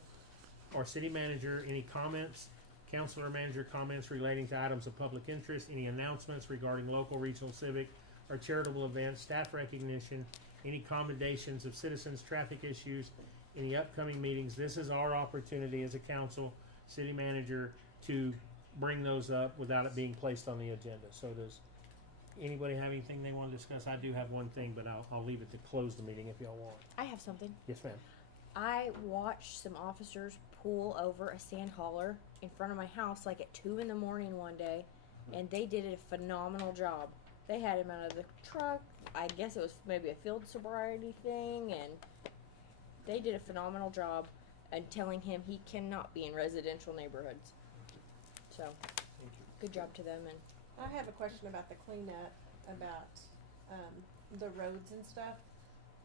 or city manager. Any comments? Council or manager comments relating to items of public interest? Any announcements regarding local, regional, civic, or charitable events? Staff recognition? Any commendations of citizens, traffic issues? Any upcoming meetings? This is our opportunity as a council, city manager, to bring those up without it being placed on the agenda. So does anybody have anything they want to discuss? I do have one thing, but I'll leave it to close the meeting if y'all want. I have something. Yes, ma'am. I watched some officers pull over a sand hauler in front of my house like at 2 in the morning one day, and they did a phenomenal job. They had him out of the truck. I guess it was maybe a field sobriety thing, and they did a phenomenal job and telling him he cannot be in residential neighborhoods. So, good job to them. And I have a question about the cleanup, about the roads and stuff.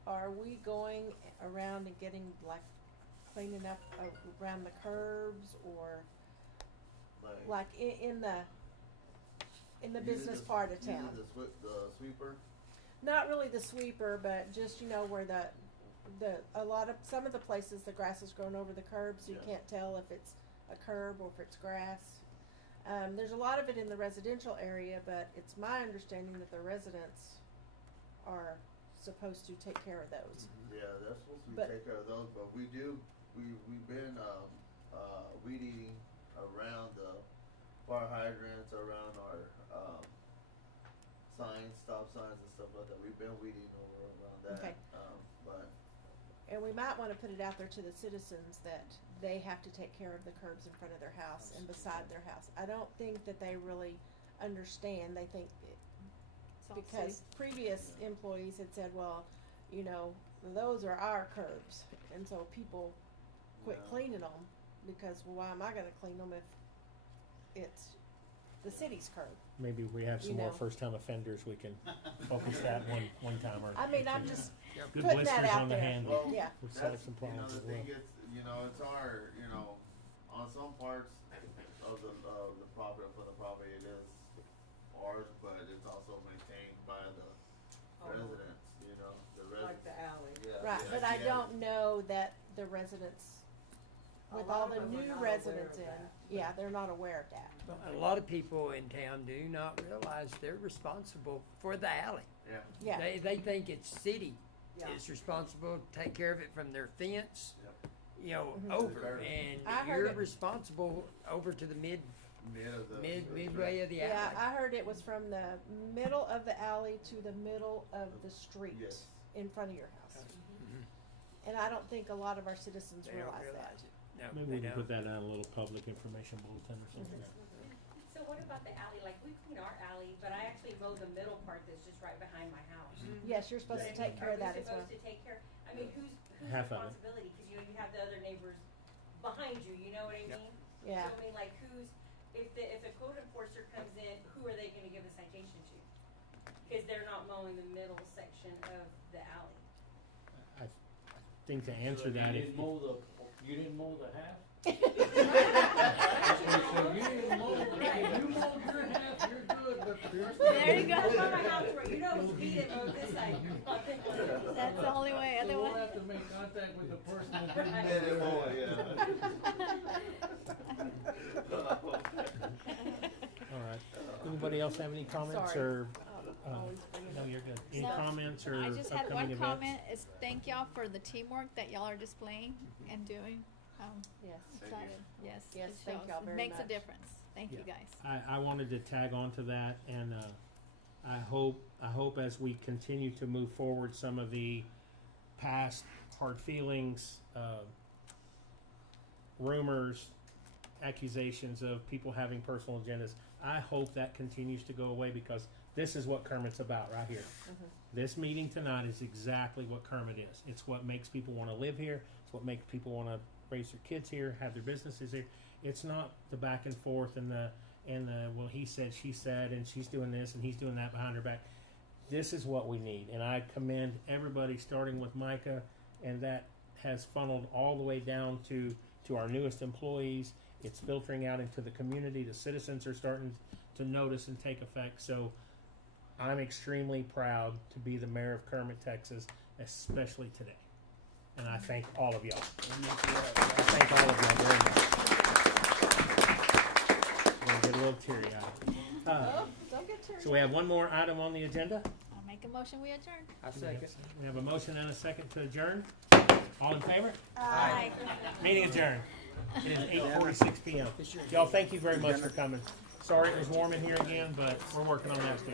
Are we going around and getting, like, cleaning up around the curbs, or like in the business part of town? The sweeper? Not really the sweeper, but just, where some of the places the grass is growing over the curbs, so you can't tell if it's a curb or if it's grass. There's a lot of it in the residential area, but it's my understanding that the residents are supposed to take care of those. Yeah, they're supposed to But- take care of those, but we've been weed eating around the fire hydrants, around our signs, stop signs and stuff like that. We've been weed eating around that. Okay. But And we might wanna put it out there to the citizens that they have to take care of the curbs in front of their house and beside their house. I don't think that they really understand. They think because previous employees had said, well, those are our curbs, and so people quit cleaning them because, well, why am I gonna clean them if it's the city's curb? Maybe we have some more first-time offenders. We can focus that one time. Or I mean, I'm just good putting that blisters out on the there. handle. Well, Yeah. Would that's, solve some problems the as well. thing is, it's our, on some parts of the property, for the property, it is ours, but it's also maintained by the residents, the residents. Like the alley. Yeah, Right, yeah, but I yeah. don't know that the residents, A with lot all of the them are new not aware residents of in, that. yeah, they're not aware of that. A lot of people in town do not realize they're responsible for the alley. Yeah. Yeah. They think it's city Yeah. is responsible to take care of it from their fence, Mhm. over, and I heard you're it- responsible over to the midway of the Yeah, alley. I heard it was from the middle of the alley to the middle of the street Yes. in front of your house. Mhm. And I don't think a lot of our citizens They don't realize that. realize it. No, Maybe they we can don't. put that on a little public information bulletin or something. So what about the alley? Like, we clean our alley, but I actually mow the middle part that's just right behind my house. Yes, you're supposed to take care of that as well. Are we supposed to take care, I mean, whose Half of it. responsibility? Cause you have the other neighbors behind you, you know what I mean? Yeah. So I mean, like, if a code enforcer comes in, who are they gonna give a citation to? Cause they're not mowing the middle section of the alley. I think to answer that, you if didn't mow the half? So you didn't mow, if you mowed your half, you're good, but the rest of There you go. That's not my house, where you know it's me that mowed this side. That's the only way. So we'll Otherwise, have to make contact with the person that didn't Yeah, mow they their mow, half. all right. Anybody else have any comments Sorry. or? Always bring it No, up. you're good. Any So, comments or I just had upcoming one events? comment. Is thank y'all for the teamwork that y'all are displaying and doing. Yes. excited. Yes. Yes, it thank shows. y'all It very makes a much. difference. Thank you Yeah. guys. I wanted to tag on to that, and I hope as we continue to move forward, some of the past hard feelings, rumors, accusations of people having personal agendas, I hope that continues to go away, because this is what Kermit's about right here. This meeting tonight is exactly what Kermit is. It's what makes people want to live here. It's what makes people want to raise their kids here, have their businesses here. It's not the back and forth and the well, he said, she said, and she's doing this and he's doing that behind her back. This is what we need, and I commend everybody, starting with Micah, and that has funneled all the way down to our newest employees. It's filtering out into the community. The citizens are starting to notice and take effect. So I'm extremely proud to be the mayor of Kermit, Texas, especially today. And I thank all of y'all. I thank all of y'all very much. I'm gonna get a little teary-eyed. Don't get turned. So we have one more item on the agenda. I'll make a motion, we adjourn. I second. We have a motion and a second to adjourn. All in favor? Aye. Meeting adjourned. It is 8:46 p.m. Y'all, thank you very much for coming. Sorry it was warm in here again, but we're working on that too.